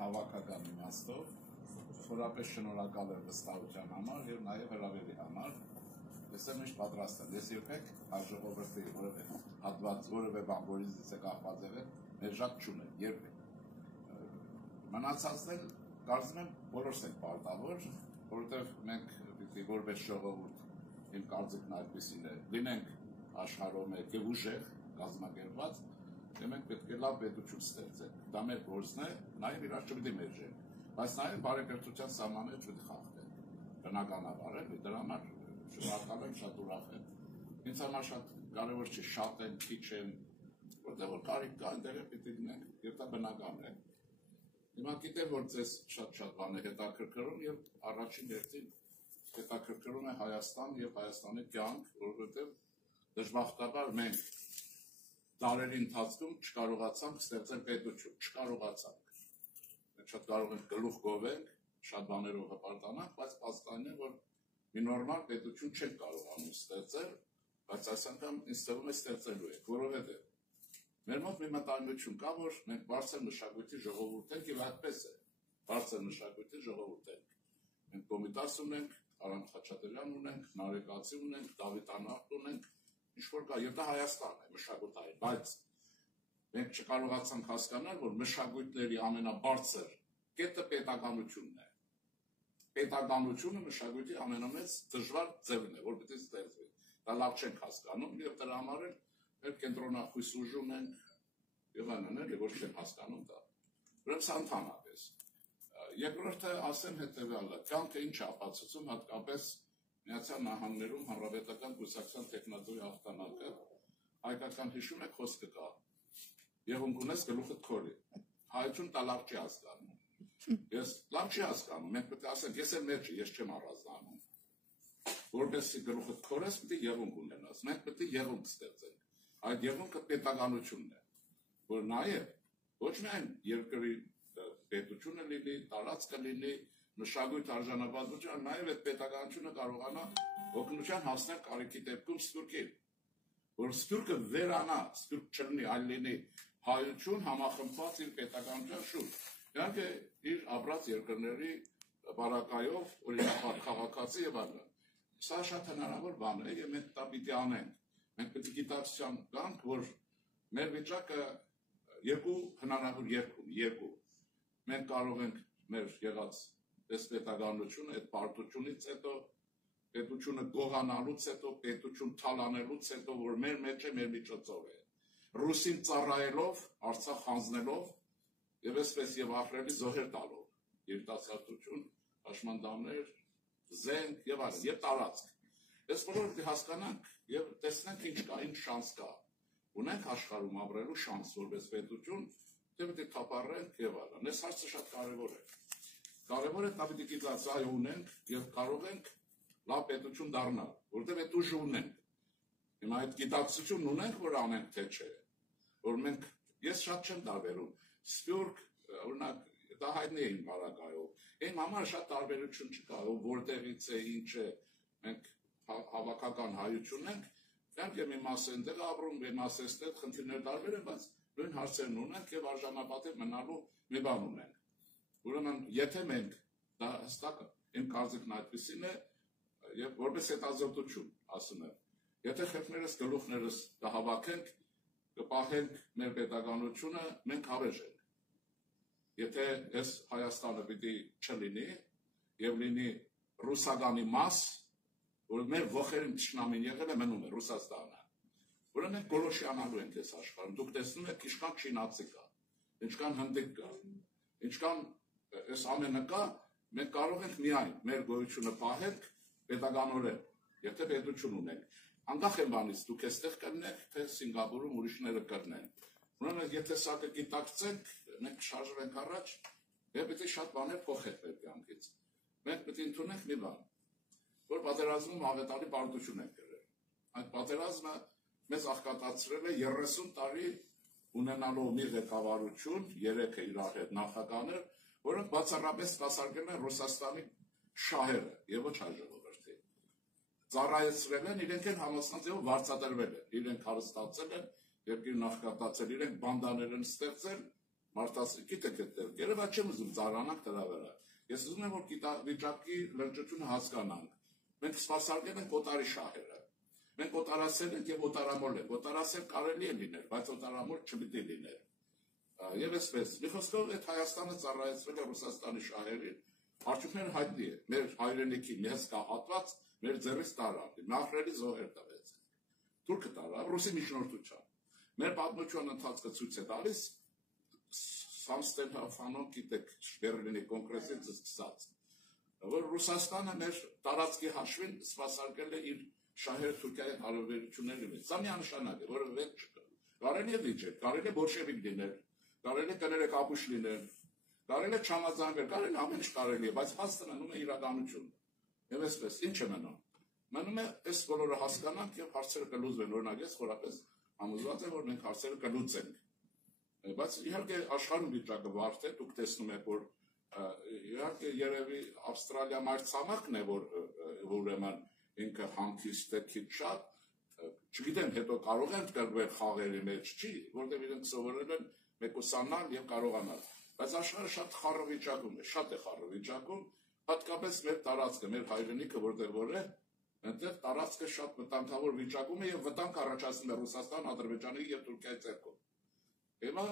հավաքական իմաստով, խորապես շնորհակալ եմ վստահության համար եւ նաեւ հրավերի համար։ Ես եմ միշտ պատրաստ եմ։ Ես երբեք ժողովրդի որևէ հատված, որևէ բան, որից դե կախված եղել, ներժակ չունեմ, երբեք։ Մնացածն էլ կարծում եմ բոլորս ենք պարտավոր, որովհետեւ մենք պիտի որպես ժողովուրդ իմ կարծիքն այդպեսին է, լինենք աշխարհում մեկ եւ ուժեղ կազմակերպված, եւ մենք պետք է լավ պետություն ստեղծենք։ Դա մեր գործն է, նաեւ իրար չպիտի մերժենք, բայց նաեւ բարեկրթության սահմանները չպիտի խախտենք։ Բնականաբար էլի, դրա համար շնորհակալ եմ, շատ ուրախ եմ։ Ինձ համար շատ կարևոր չէ շատ են, քիչ են, որտեղ որ կարիք կա, այնտեղ պիտի լինենք, եւ դա բնական է։ Հիմա գիտեմ, որ ձեզ շատ բան է հետաքրքրում եւ առաջին հերթին հետաքրքրում է Հայաստան եւ Հայաստանի կյանք, որովհետեւ դժբախտաբար մենք դարերի ընթացքում չկարողացանք ստեղծել պետություն, չկարողացանք։ Մենք շատ կարող ենք գլուխ գովենք, շատ բաներով հպարտանանք, բայց փաստորեն է, որ մի նորմալ պետություն չենք կարողանում ստեղծել, բայց այս անգամ ինձ թվում է ստեղծելու ենք, որովհետեւ մեր մոտ մի մտայնություն կա, որ մենք բարձր մշակույթի ժողովուրդ ենք եւ այդպես է։ Բարձր մշակույթի ժողովուրդ ենք։ Մենք Կոմիտաս ունենք, Արամ Խաչատրյան ունենք, Նարեկացի ունենք, Դավիթ Անահիտ ունենք, ինչ որ կա, եւ դա Հայաստանն է, մշակութային, բայց մենք չկարողացանք հասկանալ, որ մշակույթների ամենաբարձր կետը պետականությունն է։ Պետականությունը մշակույթի ամենամեծ դժվար ձևն է, որ պիտի ստեղծվի։ Դա լավ չենք հասկանում եւ դրա համար էլ մեր կենտրոնախույս ուժ ունենք եւ այլն, էլի ոչ չեն հասկանում դա։ Ուրեմն սա ընդհանրապես։ Երկրորդը ասեմ հետեւյալը, կյանքը ինչ է ապացուցում հատկապես Միացյալ Նահանգներում հանրապետական կուսակցության տեխնատորի հաղթանակը, հայկական հիշում եք խոսքը կա։ Եղունգ ունես գլուխդ քորի։ Հայություն դա լավ չի հասկանում։ Ես լավ չի հասկանում, մենք պետք է ասենք, ես եմ մեջը, ես չեմ առանձնանում։ Որպեսզի գլուխդ քորես, պետք է եղունգ ունենաս, մենք պետք է եղունգ ստեղծենք։ Այդ եղունգը պետականությունն է, որ նաեւ ոչ միայն երկրի պետությունը լինի, տարածքը լինի, մշակույթ արժանապատվությունը, նաեւ այդ պետականությունը կարողանա օգնության հասնել կարիքի դեպքում սփյուռքին, որ սփյուռքը վերանա, սփյուռք չլինի, այլ լինի հայություն համախմբված իր պետականության շուրջ։ Իհարկե իր ապրած երկրների բարակայով, օրինակ քաղաքացի եւ այլն։ Սա շատ հնարավոր բան է եւ մենք դա պիտի անենք։ Մենք պետք է գիտակցության գանք, որ մեր վիճակը երկու հնարավոր երկու։ Մենք կարող ենք մեր եղած այս պետականությունը, այդ պարտությունից հետո, պետությունը գողանալուց հետո, պետություն թալանելուց հետո, որ մեր մեջ է, մեր միջոցով է։ Ռուսին ծառայելով, Արցախ հանձնելով եւ այսպես եւ ախրելի զոհեր տալով, երիտասարդություն, հաշմանդամներ, զենք եւ այլն, եւ տարածք։ Այս բոլորը պետք է հասկանանք եւ տեսնենք ինչ կա, ինչ շանս կա։ Ունենք աշխարհում ապրելու շանս որպես պետություն, դե պետք է թափառենք եւ այլն։ Այս հարցը շատ կարեւոր է։ Կարևոր է դա պետք է գիտակցել ունենք եւ կարող ենք լավ պետություն դառնալ, որտեղ այդ ուժը ունենք։ Հիմա այդ գիտակցությունն ունենք, որ անենք թե չէ։ Որ մենք ես շատ չեմ տարբերում։ Սփյուռք, օրինակ, դա հայտնի է իմ բարակայով։ Իմ համար շատ տարբերություն չկա, որտեղից է, ինչ է։ Մենք հավաքական հայություն ենք, իհարկե մի մասը այնտեղ ապրում, մի մասը այստեղ, խնդիրներ տարբեր են, բայց նույն հարցերն ունենք եւ արժանապատիվ մնալու մի բան ունենք։ Ուրեմն, եթե մենք դա հստակ իմ կարծիքն այդպեսին է եւ որպես հետազոտություն ասում եմ, եթե խելքներս գլուխներս կհավաքենք, կպահենք մեր պետականությունը, մենք հավերժ ենք։ Եթե այս Հայաստանը պիտի չլինի եւ լինի ռուսագանի մաս, որ մեր ողերին ճշնամին եղել է մնում է Ռուսաստանը։ Ուրեմն մենք գոլոշյանալու ենք այս աշխարհում։ Դուք տեսնում եք ինչքան չինացի կա, ինչքան հնդիկ կա, ինչքան այս ամենը կա, մենք կարող ենք միայն մեր գոյությունը պահենք պետականորեն, եթե պետություն ունենք։ Անկախ այն բանից դուք այստեղ կլինեք, թե Սինգապուրում ուրիշները կլինեն։ Ուրեմն եթե սա կգիտակցենք, մենք շարժվենք առաջ, եւ պետք է շատ բաներ փոխենք մեր կյանքից։ Մենք պետք է ընդունենք մի բան, որ պատերազմում աղետալի պարտություն ենք կրել։ Այդ պատերազմը մեզ աղքատացրել է 30 տարի ունենալով մի ղեկավարություն, 3-ը իրար հետ նախագաներ, որոնք բացառապես սպասարկել են Ռուսաստանի շահերը եւ ոչ հայ ժողովրդի։ Ծառայեցրել են, իրենք են համացանց եւ վարձատրվել են, իրենք հարստացել են, երկրին աղքատացել, իրենք բանդաներ են ստեղծել, Մարտասի գիտեք այդտեղ, երևա չեմ ուզում ծառանանք դրա վրա։ Ես ուզում եմ, որ վիճակի լրջությունը հասկանանք։ Մենք սպասարկել ենք օտարի շահերը։ Մենք օտարասել ենք եւ օտարամոլ ենք։ Օտարասել կարելի է լինել, բայց օտարամոլ չպիտի լիներ։ Եվ այսպես, մի խոսքով այդ Հայաստանը ծառայեցվել է Ռուսաստանի շահերին, արդյունքները հայտնի է։ Մեր հայրենիքի մի հսկա հատված մեր ձեռից տարավ, նախրելի զոհեր տվեց։ Թուրքը տարավ ռուսի միջնորդությամբ։ Մեր պատմության ընթացքը ցույց է տալիս, Սամստենհաֆանոն գիտեք Բերլինի կոնգրեսից սկսած, որ Ռուսաստանը մեր տարածքի հաշվին սպասարկել է իր շահերը Թուրքիայի հարաբերությունների մեջ։ Սա միանշանակ է, որը վեճ չկա։ Կարելի է վիճել, կարելի է բոլշևիկ լինել, կարելի է կներեք ապուշ լինել, կարելի է չհամաձայնել, կարելի ամեն ինչ կարելի է, բայց փաստը մնում է իրականություն։ Եվ այսպես, ինչ է մնում։ Մնում է այս բոլորը հասկանանք եւ հարցերը կլուծվեն, օրինակ ես խորապես համոզված եմ, որ մենք հարցերը կլուծենք։ Բայց իհարկե աշխարհում վիճակը բարդ է, դուք տեսնում եք, որ իհարկե երևի Ավստրալիա մայրցամաքն է, որ ուրեմն ինքը հանգիստ է քիչ շատ, չգիտեմ, հետո կարող են կրվել խաղերի մեջ, չի, որտեղ իրենք սովորել են մեկուսանալ եւ կարողանալ։ Բայց աշխարհը շատ խառը վիճակում է, շատ է խառը վիճակում, հատկապես մեր տարածքը, մեր հայրենիքը, որտեղ որ է, այնտեղ տարածքը շատ վտանգավոր վիճակում է եւ վտանգ առաջացնում է Ռուսաստան, Ադրբեջանի եւ Թուրքիայի ձեռքով։ Հիմա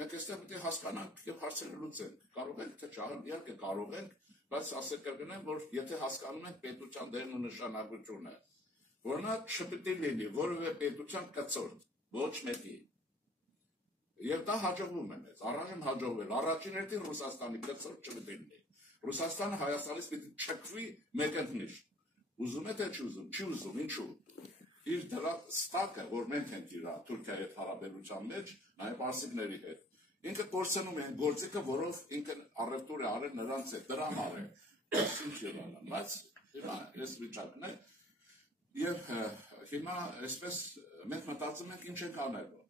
մենք այստեղ պետք է հասկանանք եւ հարցերը լուծենք։ Կարող ենք թե չէ, իհարկե կարող ենք, բայց ասել կգնեմ, որ եթե հասկանում ենք պետության դերն ու նշանակությունը, որ նա չպետք է լինի որևէ պետության կծորդ, ոչ մեկի։ Եվ դա հաջողվում է մեզ, առայժմ հաջողվել, առաջին հերթին Ռուսաստանի կծորդ չպետք է լինի։ Ռուսաստանը Հայաստանից պետք է չքվի մեկընկնիշ։ Ուզում է թե չի ուզում, չի ուզում, ինչու։ Իր դրա ստակը, որ մենք ենք իր Թուրքիայի հետ հարաբերության մեջ, նաև պարսիկների հետ։ Ինքը կորցնում է այն գործիքը, որով ինքը առևտուր է արել նրանց հետ, դրա համար է։ Ինչ ելանա, բայց հիմա այս վիճակն է։ Եվ հիմա այսպես մենք մտածում ենք ինչ ենք անելու։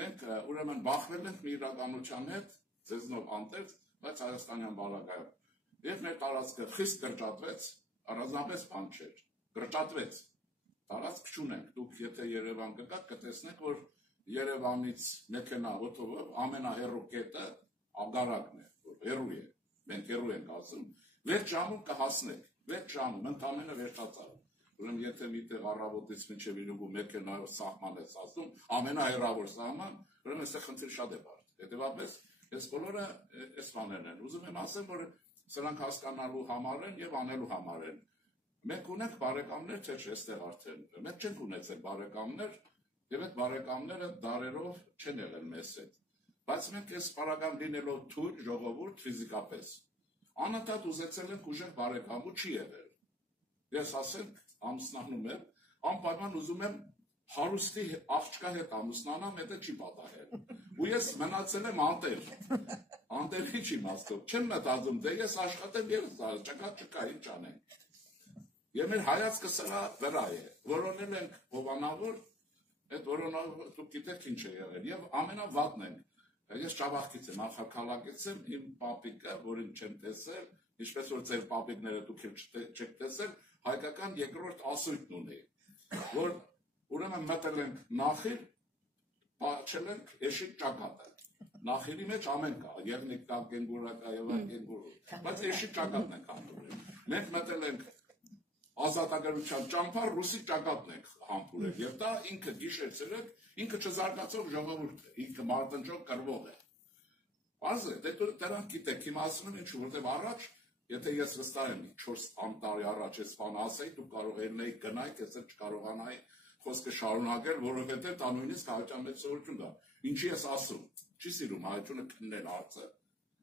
Մենք ուրեմն բախվել ենք մի իրականության հետ, ձեզնով անտերց, բայց հայաստանյան բանակայով։ Եվ մեր տարածքը խիստ կրճատվեց, առանձնապես բան չէր, կրճատվեց։ Տարածք չունենք, դուք եթե Երևան կգաք, կտեսնեք, որ Երևանից մեքենա օտովով ամենահեռու կետը Ագարակն է, որ հեռու է, մենք հեռու ենք ասում, 6 ժամում կհասնեք, 6 ժամում, ընդամենը վերջացավ։ Ուրեմն եթե միտեղ առավոտից մինչև իրուգու մեքենայով սահման ես ասում, ամենահեռավոր սահման, ուրեմն այստեղ խնդիր շատ է բարդ։ Հետևաբար այս բոլորը այս բաներն են։ Ուզում եմ ասեմ, որ սրանք հասկանալու համար են եւ անելու համար են։ Մենք ունենք բարեկամներ, թե չէ, այստեղ արդեն։ Մենք չենք ունեցել բարեկամներ, եւ այդ բարեկամները դարերով չեն եղել մեզ հետ։ Բայց մենք այս բարեկամ լինելով թույլ ժողովուրդ ֆիզիկապես անընդհատ ուզեցել ենք ուժեղ բարեկամ ու չի եղել։ Ես ասենք ամուսնանում եմ, անպայման ուզում եմ հարուստի աղջկա հետ ամուսնանամ, դա չի պատահել։ Ու ես մնացել եմ անտեր։ Անտերի չի իմաստով։ Չեմ մտածում, դե ես աշխատեմ եւ չկա, ինչ անենք։ Եվ մեր հայացքը սրա վրա է։ Որոնել ենք հովանավոր, այդ որոնով դուք գիտեք ինչ է եղել եւ ամենավատն ենք։ Ես Ճավախքից եմ, Ախալքալակից եմ, իմ պապիկը, որին չեմ տեսել, ինչպես որ ձեր պապիկները դուք չեք տեսել, հայկական երկրորդ ասույթն ունի, որ ուրեմն մտել ենք նախիր, պաչել ենք էշիկ ճակատը։ Նախիրի մեջ ամեն կա, եղնիկ կա, կենգուրա կա եւ այլ կենգուրու, բայց էշիկ ճակատն ենք համբուրել։ Մենք մտել ենք ազատագրության ճամփար ռուսի ճակատն ենք համբուրել եւ դա ինքը գիշեր-ցերեկ ինքը չզարգացող ժողովուրդ է, ինքը մարտնչող կռվող է։ Բարձ է, դե դրանք գիտեք, հիմա ասում եմ ինչ, որտեվ առաջ, եթե ես վստահ եմ 4 տարի առաջ այս բանը ասեի, դուք կարող եք գնայք, ես չկարողանայի խոսքը շարունակել, որովհետև դա նույնիսկ հայության մեջ սովորություն կա։ Ինչի ես ասում, չի սիրում հայությունը քննել հարցը։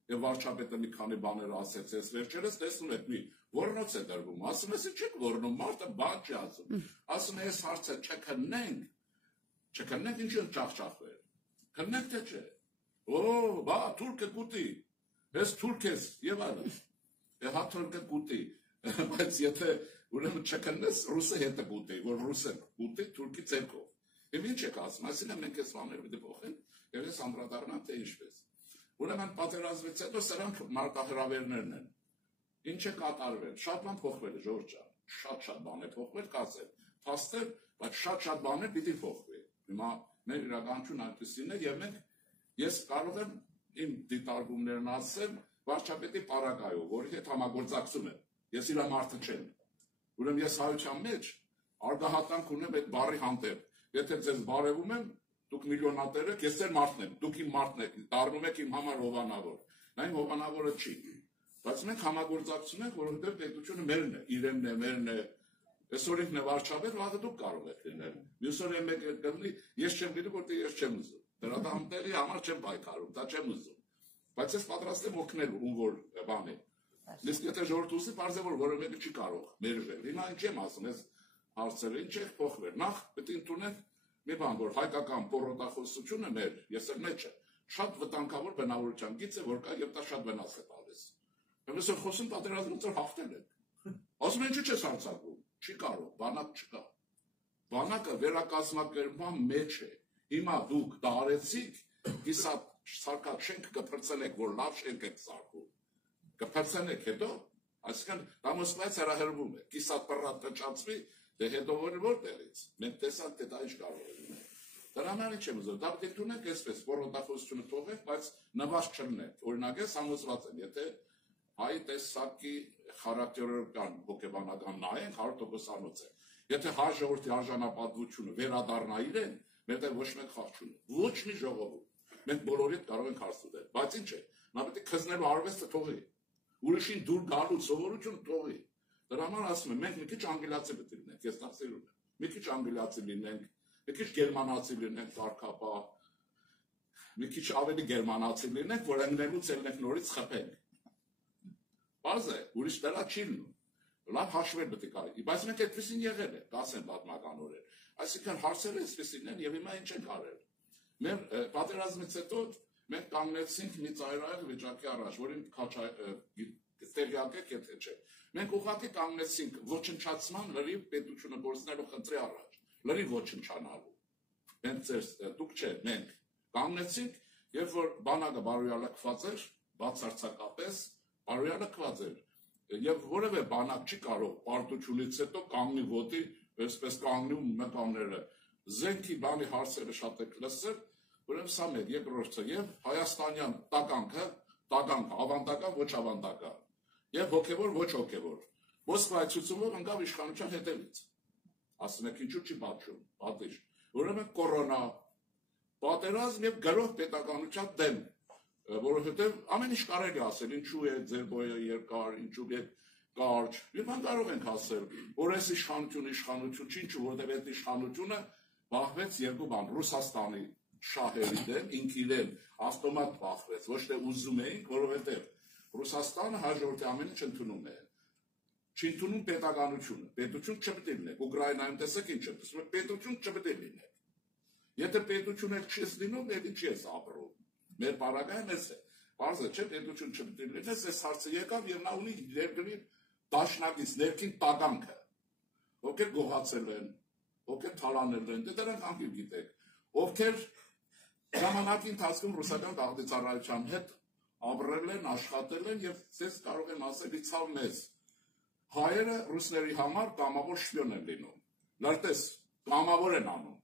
Եվ վարչապետը մի քանի բաներ ասեց, ես վերջերս տեսնում եք մի ոռնոց է դրվում, ասում ես ինչ ոռնում, մարդը բան չի ասում։ Ասում է այս հարցը չքննենք ինչ են ճախճախվել։ Քննենք թե չէ։ Օ, բա թուրքը կուտի։ Ես թուրք ես եւ այլն։ Հա թուրքը կուտի։ Բայց եթե ուրեմն չքննես, ռուսը հետը կուտի, որ ռուսը կուտի թուրքի ցերկով։ Եվ ինչ եք ասում, այսինքն մենք այս բաները պետք է փոխենք, եւ ես անդրադառնամ թե ինչպես։ Ուրեմն պատերազմից հետո սրանք մարտահրավերներն են։ Ինչ է կատարվել, շատ բան փոխվել է Ժորժ ջան, շատ բան է փոխվել, կասել, փաստեր, բայց շատ բաներ պիտի փոխվի։ Հիմա մեր իրականությունն այդպեսին է եւ մենք Ես կարող եմ իմ դիտարկումներն ասել վարչապետի պարագայով, որի հետ համագործակցում եմ, ես իր մարդը չեմ, ուրեմն ես հայության մեջ արգահատանք ունեմ այդ բառի հանդեպ, եթե ձեզ բարևում եմ, դուք միլիոնատեր եք, ես ձեր մարդն եմ, դուք իմ մարդն եք, դառնում եք իմ համար հովանավոր, նա իմ հովանավորը չի, բայց մենք համագործակցում ենք, որովհետև պետությունը մերն է, իրենն է, մերն է, այսօր ինքն է վարչապետ, վաղը դուք կարող եք լինել, մյուս օր մեկ կլինի, ես չեմ լինի, որտեղ ես չեմ ուզում, դրա համտեղի համար չեմ պայքարում, դա չեմ ուզում, բայց ես պատրաստ եմ օգնել ում որ բան է, իսկ եթե ժողովուրդը ուզի, պարզ է որ որևէ մեկը չի կարող մերժել, հիմա ինչ եմ ասում, ես հարցերը ինչ եք փոխվել, նախ պետք է ընդունենք մի բան, որ հայկական պոռոտախոսությունը մեր, ես էլ մեջը, շատ վտանգավոր բնավորության գիծ է, որ կա եւ դա շատ վնաս է տալիս։ Ուրեմն այսօր խոսում պատերազմից որ հաղթել եք։ Ասում են չես հարցակում, չի կարող, բանակ չկա։ Բանակը վերակազմակերպման մեջ է։ Հիմա դուք դա արեցիք, իսկ սարկած շենքը կփրկենք, որ լավ շենք եք սարքում։ Կփրկենք հետո, այսինքն դա Մոսկվայից հրահրվում է։ Կիսատ պռատ կճացվի, դե հետո որտեղից։ Մենք տեսանք թե դա ինչ կարող է լինել։ Դրա համար չեմ ուզում, դա պետք է ունենք այսպես, պոռոտախոսությունը թողեք, բայց նվազ չլինեք։ Օրինակ ես համոզված եմ, եթե հայ տեսակի խարակտերական հոգեբանական նայենք 100%-անոց է։ Եթե հայ ժողովրդի արժանապատվությունը վերադառնա իրեն, մերտեղ ոչ մեկ խաղ չունի, ոչ մի ժողովուրդ։ Մենք բոլորի հետ կարող ենք հարց ուտել, բայց ինչ է, նա պետք է քզնելու արվեստը թողի, ուրիշին դուր գալու սովորությունը թողի։ Դրա համար ասում եմ, մենք մի քիչ անգլիացի պետք է լինենք, ես դա սիրում եմ, մի քիչ անգլիացի լինենք, մի քիչ գերմանացի լինենք, կարգապահ, մի քիչ ավելի գերմանացի լինենք, որ ընկնելուց ելնենք նորից խփենք։ Բազ է, ուրիշ դրա չի լինում։ Լավ հաշվել պետք է կարելի, բայց մենք այդպեսին եղել է, կասեմ պատմականորեն։ Այսինքն հարցերը այսպեսին են եւ հիմա ինչ ենք արել։ Մեր պատերազմից հետո մենք կանգնեցինք մի ծայրահեղ վիճակի առաջ, որին տեղյակ եք, եթե չէ։ Մենք ուղղակի կանգնեցինք ոչնչացման լրիվ պետությունը գործնելու խնդրի առաջ, լրիվ ոչնչանալու։ Դուք չէ, մենք կանգնեցինք, երբ որ բանակը բարոյալակված էր, բացարձակապես բարոյալակված էր, եւ որևէ բանակ չի կարող պարտությունից հետո կանգնի ոտի, այսպես կանգնում մկանները, զենքի բանի հարցերը շատ եք լսել, ուրեմն սա մեր երկրորդը եւ հայաստանյան տականքը, ավանդական, ոչ ավանդական, եւ հոգեվոր, ոչ հոգեվոր։ Մոսկվայի ցուցումով ընկավ իշխանության հետևից։ Ասում եք ինչու չի պատժում, պատիժ։ Ուրեմն կորոնա, պատերազմ եւ գրող պետականության դեմ, որովհետեւ ամեն ինչ կարելի ասել, ինչու է ձեր բոյը երկար, ինչու է կարճ։ Մենք կարող ենք ասել, որ այս իշխանություն չի, ինչու որտեղ այդ իշխանությունը բախվեց երկու բան, Ռուսաստանի շահերի դեմ, ինքնին ավտոմատ բախվեց, ոչ թե ուզում էինք, որովհետեւ Ռուսաստանը հաջորդի ամեն ինչ ընդունում է։ Չընդունում պետականությունը, պետություն չպետք է լինեք, Ուկրաինայում տեսեք ինչ է, տեսնում եք պետություն չպետք է լինեք։ Եթե պետություն եք չես լինում, դե ինչ ես ապրում։ Մեր պարագայում էս է։ Պարզ է, չէ, պետություն չպետք է լինես, այս հարցը եկավ եւ նա ունի երկրի դաշնակից ներքին տականքը։ Ովքեր գողացել են, ովքեր թալանել են, դե դրանք անգիր գիտեք, ովքեր ժամանակի ընթացքում ռուսական գաղտնիծառայության հետ ապրել են, աշխատել են եւ ցես կարող եմ ասել իցավ մեզ։ Հայերը ռուսների համար կամավոր շպիոն են լինում։ Լրտես կամավոր են անում։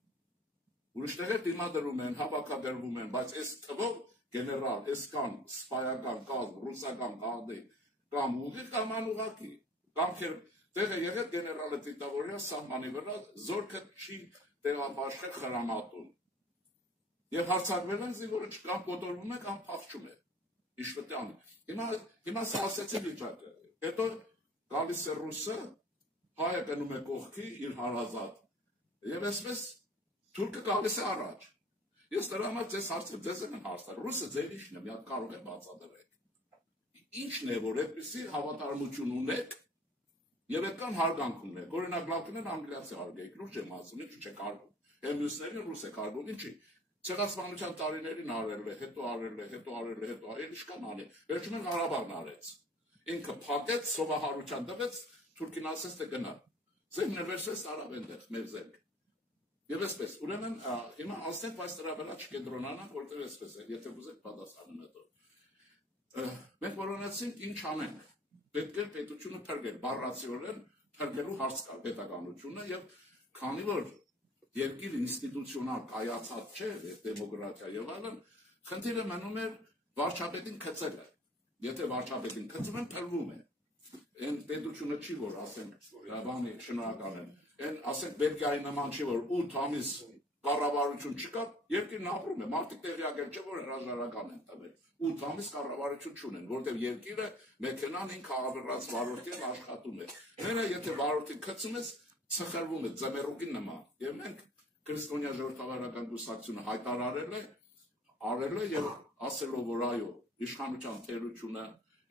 Ուրիշները դիմադրում են, հավաքագրվում են, բայց այս թվով գեներալ, այս կան սպայական կազմ, ռուսական գաղտնի կամ ուղի կամ անուղակի, կամ տեղը եղել գեներալը դիտավորյա սահմանի վրա զորքը չի տեղապաշխել խրամատում։ Եվ հարցակվել են զինվորը կամ կոտորվում է կամ փախչում է։ Իշպետի անի։ Հիմա սա ասեցի վիճակը։ Հետո գալիս է ռուսը, հայը գնում է կողքի իր հարազատ։ Եվ այսպես թուրքը գալիս է առաջ։ Ես դրա համար ձեզ հարցեմ, ձեզ եմ հարցնել, ռուսը ձեր իշխն է, մի հատ կարող է բացատրել։ Ինչն է, որ այդպիսի հավատարմություն ունեք եւ այդքան հարգանք ունեք։ Օրինակ լավ կներ անգլիացի հարգեք, լուրջ եմ ասում, ինչ չեք հարգում։ Մյուսներին ռուս եք հարգում, ինչի։ Ցեղասպանության տարիներին արել է, հետո արել է, հետո արել է, հետո արել ինչքան անի։ Վերջում Ղարաբաղն արեց։ Ինքը փակեց, սովահարության տվեց, թուրքին ասեց թե գնա։ Զենքն է վերցրեց արավ այնտեղ մեր զենք։ Եվ այսպես, ուրեմն հիմա ասենք, բայց դրա վրա չկենտրոնանանք, որտեղ այսպես է, եթե ուզեք պատասխանում հետո։ Մենք որոնեցինք ինչ անենք։ Պետք է պետությունը փրկել, բառացիորեն փրկելու հարց կա պետականությունը եւ քանի որ երկիր ինստիտուցիոնալ կայացած չէ, դեմոկրատիա եւ այլն, Խնդիրը մնում էր վարչապետին գծելը։ Եթե վարչապետին գծում են, փլվում է։ Այն պետությունը չի, որ ասենք, բանի շնորհակալ են։ Այն ասենք Բելգիայի նման չի, որ 8 ամիս կառավարություն չկա, երկիրն ապրում է, մարդիկ տեղյակ են, չէ՞ որ հրաժարական են տվել։ 8 ամիս կառավարություն չունեն, որտեղ երկիրը մեքենան ինքը ավերած վարորդին աշխատում է։ Մենը եթե վարորդին գծում ես, սխալվում է ձմեռուկի նման։ Եվ մենք քրիստոնյա ժողովրդավարական կուսակցությունը հայտարարել է եւ ասելով որ այո, իշխանության թերությունը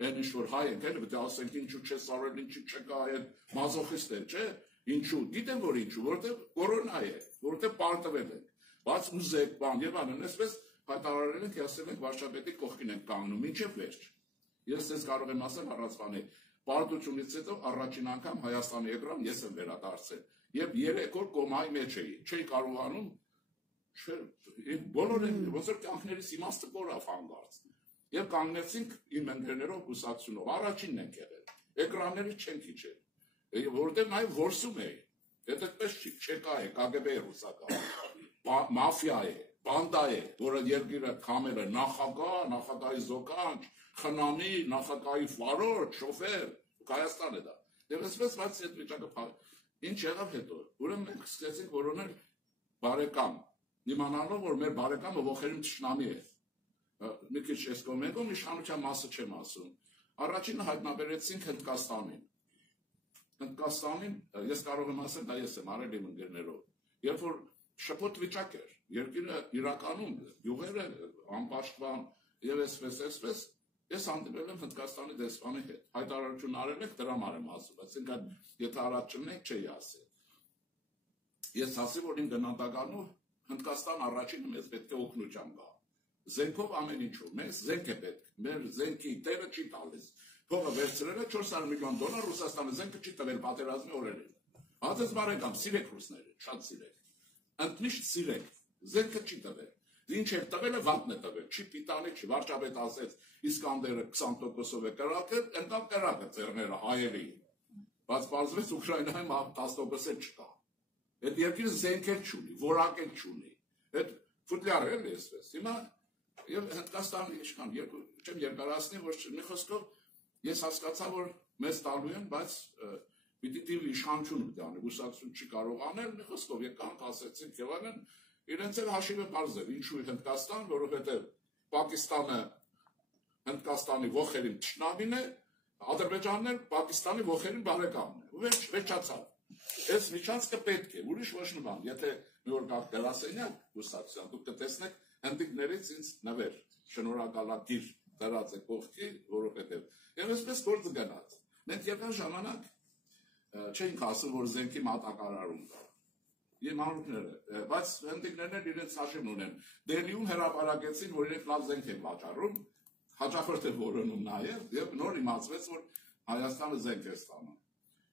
այն ինչ որ հայ ենք, էլ պետք է ասենք ինչու չես արել, ինչու չկա այդ մազոխիստ է, չէ՞։ Ինչու։ Գիտեմ որ ինչու, որտեղ կորոնա է, որտեղ պարտվել ենք։ Բայց ուզեք բան եւ այլն, այսպես հայտարարել ենք, ասել ենք վարչապետի կողքին ենք կանգնում, ինչեւ վերջ։ Ես դες կարող եմ ասել առանցվանի պարտությունից հետո առաջին անգամ Հայաստանի եդրամ ես եմ վերադարձել եւ 3 օր կոմայի մեջ էի, չէի կարողանում բոլոր ոնց որ կյանքներիս իմաստը կորավ հանգարց։ Եվ կանգնեցինք իմ ընկերներով կուսակցությունով, առաջինն ենք եղել, էկրանները չենք իջել, որտեղ նաև որսում էի, եթե այդպես չի, չեկա է, KGB է ռուսական, մաֆիա է, բանդա է, որը երկիրը քամել է նախագահի զոկանջ, խնամի, նախագահի վարորդ, շոֆեր, Հայաստան է դա։ Եվ այսպես բայց այդ վիճակը ինչ եղավ հետո, ուրեմն մենք սկսեցինք որոնել բարեկամ, իմանալով որ մեր բարեկամը ողերիմ թշնամի է։ Մի քիչ ես կոմենտում իշխանության մասը չեմ ասում։ Առաջինը հայտնաբերեցինք Հնդկաստանին, ես կարող եմ ասել, դա ես եմ արել իմ ընկերներով։ Երբ որ շփոթ վիճակ էր, երկիրը իրականում յուղերը անպաշտպան եւ այսպես ես հանդիպել եմ Հնդկաստանի դեսպանի հետ։ Հայտարարություն արել եք, դրա համար եմ ասում, այսինքն եթե առաջ չնենք չի ասել։ Ես ասի որ իմ գնահատականով Հնդկաստան առաջինը մեզ պետք է օգնության գա։ Զենքով ամեն ինչով, մեզ զենք է պետք, մեր զենքի տերը չի տալիս։ Փողը վերցրել է $400 միլիոն, Ռուսաստանը զենքը չի տվել պատերազմի օրերին։ Հացես բարեկամ, սիրեք ռուսները, շատ սիրեք։ Ընդմիշտ սիրեք, զենքը չի տվել։ Ինչ է տվել է վատն է տվել, չի պիտանի, չի վարչապետ ասեց Իսկանդերը 20%-ով է կրակել, ընկավ կրակը ծերները հայերի։ Բայց պարզվեց Ուկրաինայում 10% չկա։ Այդ երկիրը զենքեր չունի, որակեր չունի։ Այդ ֆուտլյար էլ է այսպես։ Հիմա եւ Հնդկաստանի իշխան չեմ երկարացնի, որ մի խոսքով ես հասկացա, որ մեզ տալու են, բայց պիտի դիվ իշխանություն պետք է անի, ուսակցություն չի կարող անել, մի խոսքով եկանք ասեցին Քևանեն, իրենց էլ հաշիվը բարձ էր, ինչու Հնդկաստան, որովհետեւ Պակիստանը Հնդկաստանի ողերին թշնամին է, Ադրբեջանն էլ Պակիստանի ողերին բարեկամն է։ Վերջացավ։ Այս միջանցքը պետք է, ուրիշ ոչ մի բան, եթե մի օր գաք դերասենյակ ուսակցության, դուք կտեսնեք հնդիկներից ինձ նվեր, շնորհակալագիր դրած է կողքի, որովհետև եւ այսպես գործը գնաց։ Մենք եկան ժամանակ չէինք ասում, որ զենքի մատակարարում կա։ Իմանուկները, բայց հնդիկներն էլ իրենց հաշիվն ունեն։ Դելիում հրապարակեցին, որ իրենք լավ զենք են վաճառում, հաջախորդ է որոնում նաեւ եւ նոր իմացվեց, որ Հայաստանը զենք է ստանում։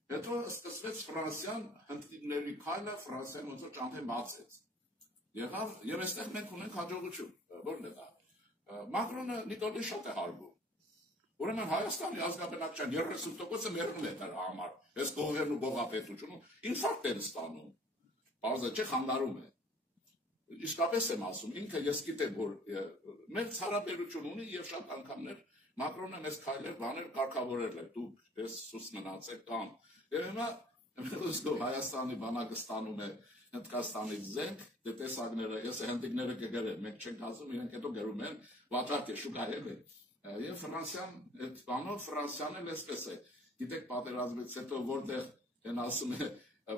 Հետո սկսվեց Ֆրանսիան հնդիկների քայլը, Ֆրանսիան ոնց որ ճամփեն բացեց։ Եղավ եւ այստեղ մենք ունենք հաջողություն, որն է դա։ Մակրոնը նիտոլի շատ է հարբում։ Ուրեմն Հայաստանի ազգաբնակչության 30%-ը մեռնում է դրա համար։ Այս գողերն ու գողապետությունը ինֆարկտ են ստանում։ Բարձր չէ խանգարում է։ Իսկապես եմ ասում, ինքը ես գիտեմ, որ մենք հարաբերություն ունի եւ շատ անգամներ Մակրոնը մեզ քայլեր, բաներ կարգավորել է։ Դուք ես սուս մնացեք կան։ Եվ հիմա Հայաստանի բանակը ստանում է Հնդկաստանից զենք, դե տեսակները, ես հնդիկները կգրեմ, մենք չենք ասում, իրենք հետո գրում են, վաճառք է, շուկայել է։ Եվ Ֆրանսիան, այդ բանով Ֆրանսիան էլ այսպես է։ Գիտեք, պատերազմից հետո որտեղ են ասում է,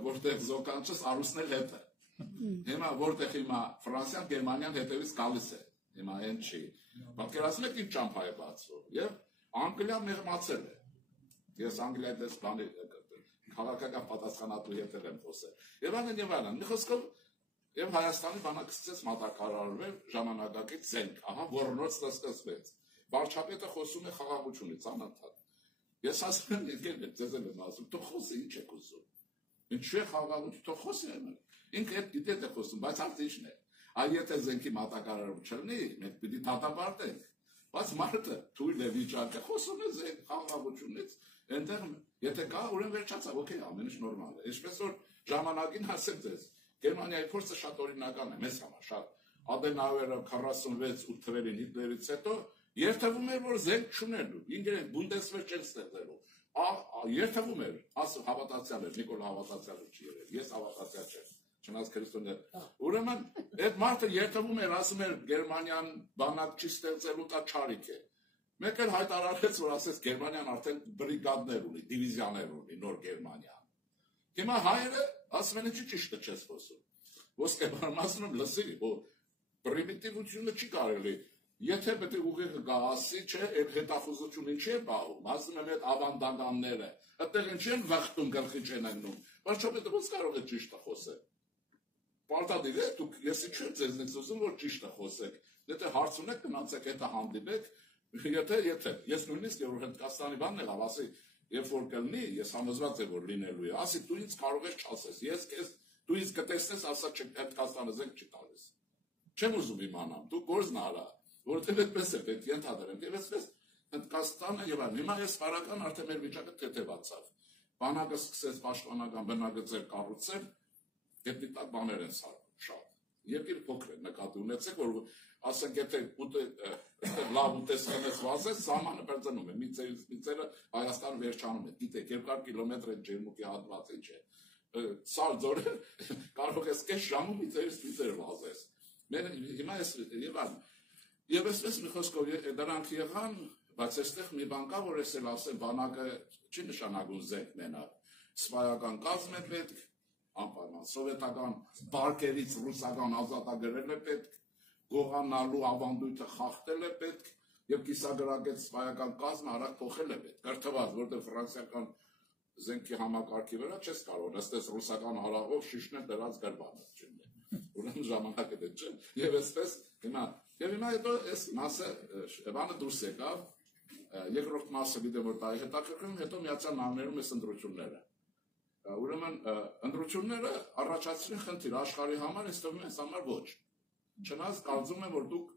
որտեղ զոկանչս արուսնել հետ է։ Հիմա որտեղ հիմա Ֆրանսիան Գերմանիան հետևից գալիս է։ Հիմա այն չի։ Պատկերացնում եք ինչ ճամփա է բացվում։ Եվ Անգլիան մեղմացել է։ Ես Անգլիայի դες բանի քաղաքական պատասխանատու հետ եմ խոսել։ Եվ այլն, մի խոսքով եւ Հայաստանի բանակը սկսեց մատակարարվել ժամանակակից զենք, ահա որոնց սկսվեց։ Վարչապետը խոսում է խաղաղությունից անընդհատ։ Ես ասում եմ, եկեք ձեզ եմ ասում, թող խոսի, ինչ եք ուզում։ Ինչու է խաղաղություն, թող խոսի։ Ինքը այդ դիտե է խոսում, բայց արդեն ինչն է։ Այ եթե զենքի մատակարարում չլինի, մենք պիտի դատապարտենք։ Բայց մարդը թույլ է վիճակը խոսում է զենք խաղաղությունից, այնտեղ եթե կա, ուրեմն վերջացավ, օքեյ, ամեն ինչ նորմալ է։ Ինչպես որ ժամանակին ասեմ ձեզ, Գերմանիայի փորձը շատ օրինական է, մեզ համար շատ։ Ադենաուերը 46 ու թվերին Հիտլերից հետո երթվում էր, որ զենք չունելու, ինքերեն Բունդեսվեր չեն ստեղծելու։ Երթվում էր, հավատացյալ էր, Նիկոլ հավատացյալը չի եղել, ես հավատացյալ չեմ, չնայած քրիստոնյա։ Ուրեմն այդ մարդը երթվում էր, ասում էր Գերմանիան բանակ չի ստեղծելու, դա չարիք է։ Մեկ էլ հայտարարեց, որ ասես Գերմանիան արդեն բրիգադներ ունի, դիվիզիաներ ունի, նոր Գերմանիան։ Հիմա հայերը ասում են, ճիշտը չես խոսում։ Ոսկեբարն ասում եմ, լսի, պրիմիտիվությունը չի կարելի։ Եթե պետք է ուղեղը գա ասի, չէ, այդ հետախուզությունը ինչի է պահում, ասում եմ այդ ավանդականները, այդտեղ ինչի են վախտում գլխի չեն ըննում, վարչապետը ոնց կարող է ճիշտը խոսել։ Պարտադիր է, դուք եսի չէ ձեզնից ուզում, որ ճիշտը խոսեք, եթե հարց ունեք, գնացեք հետը հանդիպեք, եթե, ես նույնիսկ որ Հնդկաստանի բանն եղավ, ասի, երբ որ կլինի, ես համոզված եմ, որ լինելու է, ասի, դու ինձ կարող ես չասես, ես քեզ, դու ինձ կտեսնես, ասա Հնդկաստանը զենք չի տալիս։ Չեմ ուզում իմանամ, դու գործն արա, որովհետև այդպես է պետք ենթադրեմ, եւ այսպես Հնդկաստանը եւ այլն։ Հիմա ես բարական արդեն մեր վիճակը թեթևացավ։ Բանակը սկսեց պաշտպանական բնագծեր կառուցել, դեպի տակ բաներ են սարքում շատ։ Երկիր փոքր է, նկատի ունեցեք, որ ասենք եթե լավ ուտեսանից վազես, սահմանը բարձանում է, միցերը Հայաստանը վերջանում է, գիտեք, 200 կիլոմետր է ջերմուկի հատված ինչ է, սար ձորեր, կարող ես կես ժամում միցեր վազես, հիմա ես եւ այսպես մի խոսքով դրանք եղան, բայց այստեղ մի բան կա, որ ես էլ ասեմ, բանակը չի նշանակում զենք մենակ, սպայական կազմ է պետք, անպայման սովետական բարկերից ռուսական ազատագրել է պետք, գողանալու ավանդույթը խախտել է պետք եւ կիսագրագետ սպայական կազմը արագ փոխել է պետք։ Կրթված, որտեղ ֆրանսիական զենքի համակարգի վրա չես կարող նստես ռուսական հարաղով շիշնել դրած գրբանը, չունի։ Ուրեմն ժամանակը դե չէ։ Եվ այսպես հիմա հետո այս մասը բանը դուրս եկավ, երկրորդ մասը գիտեմ որ դա հետաքրքրում, հետո Միացյալ Նահանգներում էս ընտրությունները։ Ուրեմն ընտրությունները առաջացրին խնդիր աշխարհի համար, այստեղ մեզ համար ոչ։ Չնայած կարծում եմ, որ դուք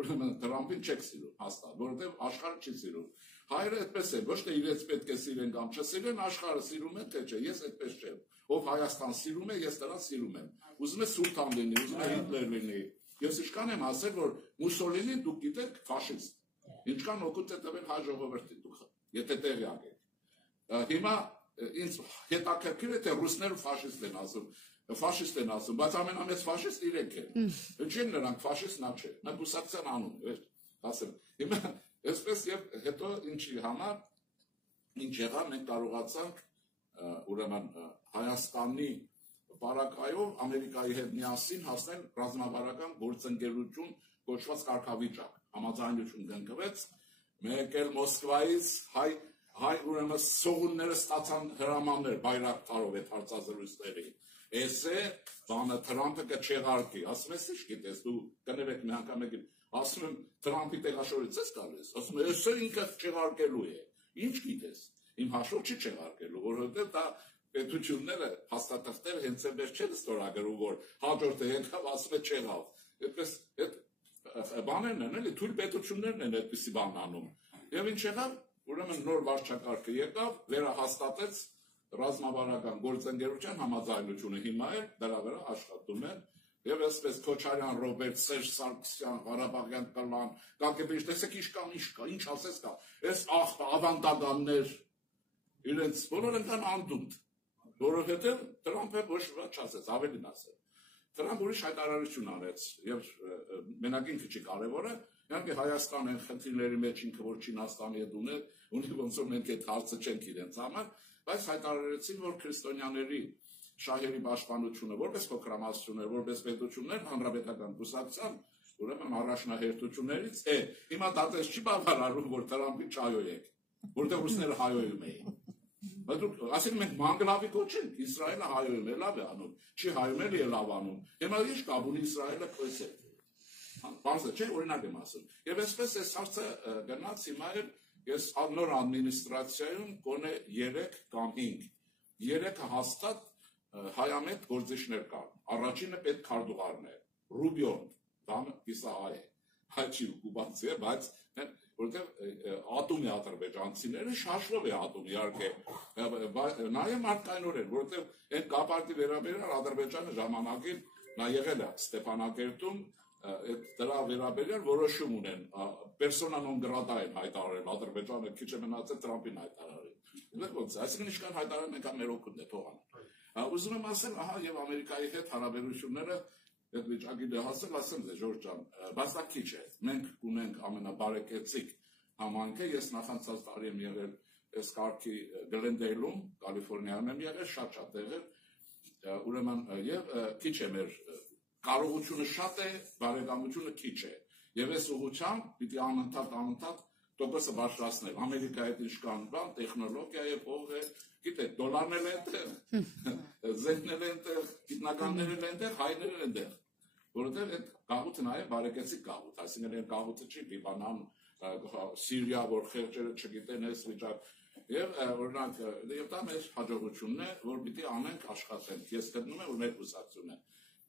ուրեմն Տրամփին չեք սիրում, հաստատ, որովհետև աշխարհը չի սիրում։ Հայերը այդպես է, ոչ թե իրենց պետք է սիրեն կամ չսիրեն, աշխարհը սիրում է, թե չէ, ես այդպես չեմ։ Ով Հայաստան սիրում է, ես դրան սիրում եմ։ Ուզում է Սուլթան լինի, ուզում է Հիտլեր լինի։ Ես ինչքան եմ ասել, որ Մուսոլինին դուք գիտեք ֆաշիստ։ Ինչքան օգուտ է տվել հայ ժողովրդին դուք, եթե տեղյակ եք։ Հիմա ինձ հետաքրքիր է թե ռուսները ֆաշիստ են ասում, բայց ամենամեծ ֆաշիստ իրենք են։ Ինչի՞ են նրանք ֆաշիստ նա չէ։ Նա բուսակցության անուն, վերջ, ասեմ։ Հիմա այսպես եւ հետո ինչի համար ինչ եղավ մենք կարողացանք ուրեմն Հայաստանի բարակայով Ամերիկայի հետ միասին հասնել ռազմավարական գործընկերություն կոչված կարգավիճակ, համաձայնություն կնքվեց, մեկ էլ Մոսկվայից հայ ուրեմն սողունները ստացան հրամաններ Բայրակտարով այդ հարցազրույցների։ Էս է բանը Թրամփը կչեղարկի, ասում ես ի՞նչ գիտես, դու կներեք մի անգամ եկել, ասում եմ Թրամփի տեղաշորից ես գալիս, ասում եմ էս ինքը չեղարկելու է, ինչ գիտես, իմ հաշվով չի չեղարկելու, որովհետև դա պետությունները հաստատախտերը հենց էլ չեն ստորագրում, որ հաջորդը եկավ, ասում է չեղավ, այդպես այդ բաներն են, էլի թույլ պետություններն են այդպիսի բան անում, եւ ինչ եղավ, ուրեմն նոր վարչակարգը եկավ, վերահաստատեց ռազմավարական գործընկերության համաձայնությունը հիմա էլ դրա վրա աշխատում են եւ այսպես Քոչարյան Ռոբերտ, Սերժ Սարգսյան, Ղարաբաղյան Կլան, կակեպիշ, տեսեք ինչ կա, ինչ ասես կա, այս ավանդականներ իրենց բոլորը կան անդունդ, որովհետեւ Տրամփը ոչ ոք չասեց, ավելին ասել։ Տրամփը ուրիշ հայտարարություն արեց եւ մենակ ինքը չի կարեւորը, իհարկե Հայաստանը խնդիրների մեջ ինքը որ Չինաստանի հետ ունի ոնց որ մենք այդ հարցը չենք իրենց համար, բայց հայտարարեցին, որ քրիստոնյաների շահերի պաշտպանությունը որպես փոքրամասնություններ, որպես պետություններ հանրապետական կուսակցության ուրեմն առաջնահերթություններից է։ Հիմա դա դες չի բավարարում, որ Տրամփի չայոյեք, որտեղ ռուսները հայոյում էին։ Բայց դուք ասեք մենք մանգլավի կոչենք, Իսրայելը հայոյում է, լավ է անում, չի հայում էլ է լավ անում։ Հիմա ինչ կապ ունի Իսրայելը քույս է։ Բարձր չէ, օրինակ եմ ասում։ Եվ այսպես այս հարցը գնաց հիմա էլ ես նոր ադմինիստրացիայում կոնե 3 կամ 5 հաստատ հայամետ գործիչներ կան։ Առաջինը պետ քարտուղարն է, Ռուբիոն, դա կիսահայ է, հայ չի կուբացի է, բայց որտեղ ատոմի ադրբեջանցիները շաշվով է ատոմ իհարկե, նաև մարդկայնորեն, որտեղ այդ կապարտի վերաբերյալ Ադրբեջանը ժամանակին նա եղել է Ստեփանակերտում, դրա վերաբերյալ որոշում ունեն, persona non grata են հայտարարել Ադրբեջանը, քիչ է մնացել Տրամփին հայտարարել։ Այսինքն ինչքան հայտարարել մենք մեր օգուտն է թողան։ Ուզում եմ ասել, ահա եւ Ամերիկայի հետ հարաբերությունները այդ վիճակի դե հասել, ասեմ դե Ժորժ ջան, բայց դա քիչ է։ Մենք ունենք ամենաբարեկեցիկ համայնքը, ես նախանցած տարի եմ եղել այս կարգի Գլենդեյլում, Կալիֆոռնիայում եմ եղել, շատ տեղեր, ուրեմն եւ քիչ է մեր կարողությունը շատ է, բարեկամությունը քիչ է։ Եվ այս ուղղությամբ պիտի անընդհատ տոկոսը բարձրացնել։ Ամերիկայի հետ ինչքան բան, տեխնոլոգիա է, փող է, գիտեք, դոլարներ են այնտեղ, զենքներ են այնտեղ, գիտնականներ են այնտեղ, հայներ են այնտեղ։ Որովհետև այդ գաղութը նաև բարեկեցիկ գաղութ, այսինքն այն գաղութը չի Լիբանան, Սիրիա, որ խեղճերը չգիտեն այս վիճակ։ Եվ օրինակ, եւ դա մեր հաջողությունն է, որ պիտի անենք աշխատենք։ Ես գտնում եմ, որ մեր կուսակցությունն է։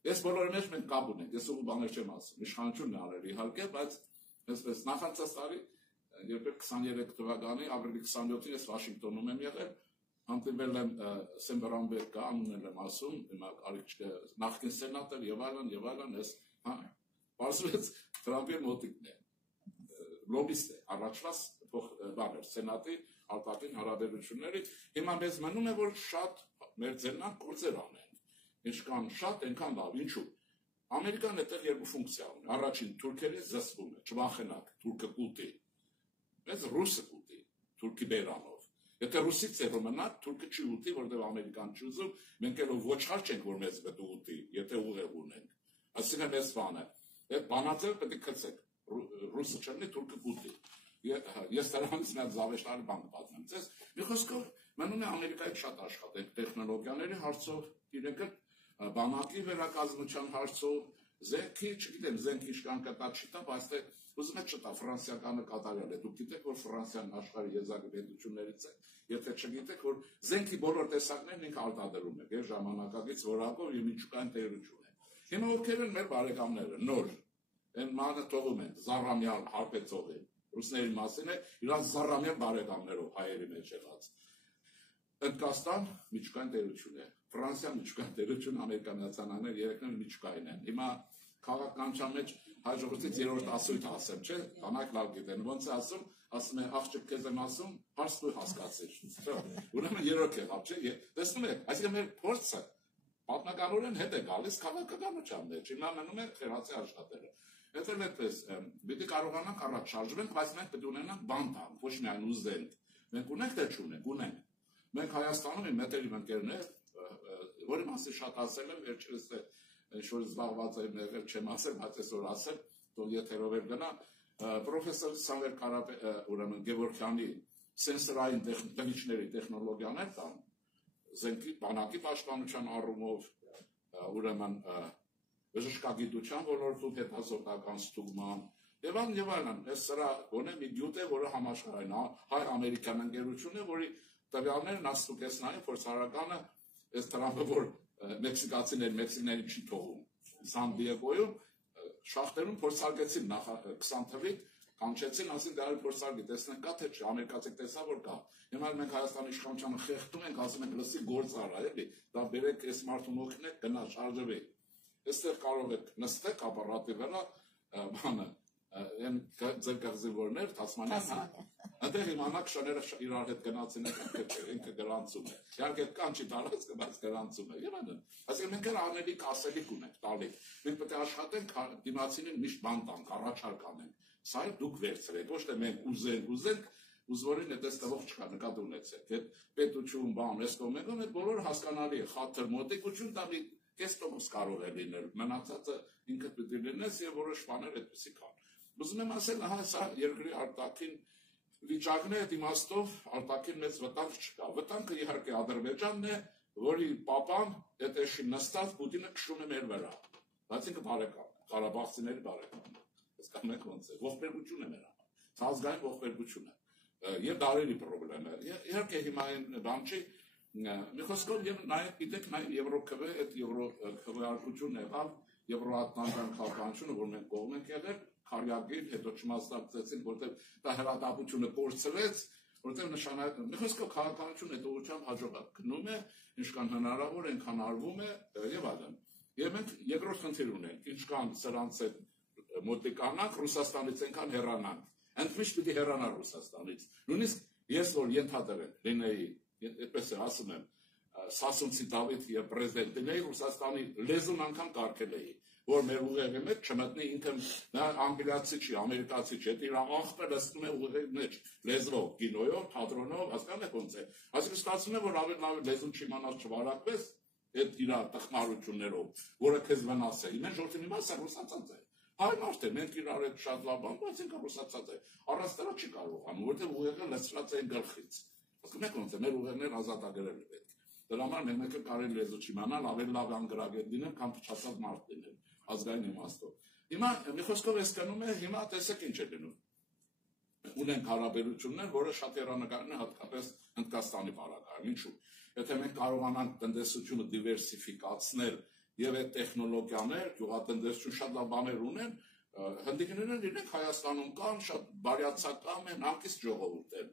Ես բոլորի մեջ մենք կապ ունենք, ես ուղղ բաներ չեմ ասում, իշխանությունն է արել իհարկե, բայց այսպես նախանցած տարի, երբ 23 թվականի ապրիլի 27-ին ես Վաշինգտոնում եմ եղել, հանդիպել եմ Սեմ Բրաունբերգը, անունն եմ ասում, նախկին սենատոր եւ այլն, ես պարզվեց Տրամփի մոտիկն է, լոբիստ է, առաջվա բաներ, սենատի արտաքին հարաբերությունների, հիմա մեզ մնում է, որ շատ մեր ձեռնանք գործեր անեն, ինչքան շատ, այնքան լավ, ինչու։ Ամերիկան այդտեղ երկու ֆունկցիա ունի, առաջին թուրքերին զսպում է, չվախենակ, թուրքը կուտի, մեզ ռուսը կուտի, թուրքի բերանով, եթե ռուսից ձեռը մնա, թուրքը չի ուտի, որտեղ Ամերիկան չի ուզում, մենք էլ ոչխար չենք, որ մեզ պետք է ուտի, եթե ուղեղ ունենք, այսինքն այս բանը, այդ բանաձև պետք է գցեք, ռուսը չլինի, թուրքը կուտի։ Ես դրանից մի հատ զավեշտալի բան պատմեմ ձեզ, մի խոսքով մնում է Ամերիկայի շատ աշխատենք տեխնոլոգիաների հարցով, իրենք բանակի վերակազմության հարցով, զենքի, չգիտեմ, զենքի ինչքան կտա չտա, բայց թե ուզում եք չտա, ֆրանսիականը կատարյալ է, դուք գիտեք, որ Ֆրանսիան աշխարհի եզակի պետություններից է, եթե չգիտեք, որ զենքի բոլոր տեսակներն ինքը արտադրում է, եւ ժամանակակից որակով եւ միջուկային տերություն է։ Հիմա ովքեր են մեր բարեկամները, նոր, այն մանը թողում են, Զառամյալ, Հարպեցովը, ռուսների մասին է, իրանց Զառամյալ բարեկամներով հայերի մեջ եղած։ Հնդկաստան միջուկային տերություն է, Ֆրանսիա միջուկային տերություն, Ամերիկացիական նահանգներ երեքն միջուկային են։ Հիմա քաղաքականության մեջ հաջողությունից երրորդ ասույթ ասեմ, չէ՞, կանայք լավ գիտեն, ոնց է ասում է աղջիկ քեզ եմ ասում, հարց դու հասկացիր։ Ուրեմն երրորդ եղավ, չէ՞։ Տեսնում եք, այսինքն մեր փորձը պատմականորեն հետ է գալիս քաղաքականության մեջ, հիմա մնում է խելացի աշխատելը։ Եթե այդպես, պիտի կարողանանք առաջ շարժվենք, բայց մենք պետք է ունենանք բան տանք, ոչ միայն ուզենք։ Մենք ունենք թե չունենք, ունենք։ Մենք Հայաստանում իմ մետերի ընկերներ, որի մասին շատ ասել եմ, վերջերս ինչ-որ զբաղված եմ եղել, չեմ ասել, բայց այսօր ասել, թող եթերով էլ գնա, պրոֆեսոր Սամվել ուրեմն Գևորգյանի սենսորային տվիչների տեխնոլոգիաներ տան, զենքի բանակի պաշտպանության առումով, ուրեմն բժշկագիտության ոլորտում հետազոտական ստուգման եւ այլն, այս սրա գոնե մի գյուտ է, որը համաշխարհային հայ-ամերիկյան ընկերություն է, որի տվյալներն աստուկեսնային փորձարականը այս Տրամփը, որ մեքսիկացիներին չի թողում Սան Դիեգոյում, շախտերում փորձարկեցին նախ 20 թվականին, կանչեցին, ասին դա փորձարկի, տեսնենք կա թե չէ, ամերիկացիք տեսա որ կա։ Հիմա մենք Հայաստանի իշխանությանը խեղդում ենք, ասում ենք լսի գործ արա, էլի, դա բերեք այս մարդուն օգնեք, գնա շարժվի։ Այստեղ կարող եք նստեք ապարատի վրա, բանը, այն ձեր կղզիվորներ, Թասմանյան, այնտեղ իմանաք շները իրար հետ գնացին եք, ինքը գրանցում է։ Իհարկե կան չի տարած, բայց գրանցում է։ Եվ այլն։ Այսինքն մենք անելիք ասելիք ունենք, տալիք։ Մենք պետք է աշխատենք դիմացինին միշտ բան տանք, առաջարկ անենք։ Սա էլ դուք վերցրեք, ոչ թե մենք ուզենք, ուզվորին այդպես տվող չկա, նկատի ունեցեք։ Այդ պետություն, բան, այս կողմերում այդ բոլորը հասկանալի է, խաթր մոտիկություն դա մի կես տոկոս կարող է լինել, մնացածը ինքդ պետք է լինես եւ որոշ բաներ այդպեսի կան։ Ուզում եմ ասել, ահա սա երկրի արտաքին վիճակն է, այդ իմաստով արտաքին մեծ վտանգ չկա։ Վտանգը իհարկե Ադրբեջանն է, որի պապան այդ էշի նստած Պուտինը քշում է մեր վրա։ Բայց ինքը բարեկամ է, Ղարաբաղցիների բարեկամն է։ Հասկանում եք ոնց է, ողբերգություն է մեր համար։ Սա ազգային ողբերգություն է։ Եվ դարերի խնդրեմ է։ Իհարկե հիմա այն բան չի, մի խոսքով եւ նաեւ գիտեք նաեւ Եվրոքվե, այդ Եվրոքվեարկությունն եղավ, Եվրոատնանտական քաղաքականությունը, որ մենք կողմ ենք եղել, քարյակին, հետո չմասնակցեցին, որտեղ դա հրատապությունը կորցրեց, որտեղ նշանակում, մի խոսքով քաղաքականությունը այդ ուղղությամբ հաջողակ գնում է, ինչքան հնարավոր, այնքան արվում է եւ այլն։ Եվ մենք երկրորդ խնդիր ունենք, ինչքան սրանց այդ մոտիկանանք Ռուսաստանից այնքան հեռանանք։ Ընդմիշտ պիտի հեռանալ Ռուսաստանից։ Նույնիսկ ես որ ենթադրել լինեի, այդպես ասում եմ, Սասունցի Դավիթ եւ պրեզիդենտ լինեի Ռուսաստանի լեզուն անգամ կարգել էի, որ մեր ուղեղի մեջ չմտնի ինքը նա անգլիացի չի, ամերիկացի չի, դա իր աղբը լցնում է ուղեղի մեջ լեզվով, կինոյով, թատրոնով, հասկանու եք ոնց է։ Այսինքն ստացվում է, որ ավելի լեզուն չիմանալ չվարակվես այդ իր տխմարություններով, որը քեզ վնաս է։ Իմ ժողովրդի մի մասը ռուսացած է։ Հայ մարդ է, մենք իրար հետ շատ լավ բան, բայց ինքը ռուսացած է։ Առանց դրա չի կարողանում, որտեղ ուղեղը լցրած է գլխից։ Հասկանում եք ոնց է, մեր ուղեղներն ազատագրել է պետք։ Դրա համար մենք մեկը կարելի լեզու չիմանալ, ավելի լավ անգրագետ լինել, կամ փչացած մարդ լինել, ազգային իմաստով։ Հիմա մի խոսքով ես կնում է, հիմա տեսեք ինչ է լինում։ Ունենք հարաբերություններ, որը շատ հեռանկարն է հատկապես Հնդկաստանի պարագայում։ Ինչու՞։ Եթե մենք կարողանանք տնտեսությունը դիվերսիֆիկացնել եւ այդ տեխնոլոգիաներ, գյուղատնտեսություն շատ լավ բաներ ունեն, հնդիկներն իրենք Հայաստանում կան, շատ բարյացակամ են, հանգիստ ժողովուրդ են։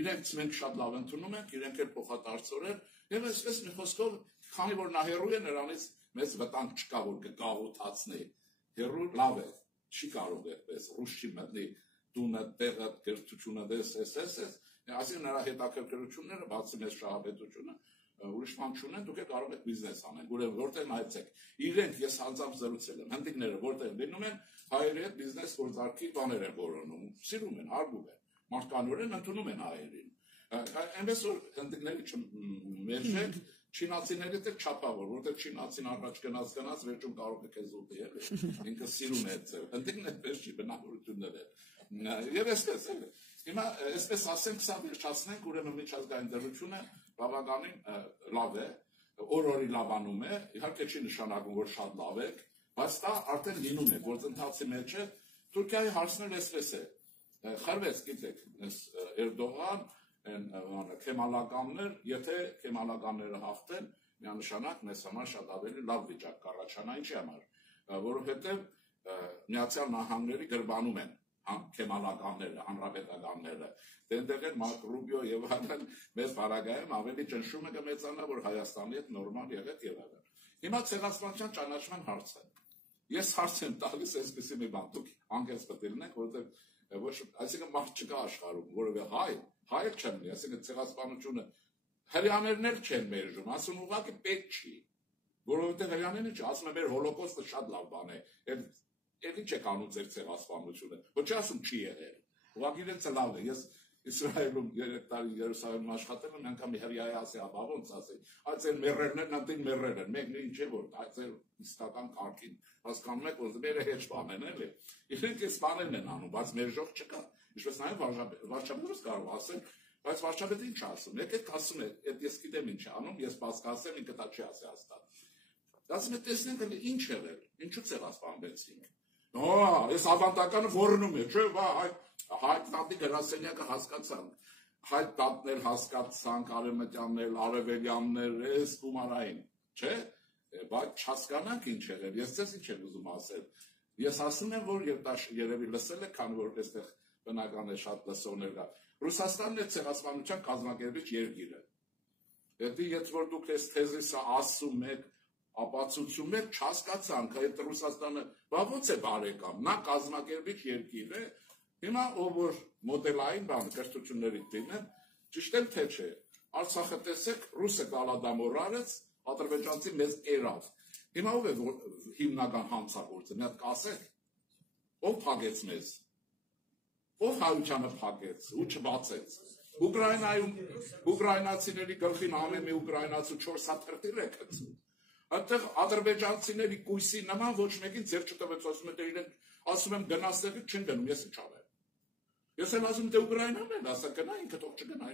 Իրենց մենք շատ լավ ընդունում ենք, իրենք էլ փոխադարձորեն, եւ այսպես մի խոսքով, քանի որ նա հեռու է նրանից մեծ վտանգ չկա, որ կգաղութացնի։ Հեռու լավ է, չի կարող այդպես, ռուս չի մտնի տունը, տեղը, կրթությունը, այսինքն նրա հետաքրքրությունները, բացի մեծ շահապետությունը, ուրիշ բան չունեն, դուք կարող եք բիզնես անել, ուրեմն որտեղ նայեցեք։ Իրենք ես անձամբ զրուցել եմ, հնդիկները որտեղ լինում են, հայերի հետ բիզնես գործարքի բաներ են որոնում, սիրում են, հարգում են, մարդկանորեն ընդունում են հայերին։ Այնպես որ հնդիկների չմերժեք, չինացիներից էլ չափավոր, որտեղ չինացին առաջ գնաց, վերջում կարող է քեզ ուտի, էլի։ Ինքը սիրում է այդ։ Հնդիկն այդպես չի, բնավորություններ են։ Եվ այսպես էլ։ Հիմա այսպես ասենք, սա վերջացնենք, ուրեմն միջազգային դրությունը բավականին լավ է, օր-օրի լավանում է, իհարկե չի նշանակում, որ շատ լավ է, բայց դա արդեն լինում է, գործընթացի մեջ է։ Թուրքիայի հարցն էլ այսպես է։ Խրվեց, գիտեք, Էրդողան, քեմալականներ, եթե քեմալականները հաղթեն, միանշանակ մեզ համար շատ ավելի լավ վիճակ կառաջանա, ինչի համար, որովհետև Միացյալ Նահանգների գրբանում են քեմալականները, հանրապետականները, դենտեղ են Մարկ Ռուբիո եւ այլն մեծ բարագայում ավելի ճնշումը կմեծանա, որ Հայաստանի հետ նորմալ եղեք եւ այլն։ Հիմա ցեղասպանության ճանաչման հարցը։ Ես հարց եմ տալիս այսպեսի մի բան, դուք անգես պետք է լինեք, որովհետեւ ոչ, այսինքն մարդ չկա աշխարհում, որովհետեւ հայ չեն լինի, այսինքն ցեղասպանությունը հрьяաներն էլ չեն մերժում, ասում ուղղակի պետք չի, որովհետեւ հрьяաներն չի, ասում են մեր հոլոկոստը շատ լավ բան է, Եվ ինչ եք անում ձեր ցեղասպանությունը, ոչ ասում չի եղել, ուղղակի իրենց լավ է, ես Իսրայելում 3 տարի Երուսաղեմում աշխատել եմ, անգամ հրյայի ասի, ապա ոնց ասի, այդ ձեր մեռերներն անտին մեռեր են, մեկն ինչ է որ, այդ ձեր իստական կարգին, հասկանում եք, որ մերը հեչ բան են, էլի, իրենք այս բաներն են անում, բայց մեր ժող չկա, ինչպես նաև վարչապետը կարող ասել, բայց վարչապետը ինչ ասում, եկեք ասում է, այդ ես գիտեմ ինչ անում, ես բացկացեմ, ինքը դա չի ասի հաստատ, ասում է տեսնենք ինչ եղել, ինչու ցեղասպանվեցինք Ես ավանդականը որնում է, չէ, հայտ տատի գրասենյակը հասկացանք, հայտ տատներ հասկացանք, արևմտյաններ, արևելյաններ, ես գումարային, չէ, բայց չհասկանանք ինչ եղել, ես ձեզ ինչ եմ ուզում ասել, ես ասում եմ, որ երևի լսել եք, քանի որ այստեղ բնական է շատ լսողներ կա, Ռուսաստանն է ցեղասպանության կազմակերպիչ երկիրը, եթե որ դուք այս թեզիսը ասում եք, ապացուցում եք, չհասկացանք, այդ Ռուսաստանը, ոնց է բարեկամ, նա կազմակերպիչ երկիր է, հիմա ով որ մոդելային բան կրթությունների դինեն, ճիշտ եմ թե չէ, Արցախը տեսեք, ռուսը կալադամորարեց, ադրբեջանցի մեզ կերավ, հիմա ով է հիմնական հանցագործը, մի հատ կասեք, ով փակեց մեզ, ով հայությանը փակեց ու չբացեց, ուկրաինացիների գլխին ամեն մի ուկրաինացու 4 հատ թրտիր է գցում, Այդտեղ ադրբեջանցիների կույսի նման ոչ մեկին ձեր չտվեց, ասում եմ գնացնები չեն գնում, ես ինչ անեմ։ Ես եմ ասում թե Ուկրաինան են, ասա գնա, ինքը թող չգնա,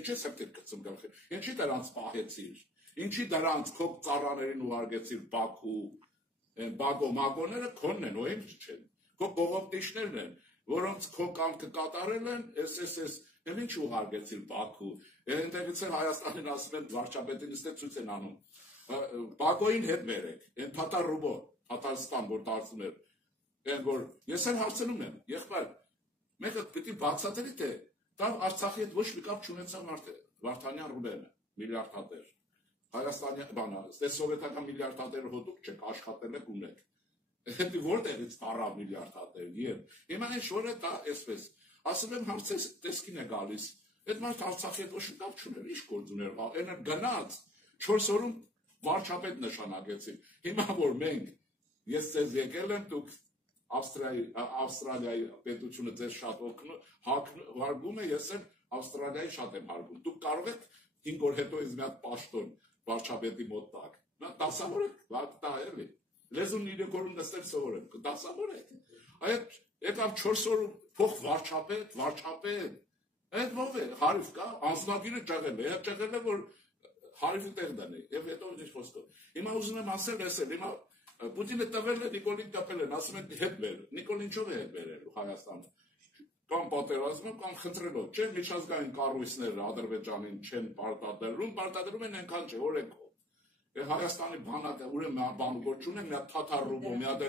ինչ է սեպտիր գցում գլխի, ինչի դրանց պահեցիր, ինչի դրանց քո ծառաներին ուղարկեցիր Բաքու, բագո-մագոները քոնն են, ու ինչ չեն, քո բողոքտիչներն են, որոնց քո կամքը կատարել են, էլ ինչ ուղարկեցիր Բաքու, այնտեղից էլ Հայաստանին ասում են վարչապետին իստե ցույց են անում Բագոին հետ մերեք, են Թատար Ռուբո, Թատարստան, որ դարձում էր, են որ ես էլ հարցնում եմ, եղբայր, մեկը պիտի բացատրի թե, դա Արցախի հետ ոչ մի կապ չունեցավ Վարդանյան Ռուբենը, միլիարդատեր, Հայաստանի բանը, սովետական միլիարդատերը հոդուկ չեք, աշխատել եք ունեք, Հետո որտեղից տարավ միլիարդ հատեր եւ հիմա ինչ որ է դա այսպես ասում եմ հարցես տեսքին է գալիս այդ մարդ Արցախի հետ ոչ կապ չուներ ինչ գործ ուներ այնը գնաց 4 օրում վարչապետ նշանակեցին հիմա որ մենք ես ձեզ եկել եմ դուք Ավստրալիայի պետությունը ձեզ շատ հարգում է ես էլ Ավստրալիայի շատ եմ հարգում դուք կարող եք 5 օր հետո ինձ մի հատ պաշտոն վարչապետի մոտ տակ դասավորեք դա էլի Լեզուն իրեկորում նստել սովորեմ, կդասավորեք, այդ եկավ 4 օրում փող վարչապետ, այդ ով է, հարիվ կա, անձնագիրը ճեղել է, ճեղել է, որ հարիվի տեղ դանի, և հետո ինչ խոսքով։ Հիմա ուզում եմ ասել էսել, հիմա Պուտինը տվել է, Նիկոլին տպել են, ասում են հետ բեր, Նիկոլին ինչով է հետ բերելու Հայաստանը, կամ պատերազմով, կամ խնդրելով, չէ, միջազգային կառույցները Ադրբեջանին չեն պարտադրում են այնքան չէ, օրենքով։ Հայաստանի բանակը ուրեմն բան գործ ունեն, մի հատ թաթարուբո, մի հատ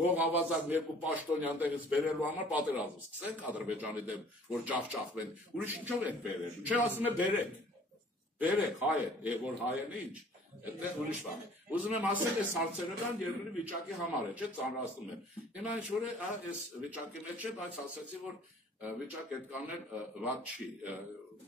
գող ավազակ երկու պաշտոնյան տեղից բերելու համար պատերազմ սկսենք Ադրբեջանի դեմ, որ ջախջախվեն, ուրիշ ինչով եք բերելու, չէ, ասում է բերեք, հայ է, որ հայն է ինչ, այդտեղ ուրիշ բան է։ Ուզում եմ ասել, այս հարցերը կան երկրի վիճակի համար է, չէ, ծանրացնում եմ։ Հիմա ինչ որ է, այս վիճակի մեջ է, բայց ասեցի, որ վիճակ այդ կանել վատ չի։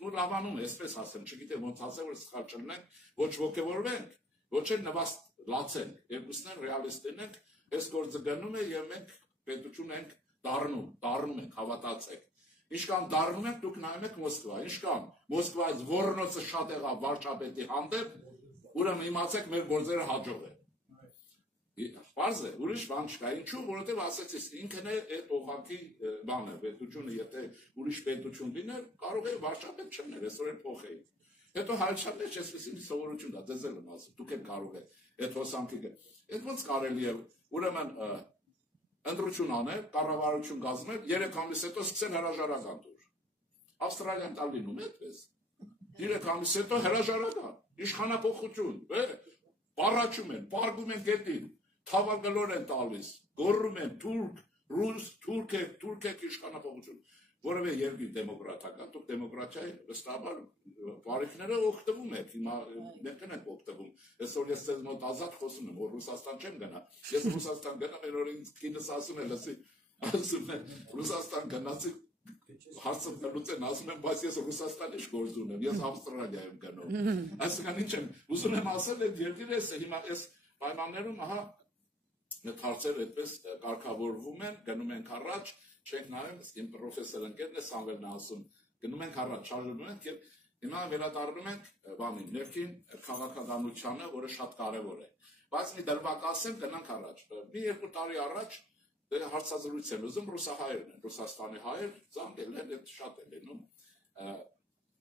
Ու լավանում է, այսպես ասեմ, չգիտեմ ոնց ասել, որ սխալ չլինենք, ոչ ոգևորվենք, ոչ էլ նվաստ լացենք, երկուսն են ռեալիստին ենք, այս գործը գնում է և մենք պետություն ենք դառնում ենք, հավատացեք։ Ինչքան դառնում ենք, դուք նայում եք Մոսկվա, ինչքան Մոսկվայից ոռնոցը շատ եղավ վարչապետի հանդեպ, ուրեմն իմացեք մեր գործերը հաջող է։ Պարզ է, ուրիշ բան չկա, ինչու, որովհետև ասեցիս, ինքն է այդ օղակի բանը, պետությունը, եթե ուրիշ պետություն լիներ, կարող է վարչապետ չլիներ, այսօր էլ փոխեին։ Հետո հայության մեջ այսպես մի սովորություն դա, ձեզ էլ եմ ասում, դուք էլ կարող եք այդ հոսանքիկը։ Այդ ոնց կարելի է, ուրեմն ընտրություն անել, կառավարություն կազմել, 3 ամիս հետո սկսել հրաժարական տուր։ Ավստրալիան տալ լինում է այդպես։ 3 ամիս հետո հրաժարական, իշխանափոխություն, պառաչում են, պարգում են գետին, թավալգլոր են տալիս, գոռում են թուրք, ռուս, թուրք եք իշխանափոխություն։ Որևէ երկրի դեմոկրատական, դուք դեմոկրատիայի վստահաբար բարիքները օգտվում եք, հիմա մենք ենք օգտվում։ Այսօր ես ձեզ մոտ ազատ խոսում եմ, որ Ռուսաստան չեմ գնա։ Ես Ռուսաստան գնամ, այն օր ինձ կինս ասում է, լսի, ասում է, Ռուսաստան գնացի հարցը լուծեն, ասում եմ, բայց ես Ռուսաստան ինչ գործ ունեմ, ես Ավստրալիա եմ գնում։ Այսինքն ինչ եմ, ուզում եմ ասել, այդ երկիրը հիմա այս պայմաններում, ահա, այդ հարցերը այդպես կարգավորվում են, գնում ենք առաջ, չենք նայում, իմ պրոֆեսոր ընկերն է Սամվելն ասում, գնում ենք առաջ, շարժվում ենք եւ հիմա վերադառնում ենք բանին, ներքին քաղաքականությանը, որը շատ կարեւոր է։ Բայց մի դրվագ ասեմ, գնանք առաջ։ Մի 2 տարի առաջ հարցազրույց են ուզում ռուսահայերն են, Ռուսաստանի հայեր, ծանոթ են, այդ շատ է լինում։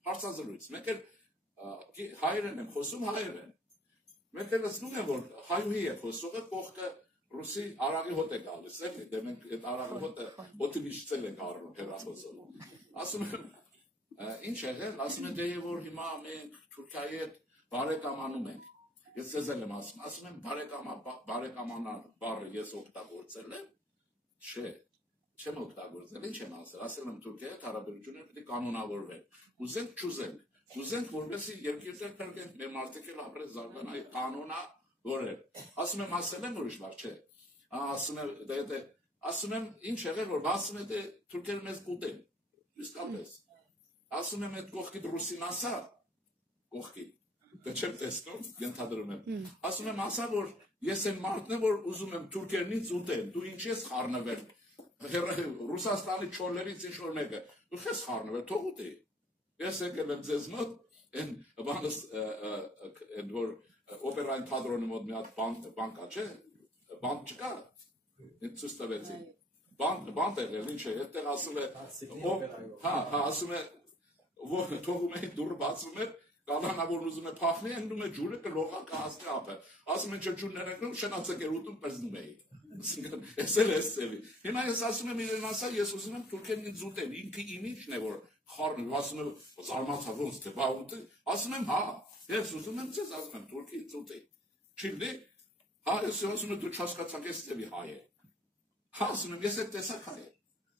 Հարցազրույց, մեկ էլ հայերեն են խոսում, հայեր են։ Մեկ էլ ասում են, որ հայուհի է խոսողը, կողքը Ռուսի արագի հոտ է գալիս, էլի, դե մենք այդ արագի հոտը հոտի միջցել ենք առնում հեռախոսով։ Ասում եմ, ինչ եղել, ասում են, դե որ հիմա մենք Թուրքիայի հետ բարեկամանում ենք։ Ես ձեզ եմ ասում եմ, բարեկամանալ բառը ես օգտագործել եմ, չէ, չեմ օգտագործել, ինչ եմ ասել եմ Թուրքիայի հետ հարաբերությունները պետք է կանոնավորվեն։ Ուզենք, չուզենք, ուզենք, որպեսզի երկիրներ փրկենք, մեր մարդիկ էլ ապրեն զարգանայի կանոնավորել։ Ասում եմ, ասել եմ ուրիշ բառ, չէ։ Ասում եմ, ինչ եղել, որ ասում եմ, թուրքերը մեզ կուտեն, իսկապես։ Ասում եմ, այդ կողքիդ ռուսին ասա, կողքիդ, դե չեմ տեսնում, ենթադրում եմ։ Ասում եմ, ասա, որ ես եմ մարդն եմ, որ ուզում եմ թուրքերն ինձ ուտեն, դու ինչ ես խառնվել, Ռուսաստանի չորներից ինչ որ մեկը, դու ես խառնվել, թող ուտի։ Ես եկել եմ ձեզ մոտ, այն բանս, որ օպերային թատրոնի մոտ մի հատ բան կա, չէ, բան չկա, ցույց տվեցի, բան եղել, ինչ է, այդտեղ ասում է, ասում է, որ թողում էին դուռը բացում էր, կալանա որ ուզում է փախնի, ընկնում է ջուրը, կլողա կհասնի ապը, ասում են ջուրներ ընկնում, շնացեք էր ուտում, պրզնում էի, ես էլ ես ծևի, հիմա ես ասում եմ իրեն ասա, ես ուզում եմ թուրքերն ինձ ուտեն, ինքը իմ ինչն է, որ խառնում, ասում եմ, զարմացա ոնց թե բա ուտի, ասում եմ, հա, ես ուզում եմ ձեզ, ասում եմ, թուրքի ինձ ուտի, չի լի, հա, ես ասում եմ, դու չհասկացաք, ես ծևի հայ է, հա, ասում եմ, ես էլ տեսակ հայ է,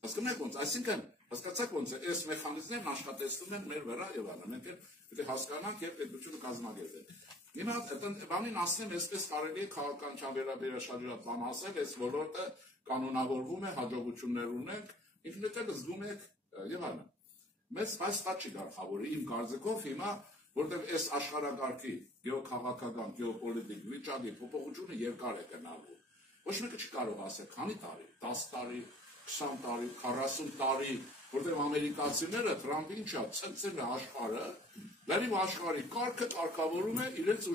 հասկանում եք ոնց, այսինքն, հասկացաք ոնց է, այս մեխանիզմներն աշխատեցնում են մեր վրա եւ այլն, մենք էլ պետք է հասկանանք եւ պետությունը կազմակերպենք։ Հիմա բանին ասեմ, այսպես կարելի է քաղաքականության վերաբերյալ շատ բան ասել, այս ոլորտը կանոնավորվում է, հաջողություններ ունենք, ինքնուրույն զգում եք եւ այլն։ Մեզ այս տա չի գլխավորը իմ կարծիքով հիմա, որտեղ այս աշխարհակարգի գեոքաղաքական, գեոպոլիտիկ վիճակի փոփոխությունը երկար է գնալու։ Ոչ մեկը չի կարող ասել, քանի տարի, 10 տարի, 20 տարի, 40 տարի, որտեղ ամերիկացիները Թրամփին ինչա ցնցել է աշխարհը, լրիվ աշխարհի կարգը կարգավորում է իրենց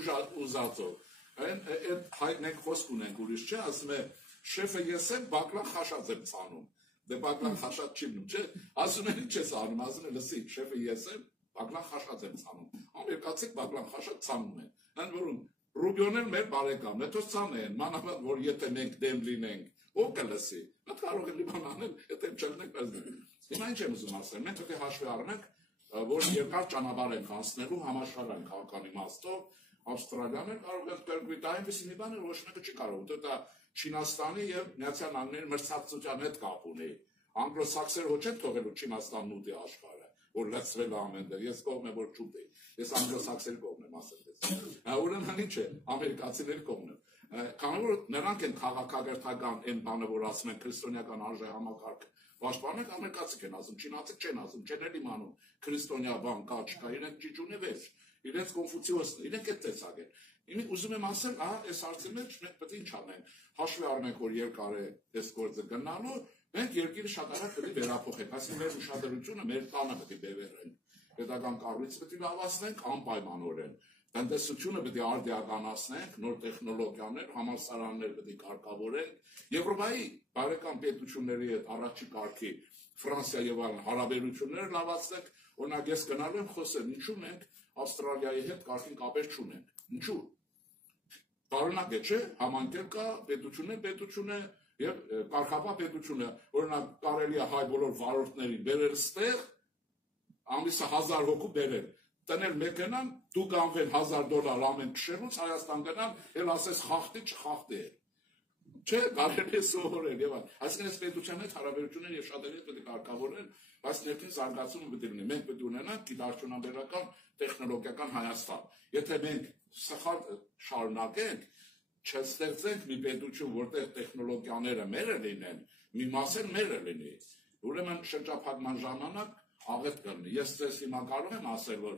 ուզածով։ Այդ մենք խոսք ունենք ուրիշ չէ, ասում է շեֆը ես եմ, բակլան խաշած եմ ցանում։ Դե բակլան խաշած չի մնում, չէ։ Ասում են ինչ ես անում, ասում են լսի, շեֆը ես եմ, բակլան խաշած եմ ցանում։ Ամերիկացիք բակլան խաշած ցանում են։ Այն որում Ռուբիոն էլ մեր բարեկամն է, թող ցանեն, մանավանդ որ եթե մենք դեմ լինենք, ով կլսի։ Մենք կարող ենք լիբանանել, եթե չլինենք ազգ։ Հիմա ինչ եմ ուզում ասել, մենք պետք է հաշվի առնենք, որ երկար ճանապարհ ենք անցնելու համաշխարհային քաղաքական իմաստով, Ավստրալիան էլ կարող է կրկնի դա այնպես մի բան է, ոչ մեկը չի կարող, դա Չինաստանի եւ Միացյալ Նահանգների մրցակցության հետ կապ ունի։ Անգլոսաքսերը ոչ են թողելու Չինաստանն ուտի աշխարհը, որ լցրել է ամենտեղ, ես կողմ եմ որ չուտի, ես անգլոսաքսերի կողմ եմ ասել ես։ Ուրեմն ինչ է, ամերիկացիների կողմն եմ։ Քանի որ նրանք են քաղաքակրթական այն բանը, որ ասում են քրիստոնեական արժե համակարգ պաշտպանենք, ամերիկացիք են ասում, չինացիք չեն ասում, չեն էլ իմանում քրիստոնյա բան կա, չկա, իրենք ճիճուն է վեր, իրենց կոնֆուցիոսն, իրենք այդ տեսակ են։ Իմի ուզում եմ ասել, այս հարցի մեջ մենք պետք է ինչ անենք, հաշվի առնենք, որ երկար է այս գործը գնալու, մենք երկիրը շատ արագ պետք է վերափոխենք, այսինքն մեր ուշադրությունը մեր տանը պետք է բևեռենք, պետական կառույցը պետք է լավացնենք անպայմանորեն, տնտեսությունը պետք է արդիականացնենք, նոր տեխնոլոգիաներ, համալսարաններ պետք է կարգավորենք, Եվրոպայի բարեկամ պետությունների հետ առաջի կարգի Ֆրանսիա եւ այլն հարաբերությունները լավացնենք, օրինակ ես գնալու եմ խոսել, ինչու մենք Ավստրալիայի հետ կարգին կապեր չունենք, ինչու Տարօրինակ է, չէ, համանքել կա պետություն է եւ կարգապահ պետություն է, օրինակ կարելի է հայ բոլոր վարորդներին բերել ստեղ, ամիսը 1000 հոգու բերել, տնել մեքենան, դու գանվել $1000 ամեն քշելուց Հայաստան գնալ, էլ ասես խախտի չխախտի է։ Չէ, կարելի է սովորել եւ այլն։ Այսինքն այս պետության հետ հարաբերությունները եւ շատերի հետ պետք է կարգավորեն, բայց ներքին զարգացումը պետք է լինի։ Մենք պետք է ունենանք դիվարժանաբերական տեխնոլոգիական Հայաստան։ Եթե մենք սխալ շարունակենք, չստեղծենք մի պետություն, որտեղ տեխնոլոգիաները մերը լինեն, մի մասը մերը լինի։ Ուրեմն շրջափակման ժամանակ աղետ կլինի։ Ես ձեզ հիմա կարող եմ ասել, որ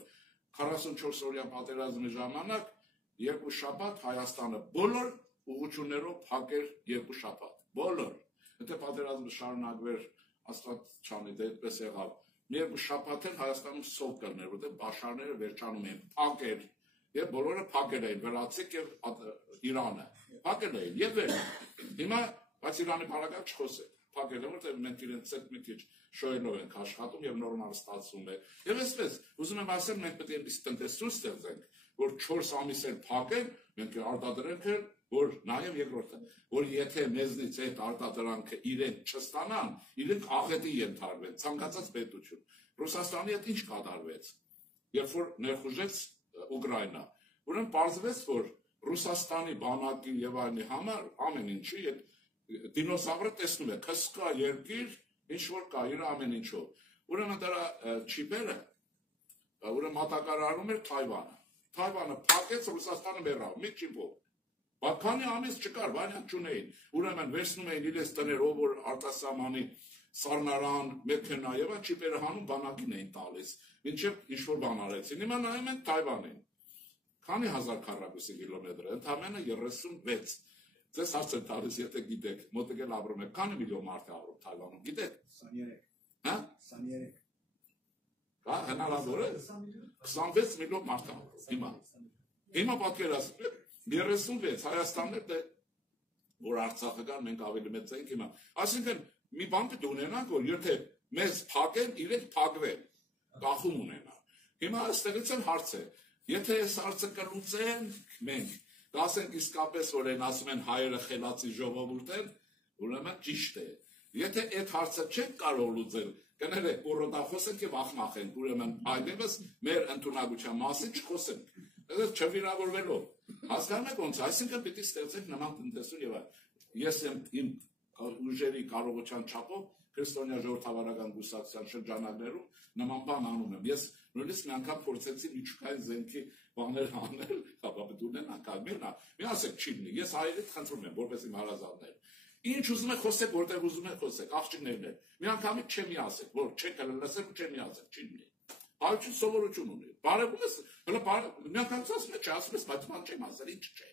44 օրյա պատերազմի ժամանակ երկու շաբաթ Հայաստանը բոլոր ուղղություններով փակեր երկու շաբաթ, բոլոր։ Եթե պատերազմը շարունակվեր, աստված չանի, դե այդպես եղավ։ Երկու շաբաթ էլ Հայաստանում սով կլներ, որտեղ բաշարները վերջանում են, փակեր, եւ բոլորը փակել էին, վրացիք եւ Իրանը։ Փակել էին եւ վեր։ Հիմա բայց Իրանի բանակը չխոսեց։ Փակել է, որտեղ մենք իրենց հետ մի քիչ շոյելով ենք աշխատում եւ նորմալ ստացվում է։ Եվ այսպես, ուզում եմ ասել, մենք պետք է այնպես տնտեսություն ստեղծենք, որ 4 ամիս էլ փակեն, մենք արտադրենք որ նաև երկրորդը, որ եթե մեզնից այդ արտադրանքը իրենք չստանան, իրենք աղետի ենթարկվեն, ցանկացած պետություն։ Ռուսաստանի հետ ինչ կատարվեց, երբ որ ներխուժեց Ուկրաինա։ Ուրեմն պարզվեց, որ Ռուսաստանի բանակի եւ այլնի համար ամեն ինչի այդ դինոզավրը տեսնում է, քսկա երկիր, ինչ որ կա իր ամեն ինչով։ Ուրեմն դրա չիպերը, ուրեմն մատակարարում էր Թայվանը։ Թայվանը փակեց, Ռուսաստանը մեռավ, մի չիպով։ Բաքանի ամիս չկար, վարյանտ չունեին, ուրեմն վերցնում էին իրենց տներ, ով որ արտասահմանի սառնարան, մեքենա եւ այլ չիպերը հանում բանակին էին տալիս, մինչեւ ինչ-որ բան արեցին, հիմա նայում են Թայվանին, քանի 1000 քառակուսի կիլոմետր, ընդամենը 36, ձեզ հարց եմ տալիս, եթե գիտեք, մոտիկել ապրում եք, քանի միլիոն մարդ է ապրում Թայվանում, գիտեք, 23, հա, հնարավոր է, 26 միլիոն մարդ է ապրում, հիմա պատկերացրեք 36 Հայաստանն է, որ Արցախը կար, մենք ավելի մեծ ենք հիմա։ Այսինքն մի բան պետք է ունենանք, որ եթե մեզ փակեն, իրենք փակվեն, կախում ունենան։ Հիմա այստեղից էլ հարց է, եթե այս հարցը կլուծեն մենք, կասենք իսկապես, որ են ասում են հայերը խելացի ժողովուրդ են, ուրեմն ճիշտ է։ Եթե այդ հարցը չենք կարող լուծել, կներեք, կոռոտախոսենք եւ ախմախենք, ուրեմն այդպես մեր ընդունակության մասին չխոսենք։ Այդ չվիրավորվելով հասկանում եք ոնց, այսինքն պիտի ստեղծենք նման տնտեսություն եւ ես իմ ուժերի կարողության չափով քրիստոնյա ժողովրդավարական կուսակցության շրջանակներում նման բան անում եմ։ Ես նույնիսկ մի անգամ փորձեցի միջուկային զենքի բաներ անել, ապապետունեն անկամենա։ Մի ասեք չի լինի, ես հայերից խնդրում եմ, որպես իմ հարազատներ։ Ինչ ուզում եք խոսեք, որտեղ ուզում եք խոսեք, աղջիկներն են։ Մի անգամից չեմ ասեք, որ չեք լսել ու չեմ ասեք, չի լինի։ Հայություն սովորություն ունի։ Բարևում ես, հələ մի անգամից ասում եք, չասում ես, բայց ման չեմ ասել, ինչ չէ։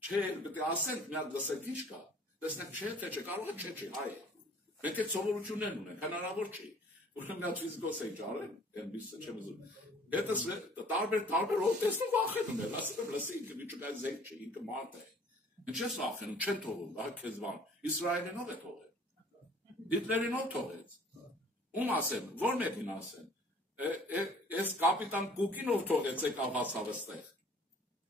Չէ, պետք է ասենք, մի հատ լսեք ինչ կա։ Տեսնեք չէ, թե չէ, կարող է չէ, հայ է։ Մենք այդ սովորություններն ունենք, հնարավոր չի։ Ուրեմն նա ֆիզիկոս է ճարել, այնպես չեմ ուզում։ Հետս տարբեր օր տեսնում վախենում եմ, ասում եմ, լսի, ինքը միջուկային զենք չի, ինքը մարդ է։ Ինչ ես վախենում, չեն թողում, ահա քեզ բան։ Իսրայելին ով է թողել։ Հիտլերին ով թողեց։ Ում ասեմ, որ մեկին ասեմ։ Այս կապիտան Կուկին ով թողեց եկավ հասավ այստեղ։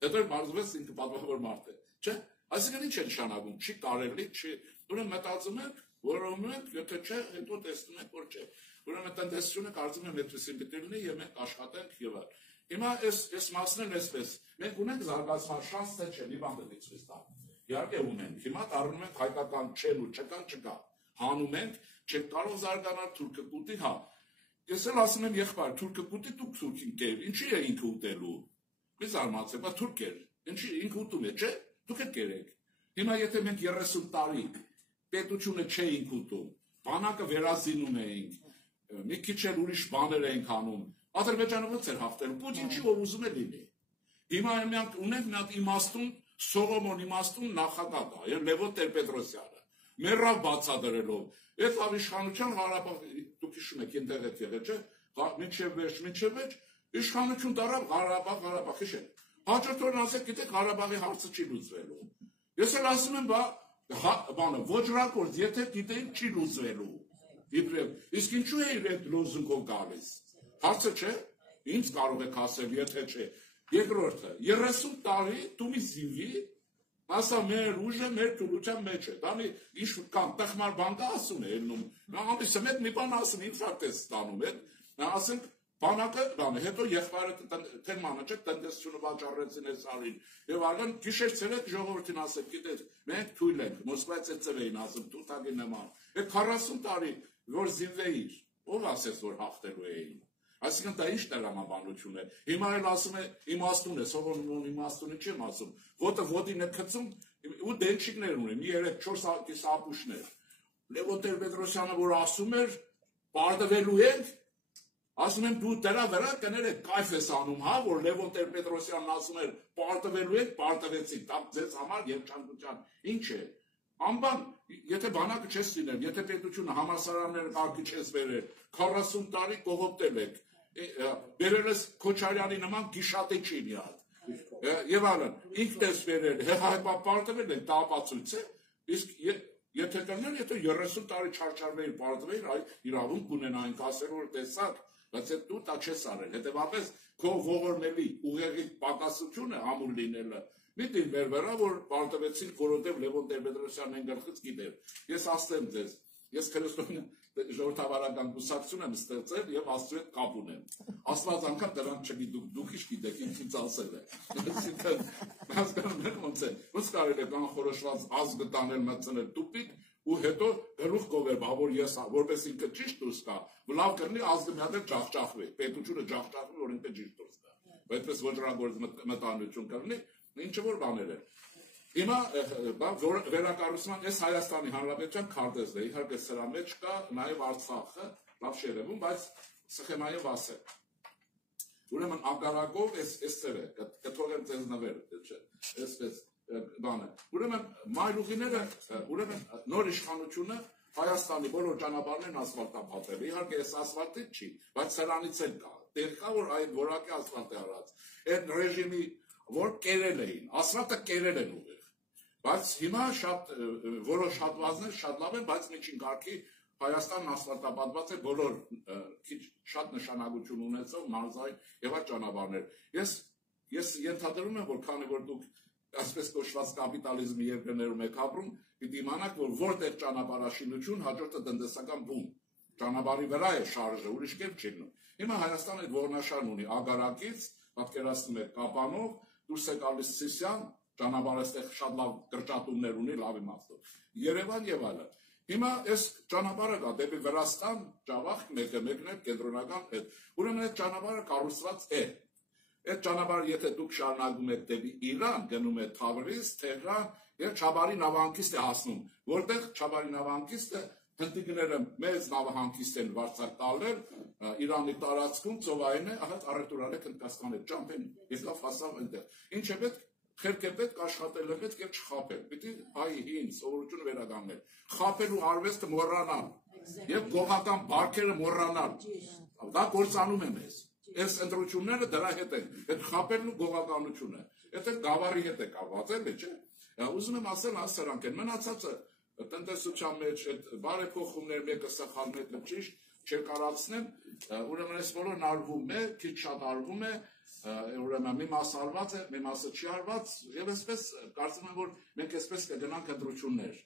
Հետո մարզվեց ինքը պատվավոր մարդ է։ Չէ՞։ Այսինքն ինչ է նշանակում, չի կարելի, չի։ Ուրեմն մտածում եք, որում եք, եթե չէ, հետո տեսնում եք, որ չէ։ Ուրեմն տնտեսությունը կարծում եմ այդպեսին պետք է լինի եւ մենք աշխատենք եւ այլ։ Հիմա այս մասն էլ էսպես։ Մենք ունենք զարգացման շանս, թե չէ, մի բան պետք է ցույց տալ։ Իհարկե ունենք։ Հիմա դառնում ենք հայկական չեն ու չկա։ Հանում ենք, չեք կարող զարգանալ թուրքը կուտի, հա։ Ես էլ ասում եմ եղբայր, թուրքը կուտի դուք թուրքին կեր, ինչի է ինքը ուտելու։ Մի զարմացեք, բա թուրք էր։ Ինչի ինքը ուտում է, չէ՞։ Դուք եք կերեք։ Հիմա եթե մենք 30 տարի պետությունը չէինք ուտում, բանակը վերազինում էինք, մի քիչ էլ ուրիշ բաներ էինք անում, Ադրբեջանը ո՞նց էր հաղթել, Պուտինի ով ուզում է լինի։ Հիմա մենք ունենք մի հատ իմաստուն, Սողոմոն իմաստուն նախագահ կա, Լևոն Տեր-Պետրոսյանը, մեռավ բացադրելով, այդ իշխանության Ղարաբաղ, դուք հիշում եք, այնտեղ եք եղել, չէ՞, մինչև վերջ, իշխանություն դարավ Ղարաբաղ, հիշեք։ Հաջորդ օրն ասեք, գիտեք, Ղարաբաղի հարցը չի լուծվելու։ Ես էլ ասում եմ, բանը, ոճրակորդ, եթե գիտեին չի լուծվելու։ Իսկ ինչու է այդ լոզունգով գալիս։ Հարցը չէ, ինձ կարող եք ասել, եթե չէ։ Երկրորդը, 30 տարի դու մի զինվի, ասա մեր ուժը մեր թուլության մեջ է։ Դանի ինչ կամ տխմար բան կա ասում է ելնում։ Ամիսը մեկ մի բան ասում, ինձ հատես ստանում է։ Ասենք բանակը բանը, հետո եղբայրը թեմանը չէ, տնտեսությունը վաճառեցին այս արին։ Եվ արգան գիշեր ցերեկ ժողովրդին ասել, գիտեք, մենք թույլ ենք, Մոսկվայից ծև էին ասում, թութակի նման։ Այդ 40 տարի որ զինվեիր, ով ասեց որ հաղթելու էին։ Այսինքն դա ինչ տրամաբանություն է։ Հիմա էլ ասում է իմաստուն է, սովորում իմաստունը չեմ ասում։ Ոտը ոտին է գցում ու դենչիկներ ունի, մի 3-4 կիսապուշներ։ Լևոն Տեր-Պետրոսյանը որ ասում էր, պարտվելու ենք, ասում եմ դու դրա վրա կներեք կայֆ ես անում, հա, որ Լևոն Տեր-Պետրոսյանն ասում էր, պարտվելու ենք, պարտվեցիք, դա ձեզ համար երջանկության։ Ինչ է։ Անբան, եթե բանակը չես լինել, եթե պետությունը համալսարանները կարգի չես բերել, 40 տարի կողոպտել եք, բերել ես Քոչարյանի նման գիշատի չի մի հատ։ Եվ այլն, ինքն ես բերել, պարտվել եք, դա ապացույց է, իսկ եթե կլներ, եթե 30 տարի չարչարվեին, պարտվեին, իրավունք կունենային, կասել որ տեսակ, բայց դու դա չես արել, հետևաբար քո ողորմելի ուղեղի պակասությունը ամուր լինելը Միտին մեր վրա, որ պարտվեցին, որովհետև Լևոն Տեր-Պետրոսյանն են գլխից գիտեր։ Ես ասեմ ձեզ, ես քրիստոնյա ժողովրդավարական կուսակցություն եմ ստեղծել եւ Աստծո հետ կապ ունեմ։ Աստված անգամ դրանք չգիտեք, դուք ինչ գիտեք, ինքնից ասել է։ Այսինքն, հասկանում եք ոնց է։ Ոնց կարելի է կանխորոշված ազգը տանել մտցնել տուպիկ ու հետո գլուխ կողեր, որ ես որպես ինքը ճիշտ դուրս գա, լավ կլինի ազգը մի հատ ջախջախվի, պետությունը ջախջախվի, որ ինքը ճիշտ դուրս գա։ Այդպես ոչռագործ մտանություն կլինի, ինչը որ բաներ են։ Հիմա վերակառուցման այս Հայաստանի Հանրապետության քարտեզն է, իհարկե սրա մեջ կա նաև Արցախը, լավ շերևում, բայց սխեմայով ասել։ Ուրեմն ագարակով այս ծերը, կթողեմ ձեզ նվեր, այսպես բանը։ Ուրեմն մայրուղիները, ուրեմն նոր իշխանությունը Հայաստանի բոլոր ճանապարհներն ասֆալտապատել, իհարկե այս ասֆալտը չի, բայց սրանից էլ կա, տեղ կա, որ այդ որակի ասֆալտ է արած։ Այդ ռեժիմի, որ կերել էին, ասֆալտը կերել են ուղիղ, բայց հիմա որոշ հատվածներ շատ լավ են, բայց միջին կարգի Հայաստանն ասֆալտապատված է բոլոր շատ նշանակություն ունեցող մարզային եւ այլ ճանապարհներ։ Ես ենթադրում եմ, որ քանի որ դուք այսպես կոչված կապիտալիզմի երկրներում եք ապրում, պիտի իմանաք, որ որտեղ ճանապարհաշինություն, հաջորդը տնտեսական բում։ Ճանապարհի վրա է շարժը, ուրիշ կերպ չի լինում։ Հիմա Հայաստանը այդ ողնաշարն ունի ագարակից, պատկերացնում եք Կապանով, դուրս է գալիս Սիսիան, ճանապարհը այստեղ շատ լավ կրճատումներ ունի, լավ իմաստով։ Երևան եւ այլն։ Հիմա այս ճանապարհը կա դեպի Վրաստան, Ջավախ, մեկն է կենտրոնական հետ։ Ուրեմն այդ ճանապարհը կառուցված է։ Այդ ճանապարհը եթե դուք շարունակում եք դեպի Իրան, գնում եք Թավրիզ, Թեհրան, եւ Չաբարի նավահանգիստ է հասնում, որտեղ Չաբարի նավահանգիստը հնդիկները մեծ նավահանգիստ են վարձակ տալել Իրանի տարածքում, ծովային է, ահա առևտուրարեք Հնդկաստան հետ ճամփեն, եկավ հասավ այնտեղ։ Ինչ է պետք, խելք է պետք, աշխատել է պետք եւ չխաբել։ Պիտի հայ հին սովորությունը վերականգնել։ Խաբելու արվեստը մոռանալ եւ գողական բարքերը մոռանալ։ Դա կործանում է մեզ։ Այս ընտրությունները դրա հետ են, այդ խաբելն ու գողականությունը։ Այդ գավառի հետ է կապված, էլի չէ։ Ուզում եմ ասել ասրանք են, մնացածը տնտեսության մեջ այդ բարեփոխումներ մեկը սխալ մեկը ճիշտ չկարացնեն, ուրեմն այս բոլորն արվում է, քիչ շատ արվում է, ուրեմն մի մաս արված է, մի մասը չի արված, եւ այսպես կարծում եմ, որ մենք այսպես կգնանք ընտրություններ,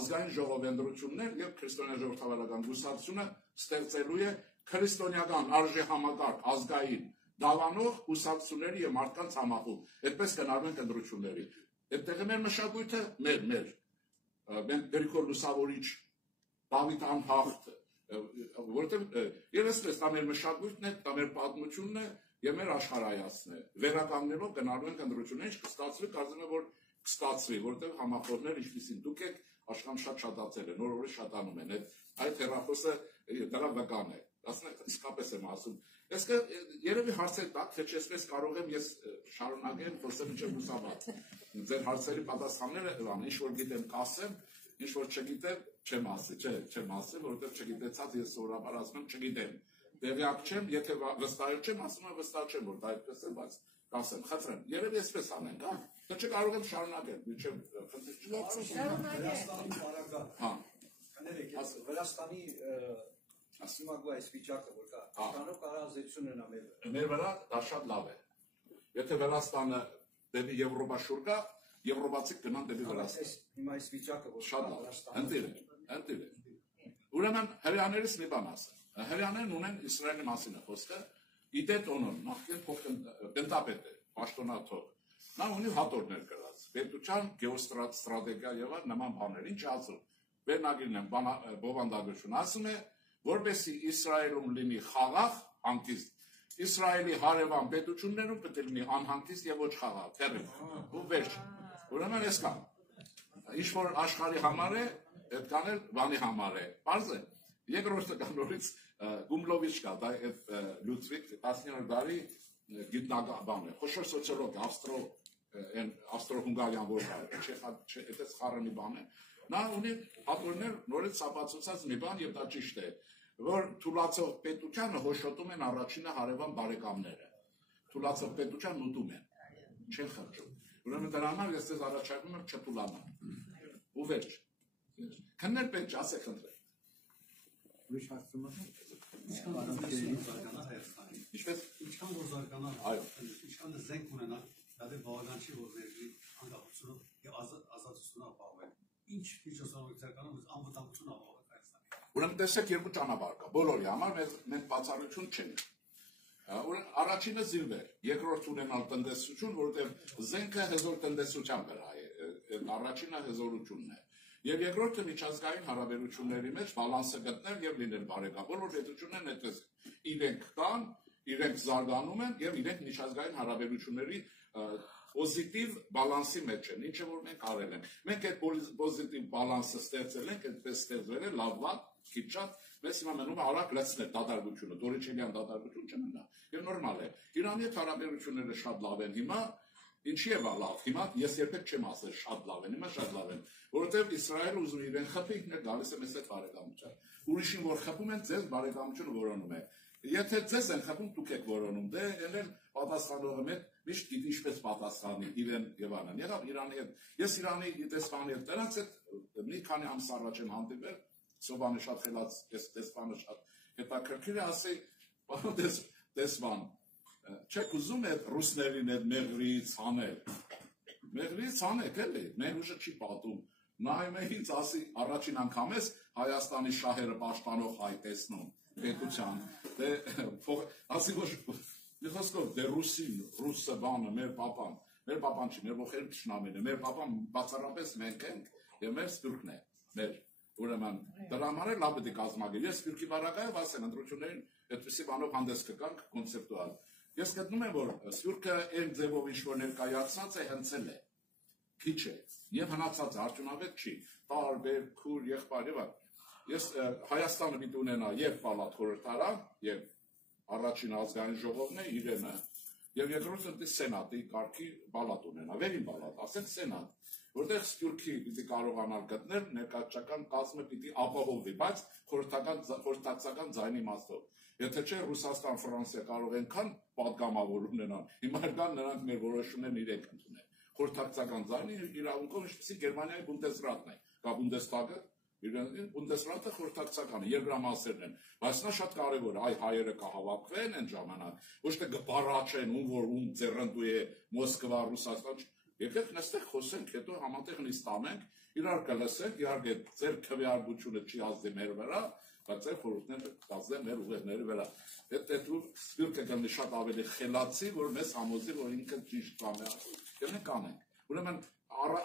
ազգային ժողովի ընտրություններ եւ քրիստոնյա ժողովրդավարական կուսակցությունը ստեղծելու է քրիստոնեական արժեհամակարգ ազգային դավանող կուսակցությունների եւ մարդկանց համախումբ, այդպես կնարվենք ընտրությունների։ Այդտեղ է մեր մշակույթը, մեր մենք Գրիգոր Լուսավորիչ, Դավիթ Անհախտ, որտեղ եւ այսպես դա մեր մշակույթն է, դա մեր պատմությունն է եւ մեր աշխարհայացն է։ Վերականգնելով գնալու ենք ընտրություններ, ինչ կստացվի, կարծում եմ, որ կստացվի, որտեղ համախոհներ ինչպեսին դուք եք, աշխարհում շատ շատացել են, նոր-նոր շատանում են։ Այդ հեռախոսը դրա վկան է։ Ասենք իսկապես եմ ասում։ Այսինքն երևի հարցեր տակ, թե չեսպես կարող եմ ես շարունակեմ խոսել ինչ ուսաբաց։ Ձեր հարցերի պատասխանները լան, ինչ որ գիտեմ կասեմ, ինչ որ չգիտեմ չեմ ասի, որովհետև չգիտեցած ես սովորաբար ասում եմ չգիտեմ։ Տեղյակ չեմ, եթե վստահ չեմ, ասում եմ վստահ չեմ, որ դա այդպես է, բայց կասեմ, խնդրեմ, երևի այսպես անենք, հա։ Թե չկարող եմ շարունակել, մինչև խնդիր Վրաստանի Ասիմագու այս վիճակը, որ կա, կանով կարազեցություն են ամել։ Մեր վրա դա շատ լավ է։ Եթե Վրաստանը դեպի Եվրոպա շուր գա, եվրոպացիք գնան դեպի Վրաստան։ Հիմա այս վիճակը, որ շատ լավ, ընտիր է։ Ուրեմն հրեաներից մի բան ասեմ։ Հրեաներն ունեն Իսրայելի մասին է խոսքը, Իդե Տոնոն, նախկին փոխտնտապետ է, պաշտոնաթող։ Նա ունի հատորներ գրած, պետության գեոստրատեգիա եւ այլ նման բաներ, ինչ ասում։ Վերնագիրն եմ բովանդակություն ասում է, որպեսզի Իսրայելում լինի խաղաղ, հանգիստ, Իսրայելի հարևան պետություններում պետք է լինի անհանգիստ եւ ոչ խաղաղ, թերև, ու վերջ։ Ուրեմն էս կա։ Ինչ որ աշխարհի համար է, այդ կանել բանի համար է։ Պարզ է։ Երկրորդը կա նորից Գումլովիչ կա, դա այդ Լյուդվիգ 19-րդ դարի գիտնական բան է, խոշոր սոցիոլոգ, ավստրո-հունգարյան որ այդպես խառնի բան է։ Նա ունի հատորներ նորից սապացուցած մի բան եւ դա ճիշտ է, որ թուլացող պետությանը հոշոտում են առաջինը հարևան բարեկամները։ Թուլացող պետության ուտում են, չեն խրճում։ Ուրեմն դրա համար ես ձեզ առաջարկում եմ չթուլանալ։ Ու վերջ։ Քննել պետք է, ասեք խնդրեմ։ Ուրիշ հարցում եմ։ Ինչքան զարգանա Հայաստանի։ Ինչպես ինչքան որ զարգանա, այո, ինչքան զենք ունենա, դա դե բավական չի որ ների անկախությունը եւ ազատությունը ապահովել։ Ինչ միջոցառումներով անվտանգություն ապահովել Հայաստանի։ Ուրեմն տեսեք երկու ճանապարհ կա։ Բոլորի համար մենք բացառություն չենք։ Ուրեմն առաջինը զինվեր, երկրորդ ունենալ տնտեսություն, որովհետեւ զենքը հզոր տնտեսության վրա է, առաջինը հզորությունն է։ Եվ երկրորդը միջազգային հարաբերությունների մեջ բալանսը գտնել եւ լինել բարեկամ։ Բոլոր պետություններն այդպես իրենք կան, իրենք զարգանում են եւ իրենք միջազգային հարաբերությունների պոզիտիվ բալանսի մեջ են, ինչը որ մենք արել ենք։ Մենք այդ պոզիտիվ բալանսը ստեղծել ենք, այդպես ստեղծվել է լավ վատ, քիչ շատ, մեզ հիմա մնում է արագ լցնել դատարկությունը, Դորիչելյան դատարկություն չմնա։ Եվ նորմալ է։ Իրանի հետ հարաբերությունները շատ լավ են հիմա, ինչի է լավ։ Հիմա ես երբեք չեմ ասել շատ լավ են, հիմա շատ լավ են, որովհետև Իսրայելը ուզում իրեն խփի, ինքն գալիս է մեզ այդ բարեկամության։ Ուրիշին որ խփում են, ձեզ բարեկամությունը որոնում է։ Եթե ձեզ են խփում, դուք եք որոնում, դե ելել պատասխանողը մեկ միշտ գիտի ինչպես պատասխանի իրեն եւ այլն։ Եղավ Իրանի հետ։ Ես Իրանի դեսպանի հետ դրանց հետ մի քանի ամս առաջ եմ հանդիպել, Սոբանը շատ խելաց, ես դեսպանը շատ հետաքրքիր է, ասի, պարոն դեսպան, չեք ուզում այդ ռուսներին այդ մեղրից հանել։ Մեղրից հանեք էլի, մեր ուժը չի պատում։ Նայում է ինձ ասի, առաջին անգամ ես Հայաստանի շահերը պաշտպանող հայ տեսնում պետության։ Դե ասի որ մի խոսքով դե ռուսը բանը մեր պապան չի, մեր ողերը թշնամին է, մեր պապան բացառապես մենք ենք եւ մեր սպյուրքն է, մեր ուրեմն դրա համար լավ պետք է կազմակերպել։ Ես Սփյուռքի բարակայով ասեմ ընտրություններին այդպեսի բանով հանդես կգանք կոնցեպտուալ։ Ես գտնում եմ, որ Սփյուռքը այն ձևով ինչ-որ ներկայացած է, հնցել է, քիչ է, եւ հնացած է, արդյունավետ չի, տարբեր, քուր, եղբայր եւ այլ։ Ես Հայաստանը պիտի ունենա եւ պալատ խորհրդարան, եւ առաջին ազգային ժողովն է իրենը, եւ երկրորդը դե սենատի կարգի պալատ ունենա, վերին պալատ, ասենք սենատ, որտեղ Սփյուռքի պիտի կարողանալ գտնել ներկայացական կազմը պիտի ապահովվի, բայց խորհրդակցական ձայնի իմաստով։ Եթե չէ Ռուսաստան, Ֆրանսիա կարող ենքան պատգամավոր ունենան, հիմա կան նրանք մեր որոշումներն իրենք ընդունեն։ Խորհրդակցական ձայնի իրավունքով ինչպեսի Գերմանիայի Բունդեսրատն է, կա Բունդեսթագը, Բունդեսրատը խորհրդակցական է, երկրամասերն են, բայց նա շատ կարևոր է, այ հայերը կհավաքվեն այն ժամանակ, ոչ թե կբառաչեն ում ձեռնտու է Մոսկվա, Ռուսաստան, եկեք նստեք խոսենք, հետո համատեղ նիստ անենք, իրար կլսենք, իհարկե ձեր քվեարկությունը չի ազդի մեր վրա, բայց ձեր խորհուրդները կազդեն մեր ուղեղների վրա։ Այդ Սփյուռքը կլինի շատ ավելի խելացի, որ մեզ համոզի, որ ինքը ճիշտ բան է, եւ մենք անենք։ Ուրեմն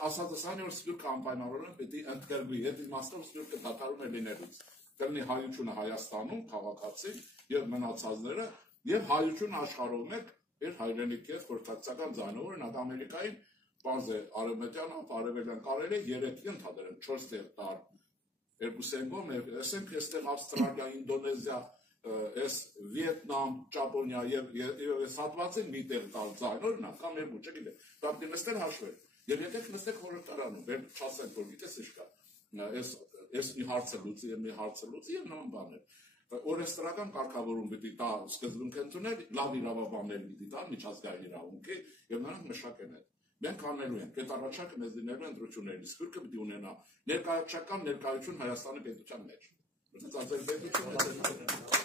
ասածս այն որ Սփյուռքը անպայմանորեն պետք է ընդգրկվի, այդ իմաստով Սփյուռքը դատարում է լինելուց։ Կլինի հայությունը Հայաստանում, քաղաքացի եւ մնացածները, եւ հայությունը աշխարհում մեկ իր հայրենիքի խորհրդակցական ձայնով, օրինակ Ամերիկային բազ է արևմտյան, արևելյան կարելի է 3-ի ընդհանրեն 4 տեղ տար, 2 կողմ, ասենք այստեղ Ավստրալիա, Ինդոնեզիա, այս Վիետնամ, Ճապոնիա եւ այս հատվածին մի տեղ տալ ձայն, օրինակ, կամ երկու, չգիտեմ, դա դնստել հաշվել։ Եվ եկեք նստեք խորհրդարանում, վեր չասենք, որ գիտես ինչ կա, այս մի հարցը լուծի եւ նման բաներ։ Օրենսդրական կարգավորում պիտի տա սկզբունք ընդունել, լավ իրավաբաններ պիտի տա միջազգային իրավունքի եւ նրանք մշակեն են։ Մենք անելու ենք, այդ առաջարկը մեզ դնելու ընտրություններին, Սփյուռքը պիտի ունենա ներկայացական ներկայություն Հայաստանի պետության մեջ։ Որտեղ Ադրբեջանը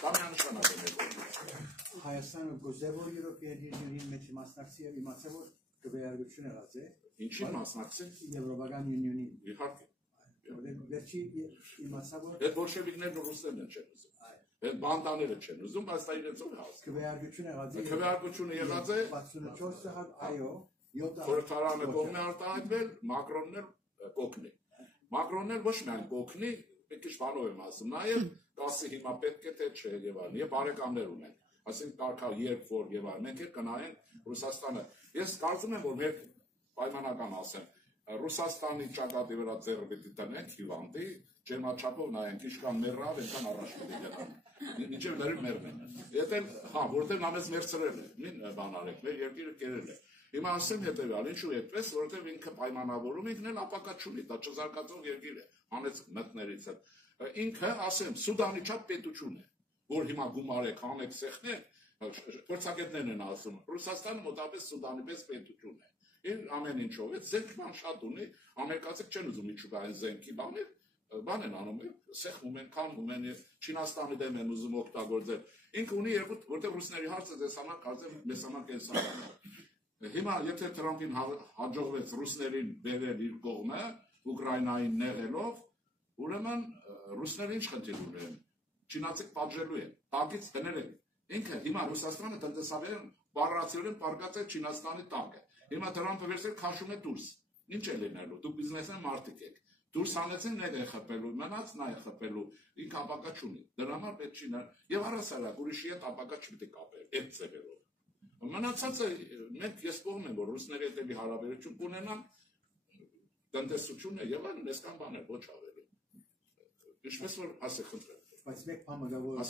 դա միանշանակ է։ Հայաստանը գոզեվոր European Union-ի մեջ մասնակցի եւ իմացա որ քվեարկություն եղած է։ Ինչի մասնակցի։ Եվրոպական Union-ի։ Իհարկե։ Վերջի իմացա որ այդ բոլշևիկներն ու ռուսներն չեն ուզում։ Այդ բանդաները չեն ուզում, բայց դա իրենց ով հաս։ Քվեարկություն եղած է։ Քվեարկությունը եղած է 64 տեղ այո, 7 խորհրդարանը կողմ է արտահայտվել, Մակրոնն էլ կօգնի։ Մակրոնն էլ ոչ միայն կօգնի, մի քիչ բանով եմ ասում, նաև կասի հիմա պետք է թե չէ եւ այլն, եւ բարեկամներ ունենք։ Ասենք տարկալ երբ որ եւ այլն, մենք էլ կնայենք Ռուսաստանը։ Ես կարծում եմ, որ մեր պայմանական ասեմ, Ռուսաստանի ճակատի վրա ձեռը պիտի տնենք հիվանդի, ջերմաչափով նայենք, ինչքան մեռավ, այնքան առաջ պիտի գնանք։ Ինչեւ լրիվ մեռն են։ Եթե հա, որտեղ նա մեզ մերցրել է, մին բան արեք, մեր երկիրը կերել է։ Հիմա ասեմ հետեւյալ, ինչու այդպես, որովհետեւ ինքը պայմանավորում ինքն էլ ապակա չունի, դա չզարգացող երկիր է, հանեց մտներից է։ Ինքը, ասեմ, Սուդանի չափ պետություն է, որ հիմա գումարեք, հանեք սեղներ, փորձագետներն են ասում, Ռուսաստանը մոտավորապես Սուդանի պես պետություն է։ Իր ամեն ինչով է, զենքման շատ ունի, ամերիկացիք չեն ուզում միջուկային զենքի բաներ, բան են անում, սեղմում են, քամում են, Չինաստանի դեմ են ուզում օգտագործել։ Ինքը ունի երկու, որտեղ ռուսների հարցը դες համար կարծեմ մեզ համար կենսական է։ Հիմա եթե Թրամփին հաջողվեց ռուսներին բերել իր կողմը, Ուկրաինային նեղելով, ուրեմն ռուսները ինչ խնդիր ունեն։ Չինացիք պատժելու են, տակից դնել են։ Ինքը հիմա Ռուսաստանը տնտեսաբար բառացիորեն պարկած է Չինաստանի տակը։ Հիմա Թրամփը վերցրել քաշում է դուրս։ Ինչ է լինելու։ Դուք բիզնեսмен մարդիկ եք։ Դուրս հանեցին նեղ է խփելու, մնաց նա է խփելու։ Ինքը ապակա չունի։ Դրա համար պետք չի նա։ Եվ առասարակ ուրիշի հետ ապակա չպետք է կապել այդ ծևերով։ Մնացածը մենք ես կողմ եմ, որ ռուսների հետ էլի հարաբերություն կունենան, տնտեսությունը եւ այլն, այսքան բաներ, ոչ ավելի։ Ինչպես որ ասեք խնդրեմ։ Բայց մեկ բան մտա որ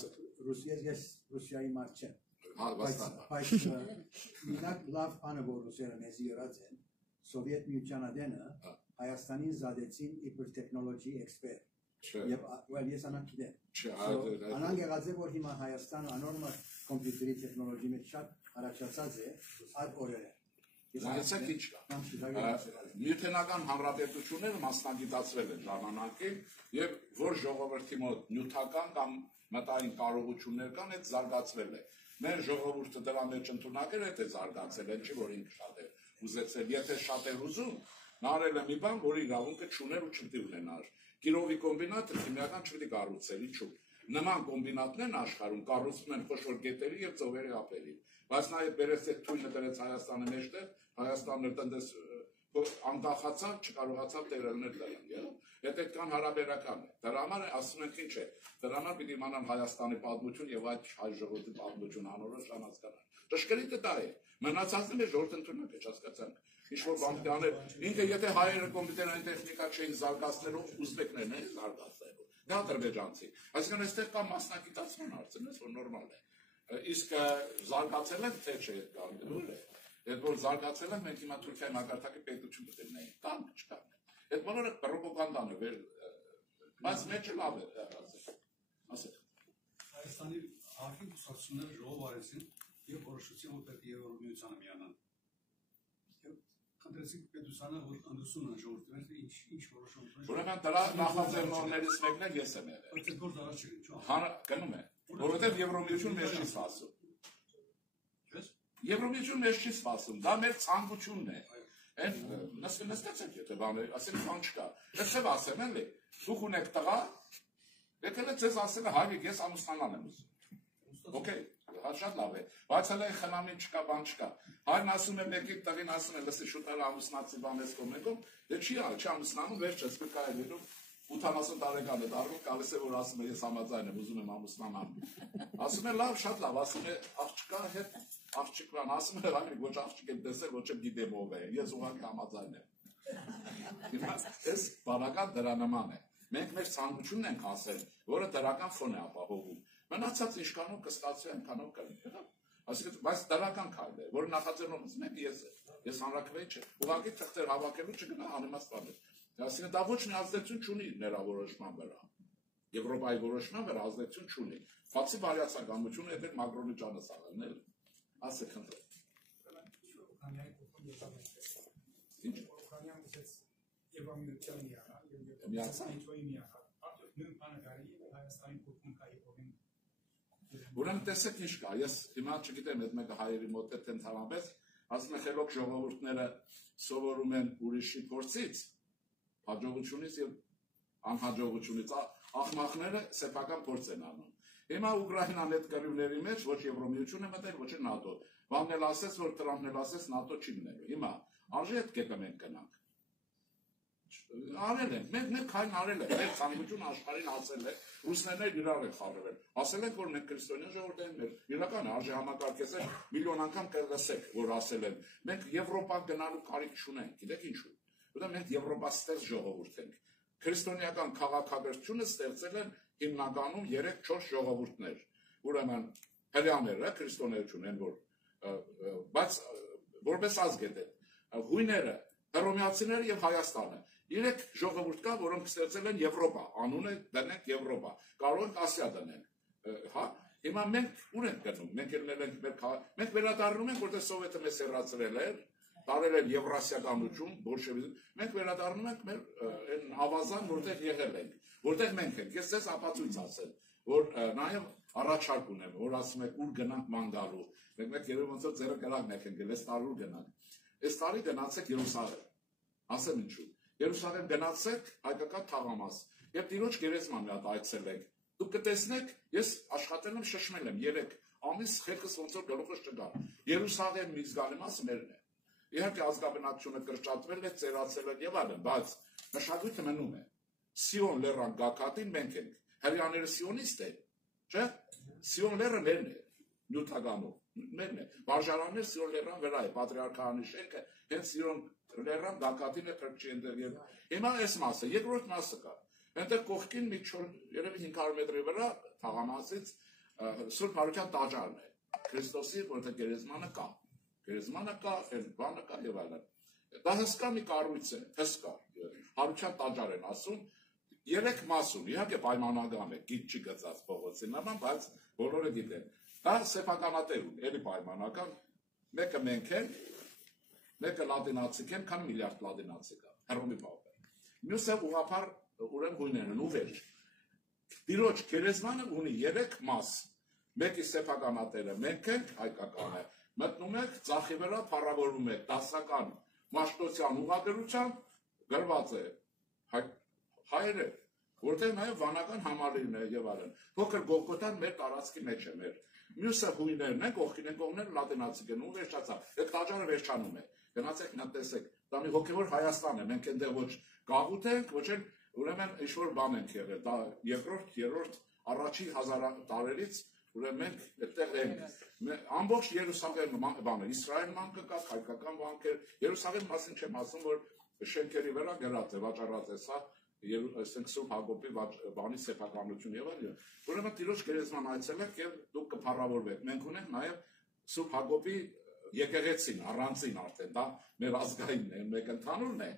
ես Ռուսիայի մարդ չեմ։ Բայց մինակ լավ բանը որ ռուսերը մեզ յուրած են, Սովետ միության adենը Հայաստանին զադեցին իբր տեխնոլոգի էքսպերտ։ Եւ ես անակ գիտեմ։ Անան եղած է որ հիմա Հայաստանը անորմալ կոմպյուտերի տեխնոլոգի մեջ շատ առաջացած է այդ օրերը։ Նայեցեք ինչ կա։ Նյութենական հանրապետությունները մասնագիտացվել են ժամանակին եւ որ ժողովրդի մոտ նյութական կամ մտային կարողություններ կան, այդ զարգացվել է։ Մեր ժողովուրդը դրա մեջ ընդունակել է, թե զարգացել է, չի որ ինքը շատ է ուզեցել։ Եթե շատ է ուզում, նա արել է մի բան, որի իրավունքը չուներ ու չպետք է ունենար։ Կիրովի կոմբինատը քիմիական չպետք է կառուցել, ինչու՞։ Նման կոմբինատներն աշխարհում կառուցվում են խոշոր գետերի եւ ծովերի ափերին։ Բայց նա այդ բերեց այդ թույլը դրեց Հայաստանի մեջտեղ, Հայաստանը անկախացավ, չկարողացավ տեղերներ դրան, Այդ այդքան հարաբերական է։ Դրա համար ասում ենք ինչ է, դրա համար պիտի իմանան Հայաստանի պատմություն եւ այդ հայ ժողովրդի պատմություն անորոշ անհասկանան։ Ճշգրիտը դա է։ Մնացածն է ժողովուրդ ընդունակ է, հասկացանք։ Ինչ որ բան կաներ, ինքը եթե հայերը կոմպյուտերային տեխնիկա չէին զարգացնելով, ուզբեկներն էին զարգացնելու։ Դա ադրբեջանցի։ Այսինքն այստեղ կա մասնագիտացման հարցն է, որ նորմալ է։ Իսկ զարգացել են թե չէ կան դուր է։ Այդ որ զարգացել են մենք հիմա Թուրքիայի մակարդակի պետություն կդնենք, կան չկան։ Այդ բոլորը պրոպագանդան է, բայց մեջը լավ է ասել։ Հայաստանի արտի կուսակցությունները ժողով արեցին եւ որոշեցին որ պետք է Եվրոմիությանը միանան։ Եվ խնդրեցին պետությանը որ ընդդուսունն ժողովրդի մեջ ինչ որոշում ունեն։ Ուրեմն դրա նախաձեռնողներից մեկն էլ ես եմ եղել։ Բայց այդ գործ առաջ չի գնում։ Հա, գնում է, որովհետեւ Եվրոմիություն մեզ չի սպասում։ Եվրոմիություն մեզ չի սպասում, դա մեր ցանկությունն է։ Այն նստեցեք եթե բանը, ասենք բան չկա։ Այսպես ասեմ էլի, դուք ունեք տղա, եկել է ձեզ ասել է հայրիկ ես ամուսնանալ եմ ուզում։ Okay, շատ լավ է։ Բայց հələ խնամին չկա, բան չկա։ Հայրն ասում է մեկի տղին ասում է, լսի շուտ արա ամուսնացի բան ես կողմեկում, դե չի ամուսնանում, վերջ ես կա է լինում 80 տարեկան է դառնում, գալիս է որ ասում է ես համաձայն եմ, ուզում եմ ամուսնանալ։ Ասում է լավ, շատ լավ, ասում է աղջկա հետ աղջիկան ասում է հայրիկ ոչ աղջիկ եմ տեսել, ոչ եմ գիտեմ ով է, ես ուղղակի համաձայն եմ։ Այս բանական դրա նման է։ Մենք մեր ցանկությունն ենք ասել, որը դրական ֆոն է ապահովում։ Մնացած ինչ կանոն կստացվի այնքանով կլինի։ Այսինքն, բայց դրական քայլ է, որը նախաձեռնողից մեկը ես հանրաքվեի չէ։ Ուղղակի թղթեր հավաքելու չգնա անիմաստ բան է։ Այսինքն դա ոչ մի ազդեցություն չունի նրա որոշման վրա։ Եվրոպայի որոշման վրա ազդեցություն չունի։ Բացի բարյացակամությունը եւ Մակրոնի ջանը սաղալն է։ Ասեք խնդրեմ։ Ինչ։ Ուրեմն տեսեք ինչ կա, ես հիմա չգիտեմ այդ մեկը հայերի մոտ է թե ընդհանրապես, ասում է խելոք ժողովուրդները սովորում են ուրիշի փորձից, հաջողությունից եւ անհաջողությունից, աղմախները սեփական փորձ են անում։ Հիմա Ուկրաինան այդ կռիվների մեջ ոչ Եվրոմիություն է մտել, ոչ ՆԱՏՕ։ Բանն էլ ասեց, որ Տրամփն էլ ասեց ՆԱՏՕ չի լինելու։ Հիմա արժի այդ կետը մենք գնանք։ Արել են, մենք քայլ արել ենք, մեր ցանկությունը աշխարհին ասել է, ռուսներն իրար են խառնվել։ Ասել են, որ մենք քրիստոնյա ժողովուրդ ենք, մեր իրական արժի համակարգես է, միլիոն անգամ կլսեք, որ ասել են։ Մենք Եվրոպա գնալու կարիք չունենք, գիտեք ինչու։ Որտեղ մենք Եվրոպաստեղծ ժողովուրդ ենք։ Քրիստոնեական քաղաքակրթությունը ստեղծել են հիմնականում 3-4 ժողովուրդներ։ Ուրեմն հрьяաները քրիստոնեություն են, որ բայց որպես ազգ է հույները, հռոմեացիները եւ Հայաստանը։ 3 ժողովուրդ կա, որոնք ստեղծել են Եվրոպա, անունը դնենք Եվրոպա, կարող ենք Ասիա դնենք, հա։ Հիմա մենք ուր ենք գնում, մենք մենք վերադառնում ենք, որտեղ սովետը մեզ հեռացրել էր, տարել էր եվրասիականություն, բոլշևիզմ, մենք վերադառնում ենք մեր այն ավազան, որտեղ եղել ենք, որտեղ մենք ենք։ Ես ձեզ ապացույց ասել, որ նաեւ առաջարկ ունեմ, որ ասում եք ուր գնանք ման գալու։ Մենք երբ ոնց որ ձերը կրակն եք ընկել, այս տարի ուր գնանք։ Այս տարի գնացեք Երուսաղեմ։ Ասեմ ինչու։ Երուսաղեմ գնացեք հայկական թաղամաս եւ Տիրոջ գերեզման մի հատ այցելեք։ Դուք կտեսնեք, ես աշխատել եմ, շշմել եմ 3 ամիս, խելքս ոնց որ գլուխս չգա։ Երուսաղեմի մի զգալի մասը մերն է։ Իհարկե ազգաբնակչությունը կրճատվել է, ծերացել է եւ այլն, բայց մշակույթը մնում է։ Սիոն լեռան գակատին մենք ենք։ Հрьяաները սիոնիստ են, չէ՞։ Սիոն լեռը մերն է, նյութականով մերն է։ Վարժարաններ Սիոն լեռան վրա է, պատրիարքալի շենքը, հենց Սիոն լեռան գակատին է քրճի ընդեր եւ հիմա այս մասը, երկրորդ մասը կա։ Այնտեղ կողքին մի երևի 500 մետրի վրա թաղամասից Սուրբ Հարության տաճարն է։ Քրիստոսի, որտեղ գերեզմանը կա։ Գերեզմանը կա, այն բանը կա եւ այլն։ Դա հսկա մի կառույց է, հսկա։ Հարության տաճար են ասում, 3 մաս ունի, իհարկե պայմանական է, գիծ չի գծած փողոցի նման, բայց բոլորը գիտեն։ Դա սեփականատեր ունի, էլի պայմանական, մեկը մենք ենք, մեկը լատինացիք են, քան միլիարդ լատինացի կա, Հռոմի պապը։ Մյուսը ուղղափառ ուրեմն հույներն ու վերջ։ Տիրոջ գերեզմանը ունի 3 մաս։ Մեկի սեփականատերը մենք ենք, հայկականը։ Մտնում եք, ծախի վրա փառավորում եք, դասական մաշտոցյան ուղղագրությամբ գրված է հայերը, որտեղ նաև վանական համալիրն է եւ այլն։ Փոքր Գողգոթան մեր տարածքի մեջ է մեր։ Մյուսը հույներն են, կողքին են կողմներ լատինացիք են ու վերջացավ։ Այդ տաճարը վերջանում է։ Գնացեք նա տեսեք, դա մի հոգևոր Հայաստան է, մենք այնտեղ ոչ գաղութ ենք, ոչ էլ ուրեմն ինչ-որ բան ենք եղել, դա երկրորդ, երրորդ, առաջին 1000 տարերից ուրեմն մենք այդտեղ ենք, ամբողջ Երուսաղեմ բանը, Իսրայել մանկը կա, հայկական բանկեր, Երուսաղեմ մասին չեմ ասում, որ շենքերի վրա գրած է, վաճառած է, սա այսինքն Սուրբ Հակոբի բանի սեփականություն եւ այլն, ուրեմն Տիրոջ գերեզման այցելեք եւ դուք կփառավորվեք, մենք ունենք նաեւ Սուրբ Հակոբի եկեղեցին, առանցին արդեն, դա մեր ազգայինն է, մեկ ընդհանուրն է,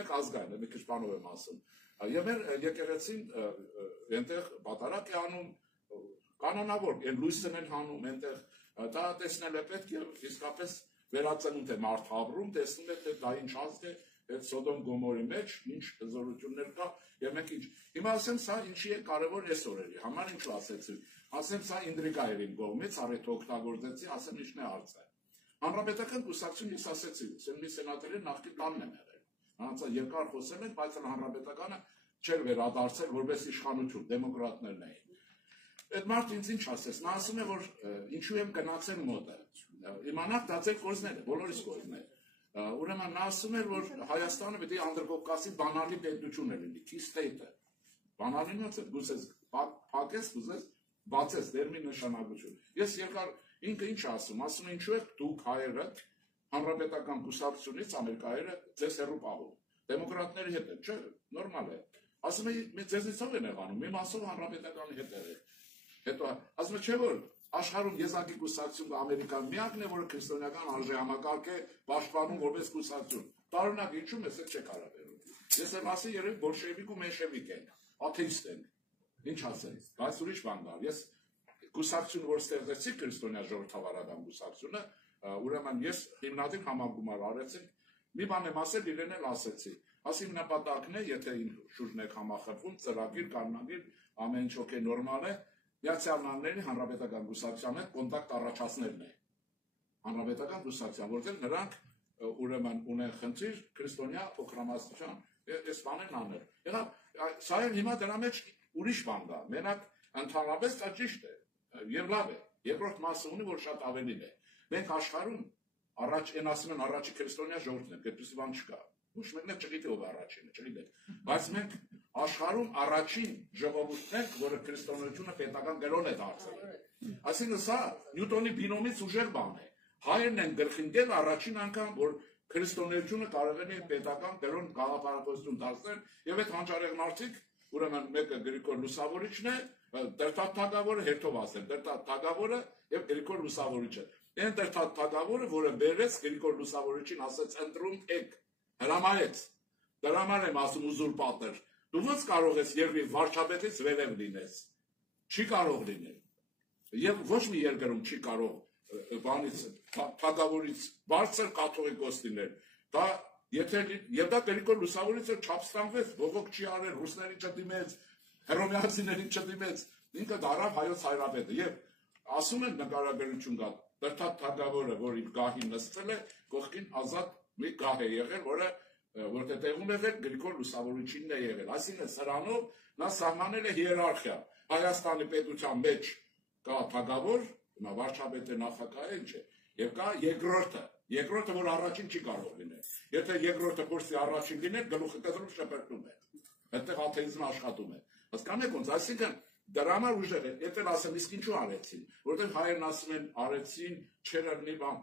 մեկ ազգային է, մի քիչ բանով եմ ասում։ Եվ մեր եկեղեցին այնտեղ բատարակ է անում, կանոնավոր, այն լույսն են հանում, այնտեղ դա տեսնել է պետք եւ իսկապես վերածնունդ է մարդ հավրում, տեսնում է թե դա ինչ ազգ է, այդ Սոդոմ Գոմորի մեջ ինչ հզորություններ կա եւ մենք ինչ։ Հիմա ասեմ սա ինչի է կարեւոր այս օրերի համար ինչ ասեցի։ Ասեմ սա ինտրիգա էր իմ կողմից, առիթ օգտագործեցի, ասեմ ինչն է հարցը։ Հանրապետական կուսակցություն ես ասեցի, սենի սենատորին նախկին տանն են եղել։ Նրանց երկար խոսել են, բայց հանրապետականը չէր վերադարձել որպես իշխանություն, դեմոկրատներն էին։ Այդ մարդը ինձ ինչ ասեց, նա ասում է, որ ինչու եմ գնացել մոտը։ Իմանաք դա ձեր կորզներ է, բոլորիս կորզն է։ Ուրեմն նա ասում էր, որ Հայաստանը պետք է Անդրկովկասի բանալի պետություն է լինի, key state-ը։ Բանալին ոնց է, գուցես փակես, գուցես բացես դերմին նշանակություն։ Ես երկար ինքը ինչ ասում է ինչու եք դուք հայերը հանրապետական կուսակցությունից ամերիկայերը ձեզ հեռու պահում։ Դեմոկրատների հետ է, չէ, նորմալ է։ Ասում է ձեզնից ով են եղանում, մի մասով հանրապետականի հետ է։ Հետո ասում է չէ որ աշխարհում եզակի կուսակցություն Ամերիկան միակն է, որը քրիստոնեական արժեհամակարգ է պաշտպանում որպես կուսակցություն։ Տարօրինակ ինչու՞ մեզ հետ չեք հարաբերում։ Ես եմ ասի երեք բոլշևիկ ու մենշևիկ են, աթեիստ են։ Ինչ ասեմ, բայց ուրիշ բան կար։ Ես կուսակցություն որ ստեղծեցի քրիստոնյա ժողովրդավարական կուսակցությունը, ուրեմն ես հիմնադիր համագումար արեցի։ Մի բան եմ ասել, իրեն էլ ասեցի։ Ասի նպատակն է, եթե շուրջն եք համախմբվում, ծրագիր, կանոնագիր, ամեն ինչ օքեյ նորմալ է, Միացյալ Նահանգների հանրապետական կուսակցության հետ կոնտակտ առաջացնելն է։ Հանրապետական կուսակցության, որտեղ նրանք ուրեմն ունեն խնդիր քրիստոնյա փոքրամասնության, այս բանն անել։ Եղավ, սա էլ հիմա դրա մեջ ուրիշ բան կա։ Մենակ ընդհանրապես դա ճիշտ է եւ լավ է։ Երկրորդ մասը ունի, որ շատ ավելին է։ Մենք աշխարհում առաջ են ասում են առաջի քրիստոնյա ժողովուրդն է, այդպես բան չկա։ Ոչ մեկն չգիտի ով առաջինը, չգիտեք։ Բայց մենք աշխարհում առաջին ժողովուրդն ենք, որը քրիստոնեությունը պետական գրոն է դարձել։ Այսինքն սա Նյուտոնի բինոմից ուժեղ բան է։ Հայերն են գլխինգել առաջին անգամ, որ քրիստոնեությունը կարող է պետական գրոն գաղափարախոսություն դարձնել, եւ այդ հանճարեղ մարդիկ, ուրեմն մեկը Գրիգոր Լուսավորիչն է, Դերթատ Թագավորը, հերթով ասեմ, Դերթատ Թագավորը եւ Գրիգոր Լուսավորիչը։ Այն Դերթատ Թագավորը, որը բերեց Գրիգոր Լուսավորիչին, ասեց ընտրում եք, հրամայեց։ Դրա համար եմ ասում ուզուրպատոր։ Դու ո՞նց կարող ես երկրի վարչապետից վերև լինես։ Չի կարող լինել։ Եվ ոչ մի երկրում չի կարող բանից թագավորից բարձր կաթողիկոս լինել։ Դա եթե եւ դա Գրիգոր Լուսավորիչը չափստանվեց, ողոք չի արել, ռուսներին չդիմեց, հռոմեացիներին չդիմեց, ինքը դարավ հայոց հայրապետը եւ ասում են նկարագրություն կա, Դերթատ Թագավորը, որ իր գահին նստել է, կողքին ազատ մի գահ է եղել, որը որտեղ տեղում եղել Գրիգոր Լուսավորիչինն է եղել։ Այսինքն սրանով նա սահմանել է հիերարխիա։ Հայաստանի պետության մեջ կա թագավոր, նա վարչապետը նախագահ է, ինչ է, եւ կա երկրորդը, որ առաջին չի կարող լինել։ Եթե երկրորդը փորձի առաջին լինել, գլուխը կտրում շպրտում է։ Այդտեղ աթեիզմը աշխատում է։ Հասկանեք ոնց, այսինքն դրա համար ուժեղ է։ Եթե ասեմ, իսկ ինչու արեցին, որտեղ հայերն ասում են արեցին, չեր լինի բան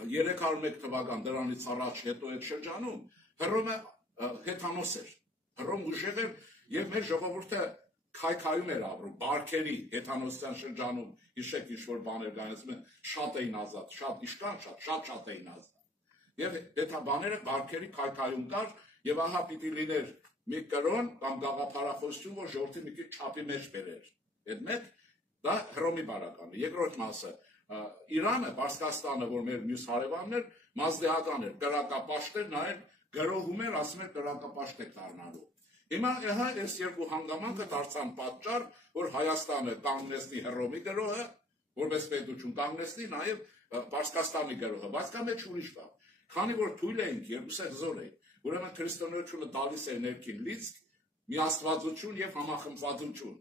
301 թվական դրանից առաջ հետո այդ շրջանում Հռոմը հեթանոս էր, Հռոմ ուժեղ էր եւ մեր ժողովուրդը քայքայում էր ապրում, բարքերի հեթանոսյան շրջանում, հիշեք ինչ-որ բաներ կայացնում են, շատ էին ազատ, շատ իշքան շատ էին ազատ։ Եվ այդ բաները բարքերի քայքայում կար եւ ահա պիտի լիներ մի կրոն կամ գաղափարախոսություն, որ ժողովրդի մի քիչ չափի մեջ բերեր։ Այդ մեկ դա Հռոմի բարականը, երկրորդ մասը Իրանը, Պարսկաստանը, որ մեր մյուս հարևանն էր, մազդեհական էր, կրակապաշտեր, նա էր գրոհում էր, ասում էր կրակապաշտ եք դառնալու։ Հիմա ահա այս երկու հանգամանքը դարձան պատճառ, որ Հայաստանը կանգնեցնի Հռոմի գրոհը, որպես պետություն կանգնեցնի նաև Պարսկաստանի գրոհը, բայց կա մեջ ուրիշ բան։ Քանի որ թույլ էինք, երկուսը հզոր էին, ուրեմն քրիստոնեությունը տալիս էր ներքին լիցք, միաստվածություն եւ համախմբվածություն։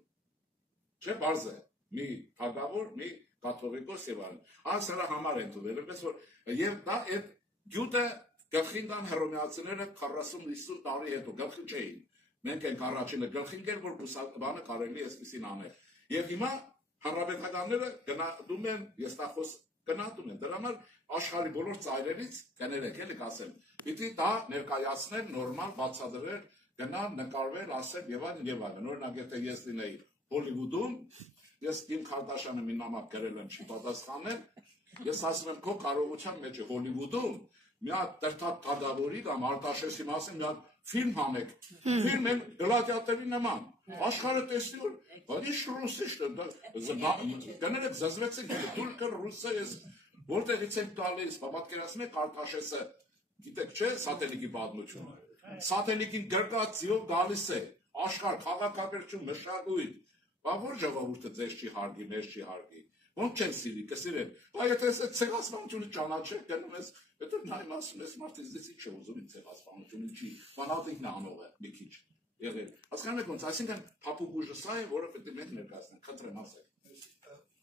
Չէ՞ բարձ է։ Մի թագավոր, մի կաթողիկոս եւ այլն։ Այս նրա համար են տվել, այնպես որ եւ դա այդ գյուտը Գլխին կան հռոմեացիները 40-50 տարի հետո գլխին չէին։ Մենք ենք առաջինը գլխին գեր, որ բանը կարելի էսպիսին անել։ Եվ հիմա հանրապետականները գնահատում են, եստախոս գնահատում են։ Դրա համար աշխարհի բոլոր ծայրերից կներեք, էլի կասեմ։ Պիտի դա ներկայացնել, նորմալ բացատրել, գնալ, նկարվել, ասել եւ այլն եւ այլն։ Օրինակ, եթե ես լինեի Հոլիվուդում, ես Կիմ Քարդաշյանը մի նամակ գրել եմ, չի պատասխանել, ես ասում եմ քո կարողության մեջ է Հոլիվուդում մի հատ տրթակ կադավորի կամ Արտաշեսի մասին մի հատ ֆիլմ հանեք, ֆիլմ են գլադիատորի նման, աշխարհը տեսնի որ բանիշ ռուսիշ կներեք զզվեցին, թուրքը ռուսը ես որտեղից եմ տալիս, պատկերացնում եք Արտաշեսը, գիտեք չէ, սատելիկի պատմությունը, սատելիկին գրկացիով գալիս է, աշխարհ, քաղաքակրթություն, մշակույթ, որ ժողովուրդը ձեզ չի հարգի, մեզ չի հարգի, ոնց չեն սիրի, կսիրեն, բայց եթե այս ցեղասպանությունը ճանաչեք, գնում ես, հետո նայում ասում ես մարդից դեսի չէ ուզում ինձ ցեղասպանությունը չի, բանալտիկն է անող է մի քիչ եղել, հասկանում եք ոնց, այսինքն փափուկ ուժը սա է, որը պետք է մենք ներկայացնենք, խնդրեմ ասեք։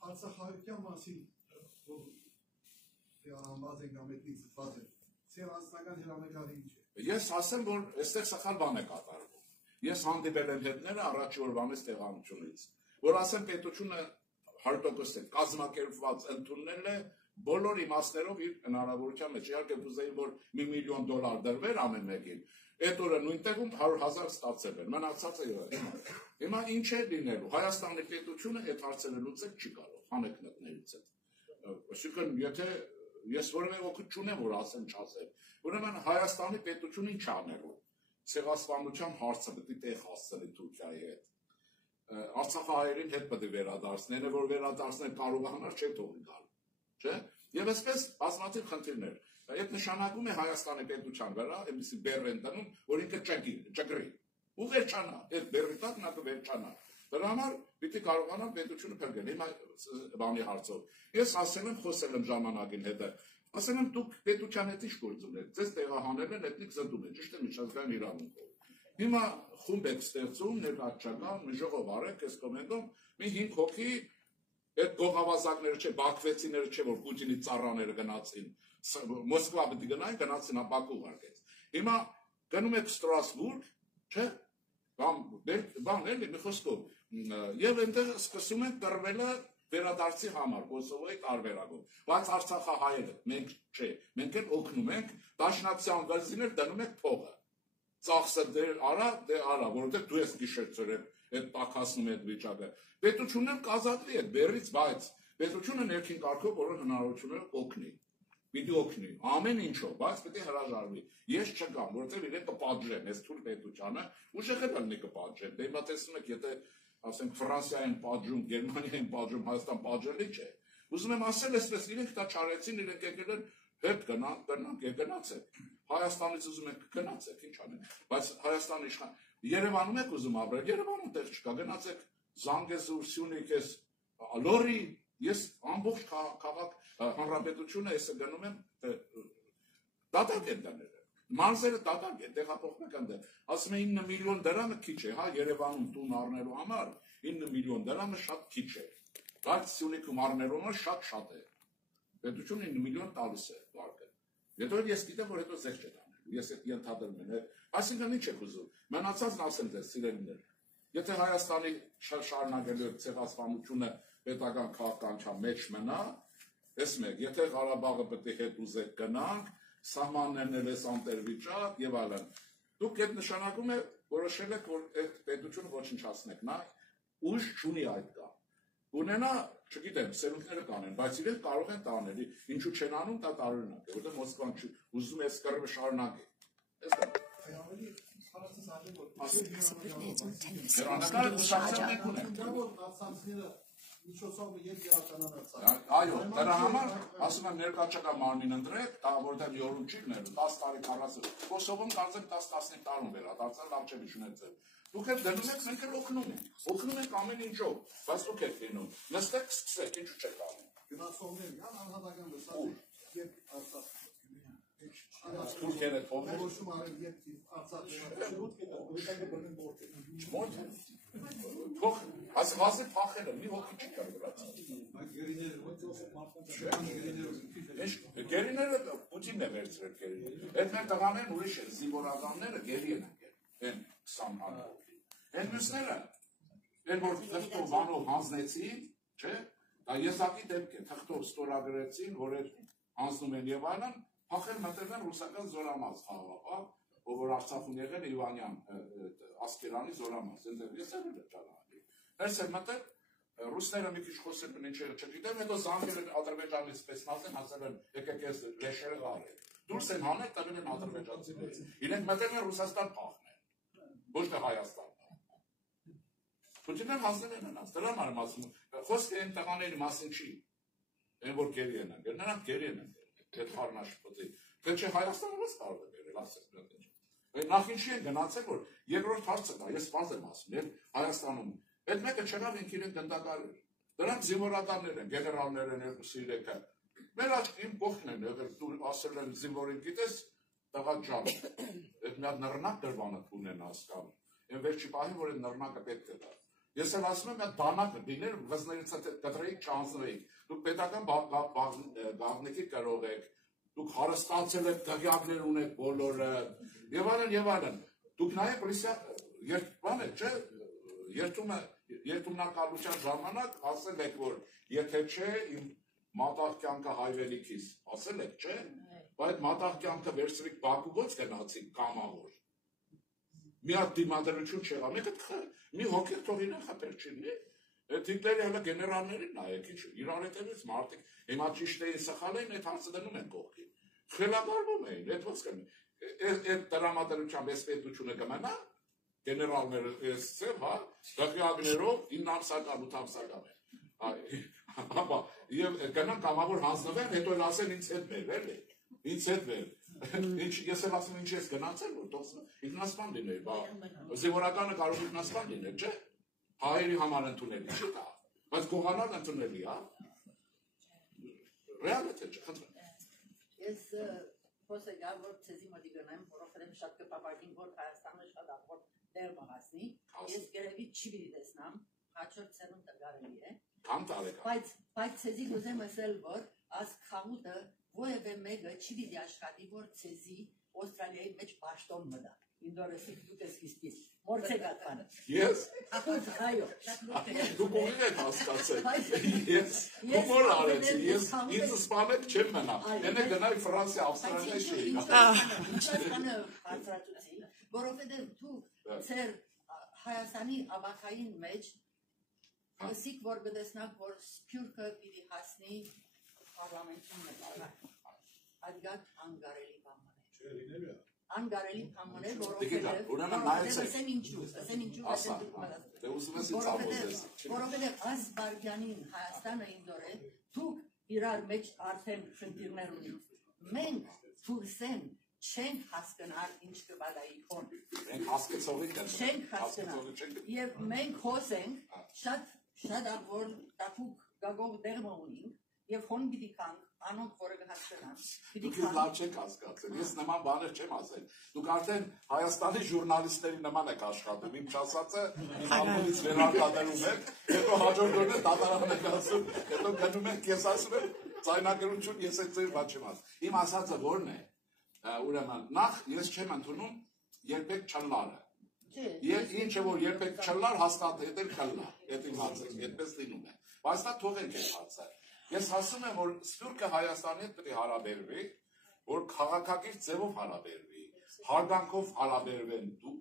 Արցախահայության մասին, որ անհամբազ են կամ էթնիկ զտված են, ցեղասպանական հրամեկարի ինչ է։ Ես ասեմ, որ այստեղ սխալ բան է կատարվում։ Ես հանդիպել եմ հետները առաջի օրվանից տեղանությունից, որ ասեմ պետությունը 100% կազմակերպված ընդուննել է բոլոր իմաստներով իր հնարավորության մեջ։ Իհարկե կուզեի, որ $1 միլիոն դրվեր ամեն մեկին։ Այդ օրը նույն տեղում 100,000 ստացել էր։ Մնացածը եղել։ Հիմա ինչ է լինելու։ Հայաստանի պետությունը այդ հարցերը լուծել չի կարող, հանեկնետներից հետ։ Այսինքն, եթե ես որևէ օգուտ չունեմ, որ ասեմ չասեմ, ուրեմն Հայաստանի պետությունը ինչ անելու։ Ցեղասպանության հարցը պետք է տեղ հասցնի Թուրքիայի հետ։ Արցախահայերին հետ պետք է վերադարձնել, որ վերադարձնել կարողանար չէ թողի գալ, չէ՞։ Եվ այսպես բազմաթիվ խնդիրներ։ Այդ նշանակում է Հայաստանի պետության վրա, այնպեսի բեռ են դնում, որ ինքը ճգրի։ Ու վերջանա, այդ բեռի տակ նա կվերջանա։ Դրա համար պիտի կարողանա պետությունը փրկել։ Հիմա բանի հարցով։ Ես ասել եմ, խոսել եմ ժամանակին հետը։ Ասել եմ դուք պետության հետ ինչ գործում եք։ Ձեզ տեղահանել են էթնիկ զտում են, ճիշտ է միջազգային իրավունքով։ Հիմա խումբ եք ստեղծում, ներկայացական, մի ժողով արեք, այս կոմենդում, մի 5 հոգի այդ գողավազակները չէ, բաքվեցիները չէ, որ Պուտինի ծառաները գնացին, Մոսկվա պետք է գնային, գնացին Բաքու ուղարկեց։ Հիմա գնում եք Ստրասբուրգ, չէ՞, բան էլի մի խոսքով, եւ այնտեղ սկսում են տրվելը վերադարձի համար Կոսովոյի տարբերակով, բայց Արցախահայերը մենք չէ, մենք էլ օգնում ենք, դաշնակցության վազիներ դնում ենք փողը, ծախսը դեր արա, որովհետեւ դու ես գիշերցրել այդ տակասնում այդ վիճակը, պետությունը կազատվի այդ բերից, բայց պետությունը ներքին կարգով բոլոր հնարավորությունները օգնի, պիտի օգնի, ամեն ինչով, բայց պետք է հրաժարվի, ես չկամ, որովհետեւ իրենք կպատժեն, այս թույլ պետությանը, ուժեղը լինի կպատժեն, դե հիմա տեսնում եք, եթե ասենք Ֆրանսիային պատժում, Գերմանիային պատժում, Հայաստան պատժելի չէ։ Ուզում եմ ասել այսպես, իրենք դա չարեցին, իրենք եկել են հետ գնանք եւ գնացեք։ Հայաստանից ուզում եք գնացեք, ինչ անենք։ Բայց Հայաստանի իշխան Երևանում եք ուզում ապրել, Երևանում տեղ չկա, գնացեք Զանգեզուր, Սյունիք, Լորի, ես ամբողջ քաղաք հանրապետությունը էսը գնում եմ դատարկ են դնել։ Մարզերը դատարկ են, տեղափոխում եք այնտեղ։ Ասում են 9 միլիոն դրամը քիչ է, հա, Երևանում տուն առնելու համար 9 միլիոն դրամը շատ քիչ է։ Բայց Սյունիքում առնելու համար շատ է։ Պետությունը 9 միլիոն տալիս է վարկը։ Հետո ես գիտեմ, որ հետո ձեզ չեք անելու։ Ես այդ ենթադրում եմ։ Այսինքն ինչ եք ուզում։ Մնացածն ասեմ ձեզ, սիրելիներ։ Եթե Հայաստանի շարունակելու ցեղասպանությունը պետական քաղաքականության մեջ մնա, ես մեկ, եթե Ղարաբաղը պետք է հետ ուզեք գնանք, սահմաններն էս անտերվիճակ եւ այլն։ Դուք այդ նշանակում է որոշել եք, որ այդ պետությունը ոչնչացնեք, նա ուժ չունի այդ կա։ Ունենա, չգիտեմ, սերունդները կանեն, բայց իրենք կարող են տանել, ինչու չեն անում, դա տարօրինակ է, որտեղ Մոսկվան ուզում է սկրը շարունակի։ Այս դա։ Այո, դրա համար ասում եմ ներկայացական մարմին ընտրեք, դա որտեղ յորում չի գնել, 10 տարի 40, Կոսովում կարծեմ 10-15 տարում վերադարձել, լավ չէ միջունեցել։ Դուք եք դնում եք, մենք էլ օգնում ենք ամեն ինչով, բայց դուք եք լինում, նստեք, սկսեք, ինչու չեք անում։ Գնացողների, անհատական լսած եք Արցախ։ Թուրքերը թողնել։ Որոշում արել եք Արցախ։ Փող, ասի փախելը մի հոգի չի կարողացել։ Գերիները Պուտինն է վերցրել գերիները։ Այդ մեր տղաներն ուրիշ են, զինվորականները գերի են անգել, են 20 հոգի։ Են մյուսները, են որ թղթով բանով հանձնեցին, չէ, դա եսակի դեպք է, թղթով ստորագրեցին, որ այդ հանձնում են եւ այլն, փախել մտել են ռուսական զորամաս խաղաղապահ, որ Արցախում եղել է Իվանյան Ասկերանի զորամաս, այնտեղ ես եմ ճանաչել։ Այս է մտել ռուսները մի քիչ խոսել են ինչերը չգիտեմ, հետո զանգել են ադրբեջանից սպեցնաց են հասել են եկեք ես լեշերը գարել։ Դուրս են հանել, տվել են ադրբեջանցիներից։ Իրենք մտել են Ռուսաստան փախնել, ոչ թե Հայաստան։ Պուտինն հասել են նրանց, դրան արմ ասում, խոսքը այն տղաների մասին չի, այն որ գերի են անգել, նրանք գերի են անգել, այդ խառնաշփոթի, թե չէ Հայաստանը ո՞ս կարող է բերել, ասեք նրանք։ Նախ ինչի են գնացել, որ երկրորդ հարցը կա, ես սպազ եմ ասում, եւ Հայաստանում այդ մեկը չեղավ ինք իրեն գնդակար էր, դրանք զինվորականներ են, գեներալներ են, երկուսի երեքը, մեր իմ կողքն են եղել, դու ասել են զինվորին գիտես, տղա ջան, այդ մի հատ նռնակ դրվանը ունեն հասկանում, այն վերջի պահին, որ այդ նռնակը պետք է դա։ Ես էլ ասում եմ, այդ բանակը դիներ վզներից կտրեիք, չանձնվեիք, դուք պետական բաղնիկի կարող եք, դուք հարստացել եք, դղյակներ ունեք բոլորը, եւ այլն, դուք նաեւ երթումնակալության ժամանակ ասել եք, որ եթե չէ, իմ մատաղ կյանքը հայրենիքիս, ասել եք, չէ, բայց մատաղ կյանքը վերցրիք Բաքու ո՞նց գնացիք կամավոր, մի հատ դիմադրություն չեղավ, մի հոգի թող իրեն խփեր չլինի, Թիկները հələ գեներալներին նայեք, իրար հետևից մարդիկ, հիմա ճիշտ էին սխալ էին, այդ հարցը դնում են կողքին, խելագարվում էին, այդ ոնց կնի, այդ տրամադրությամբ այս պետությունը կմնա, գեներալները ես ծև, հա, դղյակներով 9 ամսական, 8 ամսական է, և գնան կամավոր հանձնվեն, հետո էլ ասեն ինձ հետ մեր, էլի, ինձ հետ մեր, ես էլ ասում ինչ ես գնացել, որ տոքս ինքնասպան լիներ, զինվորականը կարող ինքնասպան լիներ, չէ, հայերի համար ընդունելի չի դա, բայց գողանալ ընդունելի, հա, ռեալիտ է չէ, խնդրեմ։ Ես խոսը գար, որ ցեզի մոտի գնայմ, որովհետև շատ կպապակին, որ Հայաստանը շատ ախոր դեր մահասնի, ես գերևի չի բիդի տեսնամ, հաչոր ծերունդը գարելի է, բայց ցեզի գուզեմ ասել, որ աս խաղուտը որևէ մեկը չի բիդի աշխատի, որ ցեզի Օստրալիայի մեջ պաշտոն մտա, ինդորեսի դուք ես կիսպի, մորցեք ատվանը։ Ես։ Այո։ Դուք ուղիղ եք հասկացել, ես հումոր արեցի, ես ինձ սպանեք չեմ մնա, ենե գնայք Ֆրանսիա, Ավստրալիա չի։ Ինչպես հարցրացուցի, որովհետև դուք ծեր Հայաստանի ավակային մեջ ասիք, որ գտեսնակ, որ սպյուրքը պիտի հասնի պարլամենտում նկարակ, ադգատ անգարելի բաման է։ Անգարելի բաման է, որովհետև աս բարգյանին Հայաստանը ինդոր է, դուք իրար մեջ արդեն խնդիրներ ունիք, մենք թուրսեն չենք հասկնար ինչ կբադայի կոն։ Մենք հասկեցողի կնենք։ Չենք հասկնար։ Եվ մենք հոսենք շատ ավոր տապուկ գագով դերմը ունինք և հոն պիտի կանք, անոնք որը կհասկնան։ Դուք իզ լավ չեք հասկացել, ես նման բաներ չեմ ասել։ Դուք արդեն Հայաստանի ժուրնալիստների նման եք աշխատում, իմ չասածը իմ ամենից վերարտադրում եք, հետո հաջորդ օրն է դատարան եք ասում, հետո գնում եք, ես ասում եմ, ձայնագրություն ես այդ ձեր բան չեմ ասում։ Իմ ասածը որն է, ուրեմն, նախ ես չեմ ընդունում երբեք չլարը։ Եվ ինչը որ երբեք չլար, հաստատ հետել կլար, հետ իմ հացեք, հետպես լինում է։ Բայց դա թողենք է հացը։ Ես ասում եմ, որ սպյուրքը Հայաստանի հետ պետք է հարաբերվի, որ քաղաքակիրթ ձևով հարաբերվի, հարգանքով հարաբերվեն դու,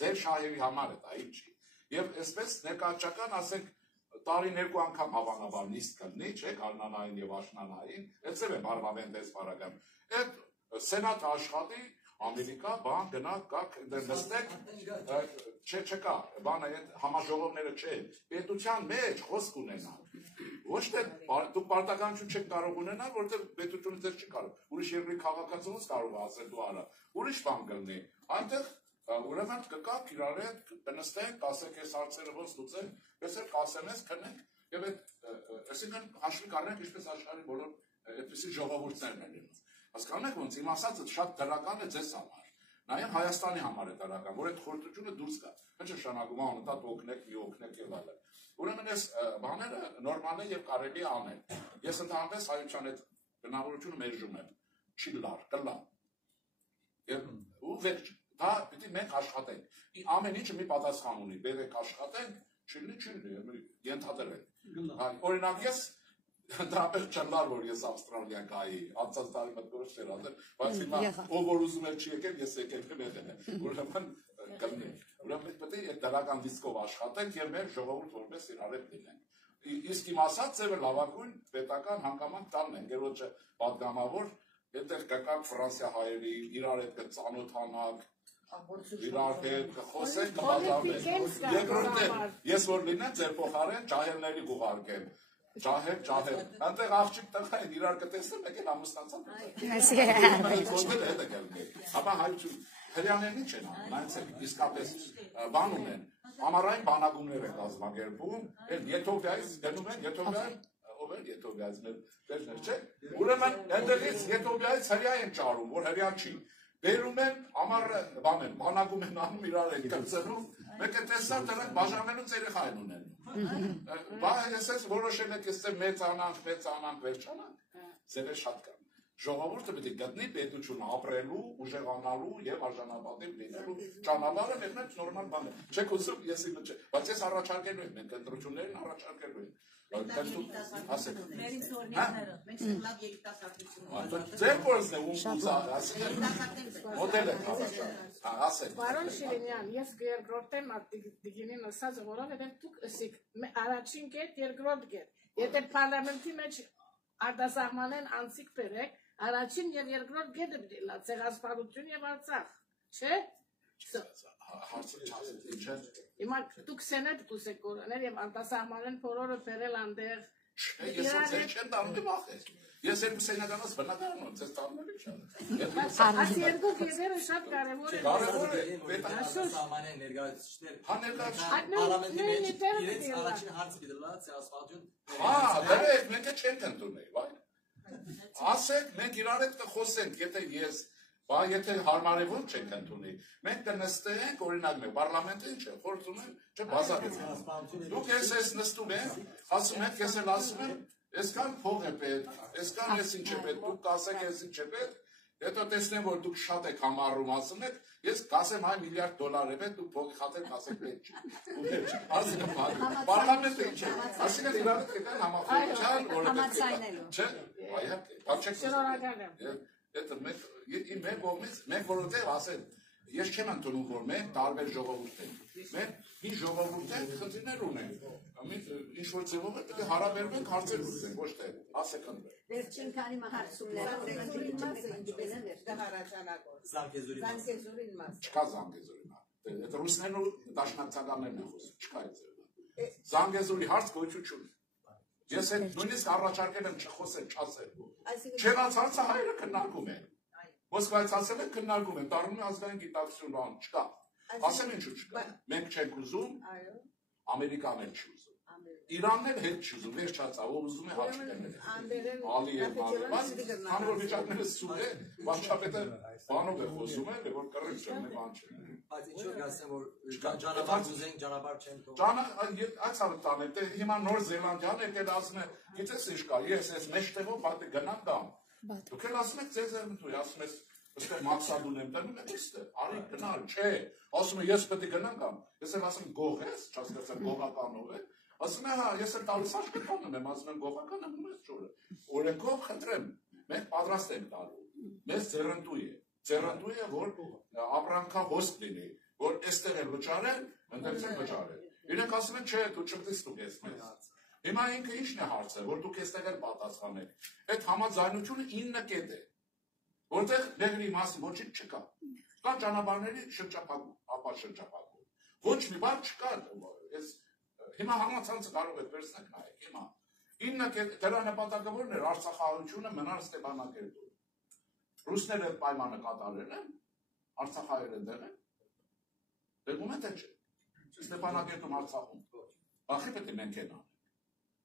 ձեր շահերի համար է դա ինչի։ Եվ այսպես ներկայացական ասենք տարին 2 անգամ հավանաբար նիստ կլինի, չէ, գարնանային եւ աշնանային, այդպես է բարվավենտես բարակամ։ Այդ սենատը աշխատի, Ամերիկա, բան, գնա, կակ, նստեք, չկա, բանը համաժողովները չէ, պետության մեջ խոսք ունենալ, ոչ թե դուք պարտականություն չեք կարող ունենալ, որտեղ պետությունը ձեզ չի կարող, ուրիշ երկրի քաղաքացիությունից կարող է ասել դու արա, ուրիշ բան կլինի, այնտեղ ուրեմն կկաք իրար հետ, կնստենք, կասեք ես հարցերը ոնց լուծենք, ես էլ կասեմ ես, քնենք, եւ այսինքն հաշվի կառնենք ինչպես աշխարհի բոլոր այդպիսի ժողովուրդներն են լինում։ Հասկանում եք ոնց իմ ասածը շատ դրական է ձեզ համար։ Նաև Հայաստանի համար է դրական, որ այդ խորհրդությունը դուրս գա։ Ինչ նշանակում է անընդհատ օգնեք, մի օգնեք եւ այլն։ Ուրեմն այս բաները նորմալ է եւ կարելի է անել։ Ես ընդհանրապես հայության այդ բնավորությունը մերժում եմ։ Չի լար, կլա։ Եվ ու վերջ, դա պիտի մենք աշխատենք։ Ամեն ինչը մի պատասխան ունի, բերեք աշխատենք, չի, ենթադրենք։ Օրինակ ես դրապես չլար, որ ես Ավստրալիա գայի, անցած տարի մտքորոշ չէր ադել, բայց հիմա ով որ ուզում էր չի եկել, ես եկել եմ եղել եմ, ուրեմն կլնի, ուրեմն պետք է դրական դիսկով աշխատենք և մեր ժողովուրդ որպես իրարետ լինենք։ Իսկ իմ ասած ձևը լավագույն պետական հանգամանք տալն են, գերոջը պատգամավոր, հետեղ կկակ Ֆրանսիա հայերի, իրար հետ կծանոթանանք, իրար հետ կխոսենք, կմազավենք, երկրորդ ես որ լինեմ ձեր փոխարեն ջահելների կուղարկեմ, ջահել, անտեղ աղջիկ տղա են իրար կտեսնեմ, եկել ամուսնացան, ապա հայություն, հրյաներն ինչ են անում, նայեցեք իսկապես բան ունեն, ամառային բանագումներ են կազմակերպում, Եթովպիայից գնում են, ով էր Եթովպիայից մեր վերջներ չէ, ուրեմն այնտեղից Եթովպիայից հրյա են ճարում, որ հրյա չի, բերում են ամառը բանագում են անում իրար են կրծնում, մեկը տեսավ դրանք բաժանելուց երեխա են ունենում, բա ես որոշել եք ես մեծանանք, վերջանանք, ձեր է շատ կան։ Ժողովուրդը պետք է գտնի պետություն ապրելու, ուժեղանալու եւ արժանապատիվ լինելու ճանապարհը մեկնած նորմալ բան է։ Չեք ուզում, ես իմը չէ, բայց ես առաջարկելու եմ, մենք ընտրություններին առաջարկելու ենք։ Ասեք։ Մերին զորնիները, մենք լավ երիտասարդություն։ Ձեր կորզն է ասեք։ Մոդել է առաջարկել։ Ասեք։ Պարոն Շիրինյան, ես երկրորդ եմ դիգինին ասած, որովհետեւ դուք ասիք առաջին կետ, երկրորդ կետ։ Եթե parlamenti մեջ արտասահմանեն անցիկ բերեք, առաջին եւ երկրորդ գետը պիտի լա ցեղասպանություն եւ Արցախ, չէ՞։ Հիմա դուք սենետ կուսեք կորաներ եւ արտասահմանեն բոլորը բերել անդեղ։ Ես ձեր չեմ տանում վախես։ Ես երկու սենյականոց բնակարան ունեմ, ձեզ տանում եմ ինչ։ Այս երկու գետերը շատ կարեւոր են։ Կարեւոր է։ Արտասահմանեն ներկայացուցիչներ։ Parlamenti մեջ իրենց առաջին հարցը դրලා ցեղասպանություն։ Դրեք, մենք չենք ընդունել, վայ։ Ասեք, մենք իրար հետ կխոսենք, եթե հարմարևոն չենք ընդունի, մենք կնստենք, օրինակ մենք, պարլամենտը ինչ է, խորհրդում են, չէ, բազարեցին։ Դուք ես նստում եք, ասում եք, ես էլ ասում եմ, այսքան փող է պետք, այսքան ես ինչ է պետք, դուք կասեք ես ինչ է պետք, հետո տեսնեմ, որ դուք շատ եք համառում ասում եք, ես կասեմ $1 միլիարդ է պետք, դուք փողի խաթեր կասեք պետք չի։ Ասում եմ, պարլամենտը ինչ է, ասիկան իրար հետ կգան համախոհության, որը պետք է, մենք որովհետև ասեն, ես չեմ ընդունում, որ մենք տարբեր ժողովուրդ ենք, մենք մի ժողովուրդ ենք, խնդիրներ ունենք, ինչ-որ ձևով է պետք է հարաբերվենք, հարցեր լուծենք, ոչ թե ասեք ընդվեր։ Վերջին քանի Զանգեզուրի մաս։ Չկա Զանգեզուրի մաս։ Այդ ռուսներն ու դաշնակցականներն են խոսում, չկա այդ ձևը։ Զանգեզուրի հարց գոյություն չունի։ Ես այդ նույնիսկ առաջարկել եմ չխոսել, չասել։ Չեղած հարցը հայերը քննարկում են։ Մոսկվայից ասել են քննարկում են, տարնում է ազգային գիտակցություն բան, չկա։ Ասեմ ինչու չկա։ Մենք չենք ուզում, Ամերիկան էլ չի ուզում։ Իրանն էլ հետ չի ուզում, վերջացա, ով ուզում է հաճկել։ Ալիև, քան որ վիճակները սուր է, վարչապետը բանով է խոսում է, որ կռիվ չունի բան չէ։ Բայց ինչու գասեմ, որ ճանապարհ ուզենք, ճանապարհ չեն թող։ Այցավը տանեմ, դե հիմա Նոր Զելանդիան եկել ասում է, գիտես ինչ կա, ես այս մեջտեղով բա գնամ կամ։ Դուք էլ ասում եք ձեզ ընդուր, ասում ես, ըստեղ մաքսադուն եմ տանում, էստեղ, արի գնալ, չէ, ասում է ես պետք է գնամ կամ։ Ես եմ ասում գող ես, չհասկացա գողականով է։ Ասում է, հա, ես էլ տալիս աշխատանում եմ, ասում եմ գողական եմ ունես ջուրը։ Օրենքով խնդրեմ, մենք պատրաստ ենք տալու։ Մեզ ձեռնտու է։ Ձեռնտու է, որ ապրանքահոսք լինի, որ էստեղ էլ վճարեն, ընդդեմ են վճարեն։ Իրենք ասում են, չէ, դու չգտես դուք ես մեզ։ Հիմա ինքը ինչն է հարցը, որ դուք էստեղ էլ պատասխանեք։ Այդ համաձայնությունը 9 կետ է, որտեղ ների մասի ոչինչ չկա։ Կա ճանապարհների շրջափակում, ապա շրջափակում։ Ոչ մի բան չկա։ Հիմա համացանցը կարող եք վերցնել նայեք, հիմա 9 կետ դրա նպատակը որն էր Արցախահայությունը մնալ Ստեփանակերտում։ Ռուսները պայմանը կատարել են, արցախահայերը դեռ են։ Դեպքում է թե չէ։ Ստեփանակերտում Արցախում։ Ախի պետք է մենք ենք անենք։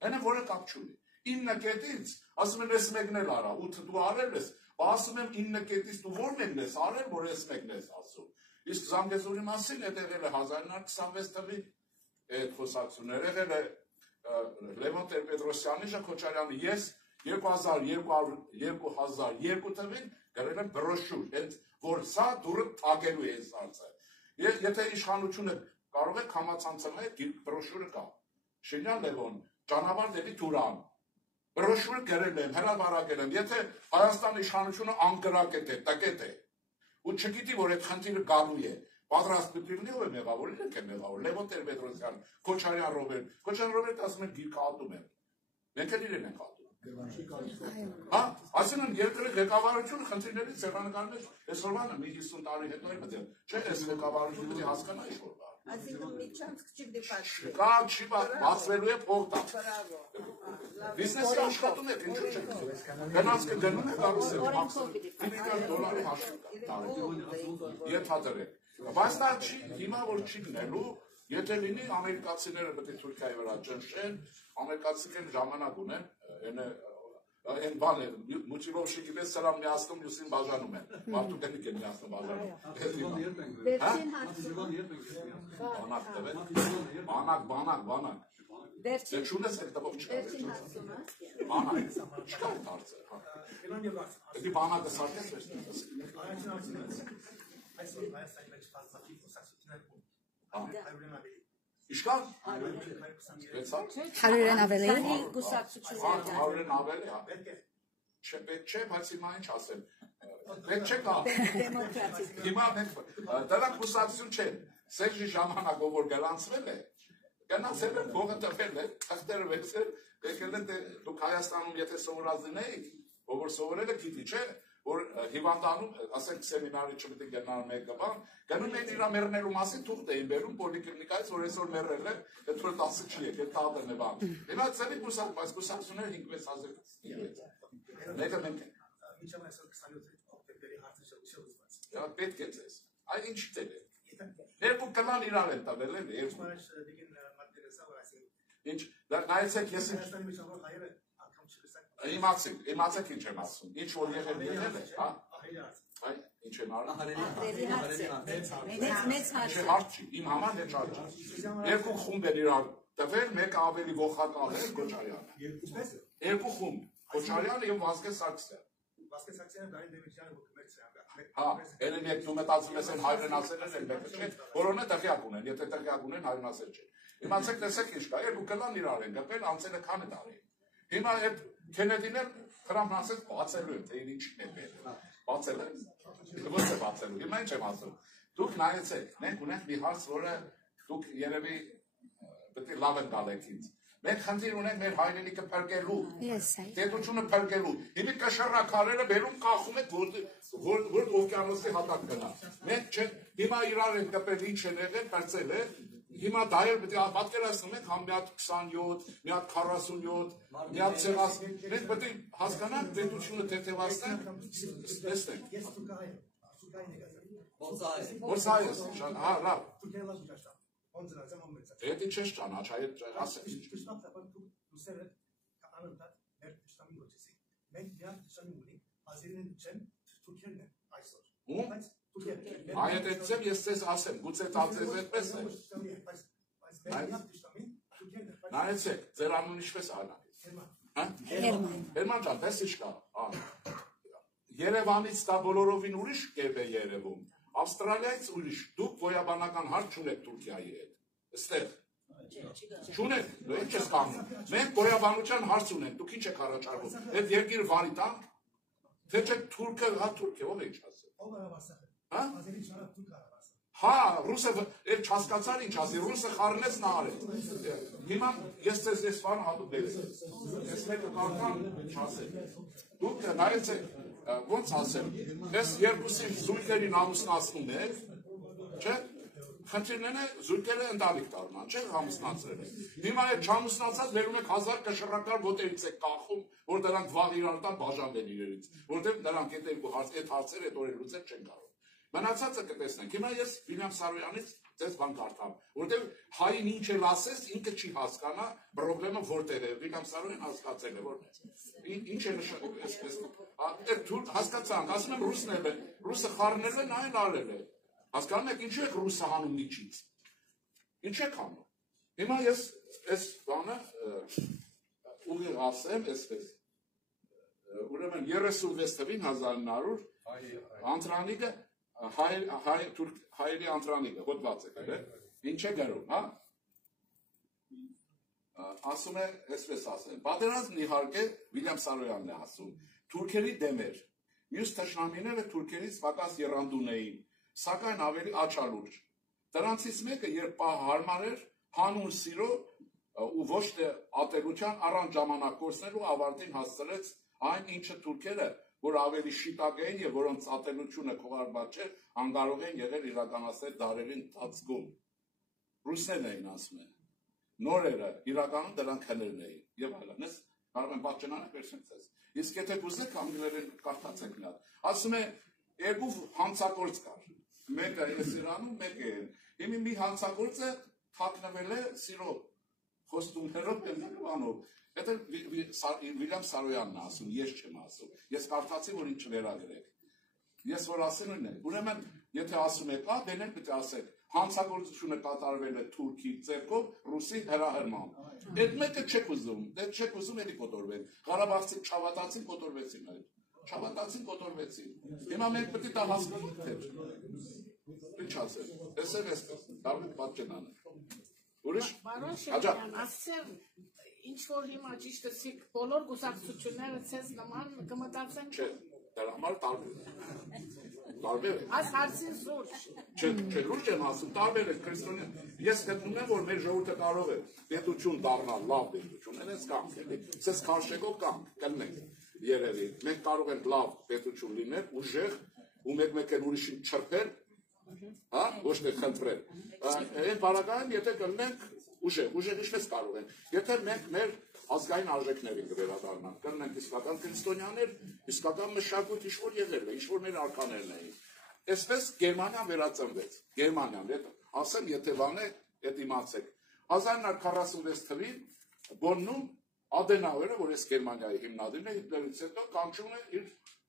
Այնը որը կապ չունի։ 9 կետից, ասում են ես մեկն էլ արա, 8 դու արել ես, ասում եմ 9 կետից դու որ մեկն ես արել, որ ես մեկն ես ասում։ Իսկ Զանգեզուրի մասին հետ եղել է 1926 թվին այդ խոսակցություններ, եղել է Լևոն Տեր-Պետրոսյանի, Քոչարյանի, ես 2002 թվին գրել եմ բրոշուր, որ սա դուրը թակելու է այս հարցը։ Եթե իշխանությունը կարող է համացանցել այդ բրոշուրը կա։ Շինյան Լևոն, ճանապարհ դեպի Թուրան։ Բրոշուրը գրել եմ, հրապարակել եմ, եթե Հայաստանի իշխանությունը անկրակետ է, տակետ է, ու չգիտի, որ այդ խնդիրը գալու է, պատրաստ պետք է ով է մեղավոր, իրենք են մեղավոր, Լևոն Տեր-Պետրոսյան, Քոչարյան Ռոբերտ, Քոչարյան Ռոբերտ ասում են գիրքը ատում են, մենք էլ իրեն ենք ատում։ Հա, ասեն են երկրի ղեկավարությունը խնդիրներից սեղանկարն է, այսօրվանը մի 50 տարի հետո էլ պետք է, չէ, այս ղեկավարությունը պետք է հասկանա ինչ-որ բան։ Այսինքն մի չանց չգիտի պատճառը։ Կա, չի բացվելու է փող տա։ Բիզնեսի աշխատում եք, ինչու՞ չեք։ Գնաց կգնում եք գալուս եք $1 հաշիվ կա։ Եթադրեք։ Բայց դա չի, հիմա որ չի գնելու, եթե լինի ամերիկացիները պետք է Թուրքիայի վրա ճնշեն, ամերիկացիները ժամանակ ունեն, այն բանը, մուտիլովշի գիտես սրամ միացնում, յուսին բաժանում են, մարդու կենիկ են միացնում բաժանում։ Բանակ։ Դեր չունես եք տվող չկա։ Բանակ, չկա այդ հարցը։ Դի բանակը սարկես ես։ Իշկան։ 100-ն ավելի։ 100-ն ավելի, հա։ Պետք չէ, բայց հիմա ինչ ասեմ։ Պետք չէ կա։ Հիմա դրանք կուսակցություն չեն։ Սերժի ժամանակով որ գլանցվել է, գնացել է, փողը տվել է, թղթերը վերցրել, եկել են դուք Հայաստանում եթե սովորած լինեիք, ով որ սովորել է գիտի, չէ, որ հիվանդանում, ասենք սեմինարի չպետք է գնալ մեկը բան, գնում են իր մեռնելու մասին թուղթ էին բերում պոլիկլինիկայից, որ այսօր մեռել է, այդ որ 10 չի եք, այդ տաղդն է բան։ Հիմա ծերի կուսակ, բայց կուսակցությունները 5-6 հազար մեկը մենք ենք։ Պետք է ձեզ, այ ինչի տել է։ Երկու կլան իրար են տվել են, երկու։ Ինչ, նայեցեք ես իմացեք ինչ եմ ասում, ինչ որ եղել է, հա, այ, ինչ եմ արում, ինչ հարց չի, իմ համար է չար չի, երկու խումբ են իրար տվել, մեկը ավելի ողակալ է, Քոչարյանը, երկու խումբ, Քոչարյանը և Վազգեն Սարգսյանը, հա, ելին եկ դու մտածում ես են հայրենասեր են մեկը չէ, որոնը տեղյակ ունեն, եթե տեղյակ ունեն հայրենասեր չէ, իմացեք տեսեք ինչ կա, երկու կլան իրար են գպել, անցել է քանի տարի, հիմա այդ Քենեդին էլ խրամն ասեց բացելու է, թե ինչին է պետք, բացել է, ոչ է բացելու, հիմա ինչ եմ ասում, դուք նայեցեք, մենք ունենք մի հարց, որը դուք երևի պետք է լավ են գալեք ինձ, մենք խնդիր ունենք մեր հայրենիքը փրկելու, պետությունը փրկելու, հիմի կշռակարերը բերում կախում եք, որ օվկիանոսի հատակ գնա, մենք հիմա իրար են կպել ինչ են եղել, պերծել է, հիմա դա էլ պետք է պատկերացնում ենք համ մի հատ 27, մի հատ 47, մի հատ ցեղաս, մենք պետք է հասկանանք պետությունը թեթևացնենք, տեսնենք։ Որ սա ես, հա, լավ։ Այդ ինչ ես ճանաչ, այդ ասեմ։ Այդ էցեմ ես ձեզ ասեմ, գուցե տածես այդպես է։ Նայեցեք, ձեր անուն ինչպես արնակից։ Հերման ջան, պես ինչ կա։ Երևանից դա բոլորովին ուրիշ կերպ է երևում, Ավստրալիայից ուրիշ, դուք ոյաբանական հարց չունեք Թուրքիայի հետ, ստեղ։ Չունեք, ինչ ես կանում։ Մենք ոյաբանության հարց ունենք, դուք ինչ եք առաջարկում, այդ երկիրը վարի տանք, թե չէ թուրքը, հա թուրք է, ով է ինչ ասել։ Հա, ռուսը, այդ չհասկացար ինչ ասի, ռուսը խառնեց նա արեց։ Հիմա ես ձեզ ես բան հատուկ դերես։ Ես մեկը կարկան չասել։ Դուք նայեցեք, ոնց ասեմ, ես երկուսի զույգերին ամուսնացնում եք, չէ՞, խնդիրն է զույգերը ընտանիք դառնան, չէ՞, ամուսնացրել եք։ Հիմա այդ չամուսնացած վերում եք 1000 կշռակար ոտերից եք կախում, որ դրանք վաղ իրար տան բաժանվեն իրերից, որտեղ նրանք այդ երկու հարց, այդ հարցերը այդ օրեր լուծել չեն կարող։ Մնացածը կտեսնենք։ Հիմա ես Վիլյամ Սարոյանից ձեզ բան կարդամ, որտեղ հային ինչ էլ ասես, ինքը չի հասկանա, պրոբլեմը որտեղ է։ Վիլյամ Սարոյան հասկացել է, որ ինչ է նշանակում, հասկացանք, ասում եմ ռուսն էլ է, ռուսը խառնել է, նա էլ արել է։ Հասկանում եք, ինչու եք ռուսը հանում միջից։ Ինչ եք հանում։ Հիմա ես այս բանը ուղիղ ասեմ, այսպես։ Ուրեմն 36 թվին 1900 Անտրանիկը հայերի Անտրանիկը հոդված է գրել, ինչ է գրում, հա? Ասում է, այսպես ասեմ, պատերազմն իհարկե Վիլյամ Սարոյանն է ասում, թուրքերի դեմ էր, մյուս թշնամիները թուրքերից պակաս եռանդուն էին, սակայն ավելի աչալուրջ։ Դրանցից մեկը, երբ հարմար էր, հանուն սիրո ու ոչ թե ատելության առանց ժամանակ կորցնելու ավարտին հասցրեց այն ինչը թուրքերը, որ ավելի շիտակ էին եւ որոնց ատելությունը քողարբաց չէր, անկարող են եղել իրականացնել դարերի ընթացքում։ Ռուսներն էին ասում են։ Նորերը իրականում դրանք հներն էին եւ այլն։ Ես կարող եմ պատճենանը վերցնես։ Իսկ եթե կուզեք անգլերեն կարդացեք նա։ Ասում է երկու հանցագործ կար։ Մեկը ես իրանում, մեկը են։ Հիմա մի հանցագործը թաքնվել է սիրո խոստումներով եւ բանով։ Դա Վիլյամ Սարոյանն է ասում, ես չեմ ասում։ Ես կարդացի, որ ինչ վերագրեք։ Ես որ ասելն է, ուրեմն եթե ասում եք, դենեն պետք է ասեք, հանցագործությունը կատարվել է թուրքի ձեռքով ռուսի հրահրմամբ։ Այդ մեկը չեք ուզում, դե չեք ուզում էլի կոտորվեն։ Ղարաբաղցի չավատացին կոտորվեցին այդ։ Չավատացին կոտորվեցին։ Հիմա մենք պետք է դա հասկանանք թե։ Ինչ ասել։ Տեսեք էստեղ, Դավիթ Պատճենանը։ Ուրիշ։ Բարոն Շեյան, ասել ինչ որ հիմա ճիշտ է, բոլոր կուսակցությունները ցես նման կմտածեն։ Չէ, դրա համար տարբեր է։ Տարբեր է։ Այս հարցին զուրջ։ Չէ, լուրջ եմ ասում, տարբեր է քրիստոնյա։ Ես գտնում եմ, որ մեր ժողովուրդը կարող է պետություն դառնալ, լավ պետություն, այնպես կանք էլի։ Սես քաշեկով կանք, կլնենք երևի։ Մենք կարող ենք լավ պետություն լինել, ուժեղ, ու մեկ-մեկ են ուրիշին չրփել, հա, ոչ թե խնդրել։ Այն բառակայում, եթե կլնենք ուժեղ ինչպես կարող են։ Եթե մենք մեր ազգային արժեքներին կվերադառնանք, կլինենք իսկական քրիստոնյաներ, իսկական մշակույթ ինչ-որ եղել է, ինչ-որ մեր արքաներն էին։ Այսպես Գերմանիան վերածնվեց։ Գերմանիան, ասեմ, եթե բան է, այդ իմացեք։ 1946 թվին Բոննում Ադենաուերը, որ այս Գերմանիայի հիմնադիրն է, Հիտլերից հետո կանչում է իր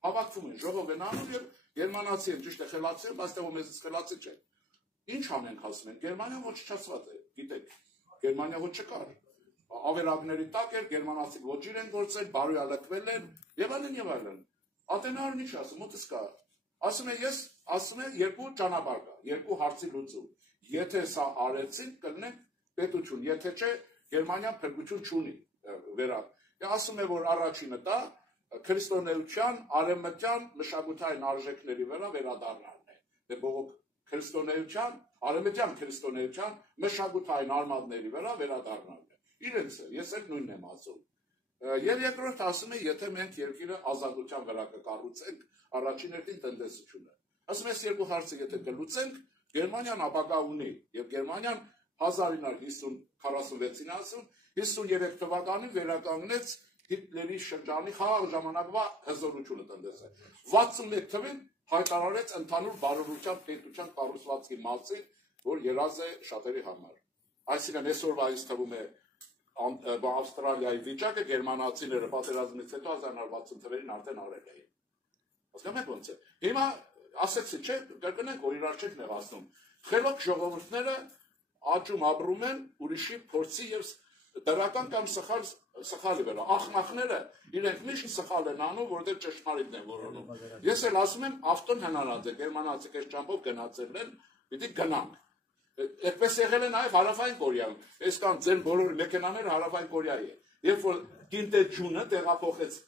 հավաքվում են, ժողով են անում եւ գերմանացի են, ճիշտ է խելացի են, բայց դեռ մեզից խելացի չեն։ Ինչ անենք ասում են, Գերմանիան ոչնչացված է, գիտեք, Գերմանիա ոչ չկար։ Ավերակների տակ էր, գերմանացի ոչիր են գործել, բարոյալքվել են, եւ այլն։ Ադենաուրն ինչ ասում, մոտս կա։ Ասում է, ես ասում եմ երկու ճանապարհ կա, երկու հարցի լուծում։ Եթե սա արեցին, կլինենք պետություն, եթե չէ, Գերմանիան փրկություն չունի վերա։ Ասում է, որ առաջինը դա քրիստոնեության արևմտյան մշակութային արժեքների վրա վերադառնալն է։ Դե բողոք քրիստոնեության, արևմտյան քրիստոնեության մշակութային արմատների վրա վերադառնալն է։ Իրենց է, ես էլ նույնն եմ ասում։ Եվ երկրորդ ասում է, եթե մենք երկիրը ազատության վրա կկառուցենք, առաջին հերթին տնտեսությունը։ Ասում ես երկու հարցը եթե կլուծենք, Գերմանիան ապագա ունի, եւ Գերմանիան 1950-46-ին ասում, 53 թվականին վերականգնեց Հիտլերի շրջանի խաղաղ ժամանակվա հզորությունը տնտեսը։ 61 թվին հայտարարեց ընդհանուր բարօրության պետության կառուցվածքի մասին, որ երազ է շատերի համար։ Այսինքն այսօրվա ինձ թվում է Ավստրալիայի վիճակը գերմանացիները պատերազմից հետո 1960 թվերին արդեն արել էին։ Հասկանում եք ոնց է։ Հիմա ասեցի, չէ, կրկնենք, որ իրար չեք նեղացնում։ Խելոք ժողովուրդները աճում ապրում են ուրիշի փորձի եւ դրական կամ սխալի վրա։ Ախնախները իրենք միշտ սխալ են անում, որտեղ ճշմարիտն են որոնում։ Ես էլ ասում եմ, ավտոն հնարած է, գերմանացիք այս ճամփով գնացել են, պիտի գնանք։ Այդպես եղել է նաև Հարավային Կորեայում։ Այս կան ձեր բոլոր մեքենաները Հարավային Կորեայի է։ Երբ որ Կինտեջունը տեղափոխեց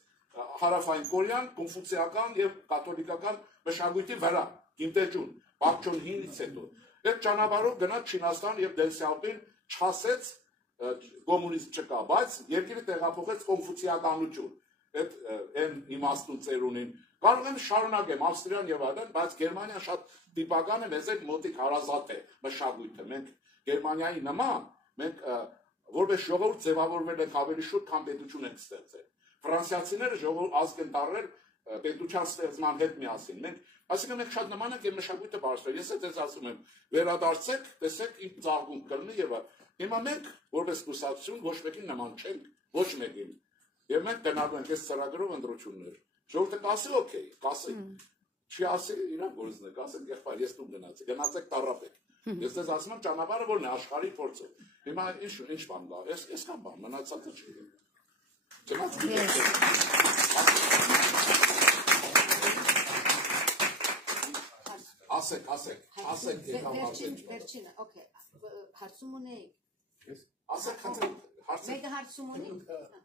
Հարավային Կորեան կոնֆուցիական եւ կաթոլիկական մշակույթի վրա, Կինտեջուն, Պարկ Չոն Հինից հետո։ Այդ ճանապարհով գնաց Չինաստան եւ Դելսիապին չասեց կոմունիզմ չկա, բայց երկիրը տեղափոխեց կոնֆուցիականություն։ Այդ այն իմաստուն ծերունին կարող եմ շարունակեմ Ավստրիան եւ այլն, բայց Գերմանիան շատ տիպական է, մեզ այդ մոտիկ հարազատ է մշակույթը։ Մենք Գերմանիայի նման, մենք որպես ժողովուրդ ձևավորվել ենք ավելի շուտ, քան պետություն ենք ստեղծել։ Ֆրանսիացիները ժողովուրդ ազգ են դառել պետության ստեղծման հետ միասին։ Այսինքն մենք շատ նման ենք եւ մշակույթը բարձր։ Ես ձեզ ասում եմ, վերադարձեք, տեսեք իմ ծաղկուն կլինի եւ հիմա մենք որպես կուսակցություն ոչ մեկին նման չենք, ոչ մեկին։ Եվ մենք գնալու ենք այս ծրագրով ընտրություններ։ Ժողովուրդը կասի օքեյ, կասի։ Չի ասի իրանք գործն է, կասեն եղբայր, ես դու գնացեք տառապեք։ Ես ձեզ ասում եմ ճանապարհը որն է աշխարհի փորձը։ Հիմա ինչ բան կա, ես կան բան, մնացածը չի։ Ասեք, վերջինը, օքեյ, հարցում ունեիք։ Ասեք, Մեկը հարցում ունի։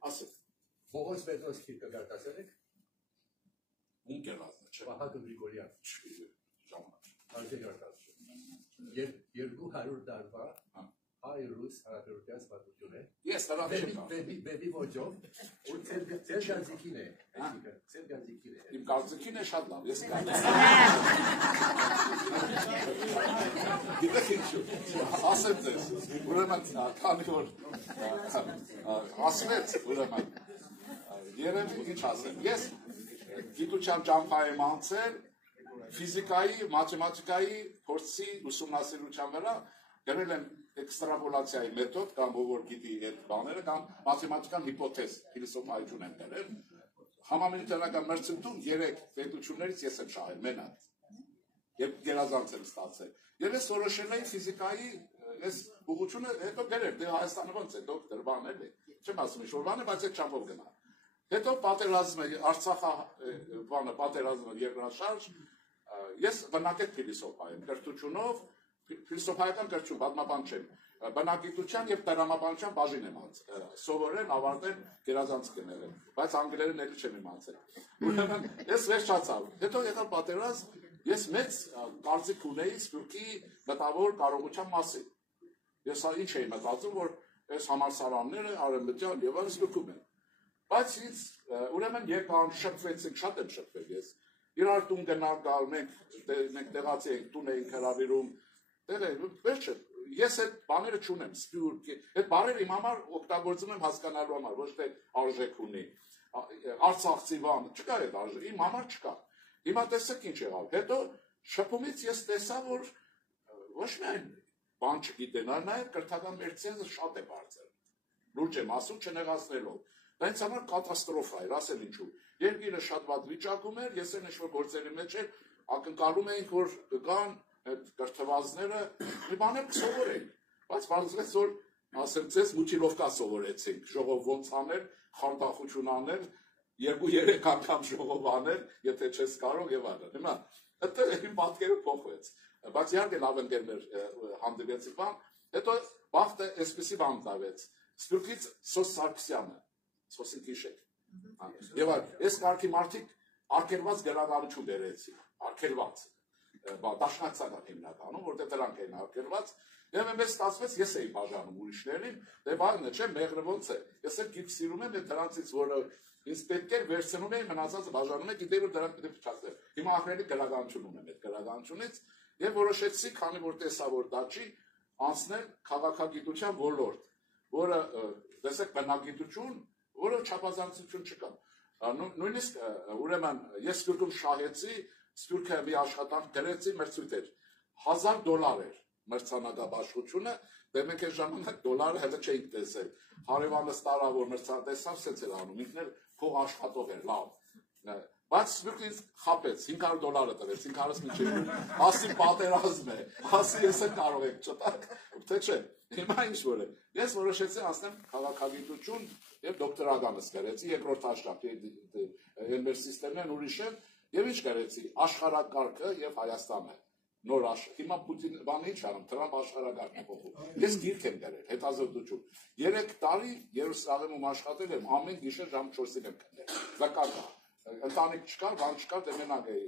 Ասեք։ Բողոս Պետրոսկի կգարտասել եք։ Ում կերազն չէ։ Վահագն Գրիգորյան։ Ժամանակ։ Արժե գարտասել։ 200 տարվա հայ-ռուս հարաբերության պատմություն է։ Ես տարածում եմ։ Բեբի ոճով ու ծեր գանձիկին է, այսինքն ծեր գանձիկին է։ Իմ գանձիկին է շատ լավ, ես գիտեք ինչու։ Ասեմ ձեզ, ուրեմն քանի որ ասվեց, ուրեմն երբ ինչ ասեմ, ես գիտության ճամփա եմ անցել ֆիզիկայի, մաթեմատիկայի փորձի ուսումնասիրության վրա, գրել եմ էքստրապոլացիայի մեթոդ կամ ով գիտի այդ բաները կամ մաթեմատիկան հիպոթեզ փիլիսոփայություն են դրել համամիլիտարական մրցույթում 3 պետություններից ես եմ շահել մենակ եւ գերազանց եմ ստացել եւ ես որոշել եմ ֆիզիկայի այս ուղղությունը հետո գրել դե Հայաստանը ոնց է դոկտոր բան էլ է չեմ ասում ինչ որ բան է բայց այդ չափով գնա հետո պատերազմը Արցախը բանը պատերազմը երկրաշարժ ես բնակետ փիլիսոփա եմ կրթությունով Փիլիսոփայական կրթություն, պատմաբան չեմ, բնակիցության եւ տրամաբանության բաժին եմ սովորել, ավարտել, գերազանց կներել, բայց անգլերեն էլ չեմ իմացել։ Ուրեմն ես վերջացավ։ Հետո եկավ պատերազմ, ես մեծ կարծիք ունեի Սփյուռքի մտավոր կարողության մասին։ Ես ինչ էի մտածում, որ այս համալսարանները արևմտյան եւ այլն Սփյուռքում են։ Բայց ինձ ուրեմն եկան շփվեցինք, շատ եմ շփվել ես։ Իրար տուն գնալ գալ, մենք տեղացի ենք, տուն էինք հրավիրում Վերջը, ես այդ բաները չունեմ, Սփյուռք, այդ բառերը իմ համար օգտագործում եմ հասկանալու համար, ոչ թե արժեք ունի, Արցախցի բան, չկա այդ արժեք, իմ համար չկա, հիմա տեսեք ինչ եղավ, հետո շփումից ես տեսա, որ ոչ միայն բան չգիտենալ, նաև կրթական մերձենզը շատ է բարձր, լուրջ եմ ասում չնեղացնելով, դա ինձ համար կատաստրոֆա էր, ասել ինչու, երկիրը շատ վատ վիճակում էր, ես այն ինչ-որ գործերի մեջ էր, ակնկալում էինք, որ կգան այդ կրթվածները մի բան եմ կսովորենք, բայց բարձրեց, որ ասեմ ձեզ մուտիլովկա սովորեցինք, ժողով ոնց անել, խարդախություն անել, 2-3 անգամ ժողով անել, եթե չես կարող եւ այլն։ Հիմա այդտեղ իմ պատկերը փոխվեց, բայց իհարկե լավ ընկերներ հանդիպեցի բան, հետո բախտը այսպեսի բան տավեց, Սփյուռքից Սոս Սարգսյանը, Սոսին քիշեք, եւ այս կարգի մարդիկ արգելված գրականություն բերեցի, արգելված դաշնակցական հիմնականում, որտեղ դրանք էին արգելված, եւ այնպես ստացվեց, ես էի բաժանում ուրիշներին, դե բանը չէ, մեղրը ոնց է, ես էլ գիծ սիրում եմ այդ դրանցից, որը ինձ պետք էր վերցնում էի, մնացածը բաժանում եմ, գիտեի, որ դրանք պետք է փչացնել։ Հիմա ահռելի գրականություն ունեմ այդ գրականությունից եւ որոշեցի, քանի որ տեսա, որ դա չի, անցնել քաղաքագիտության ոլորտ, որը տեսեք բնագիտություն, որը չափազանցություն չկա։ Նույնիսկ ուրեմն ես Սփյուռքում շահեցի Սփյուռքը մի աշխատանք դրեցի մրցույթ էր $1000 էր մրցանակաբաշխությունը, դե մենք այս ժամանակ դոլարը հենց չէինք տեսել։ Հարևանս տարա որ մրցանակ տեսավ, սենց էր անում, ինքն էլ փող աշխատող էր, լավ։ Բայց Սփյուռքը ինձ խաբեց, $500 տվեց, 500-ից մինչև ասի պատերազմ է, ասի ես էլ կարող եք չտակ, թե չէ։ Հիմա ինչ որ է։ Ես որոշեցի անցնեմ քաղաքագիտություն եւ դոկտորականս գրեցի, երկրորդ աշխատի մեր սիստեմն ուրիշ է։ Եվ ինչ գրեցի, աշխարհակարգը եւ Հայաստանը, նոր հիմա Պուտին բանը ինչ անում, Թրամփ աշխարհակարգն է փոխում։ Ես գիրք եմ գրել, հետազոտություն։ 3 տարի Երուսաղեմում աշխատել եմ, ամեն գիշեր ժամ 4-ին եմ քնել։ Զակատա, ընտանիք չկար, բան չկար, դե մենակ էի։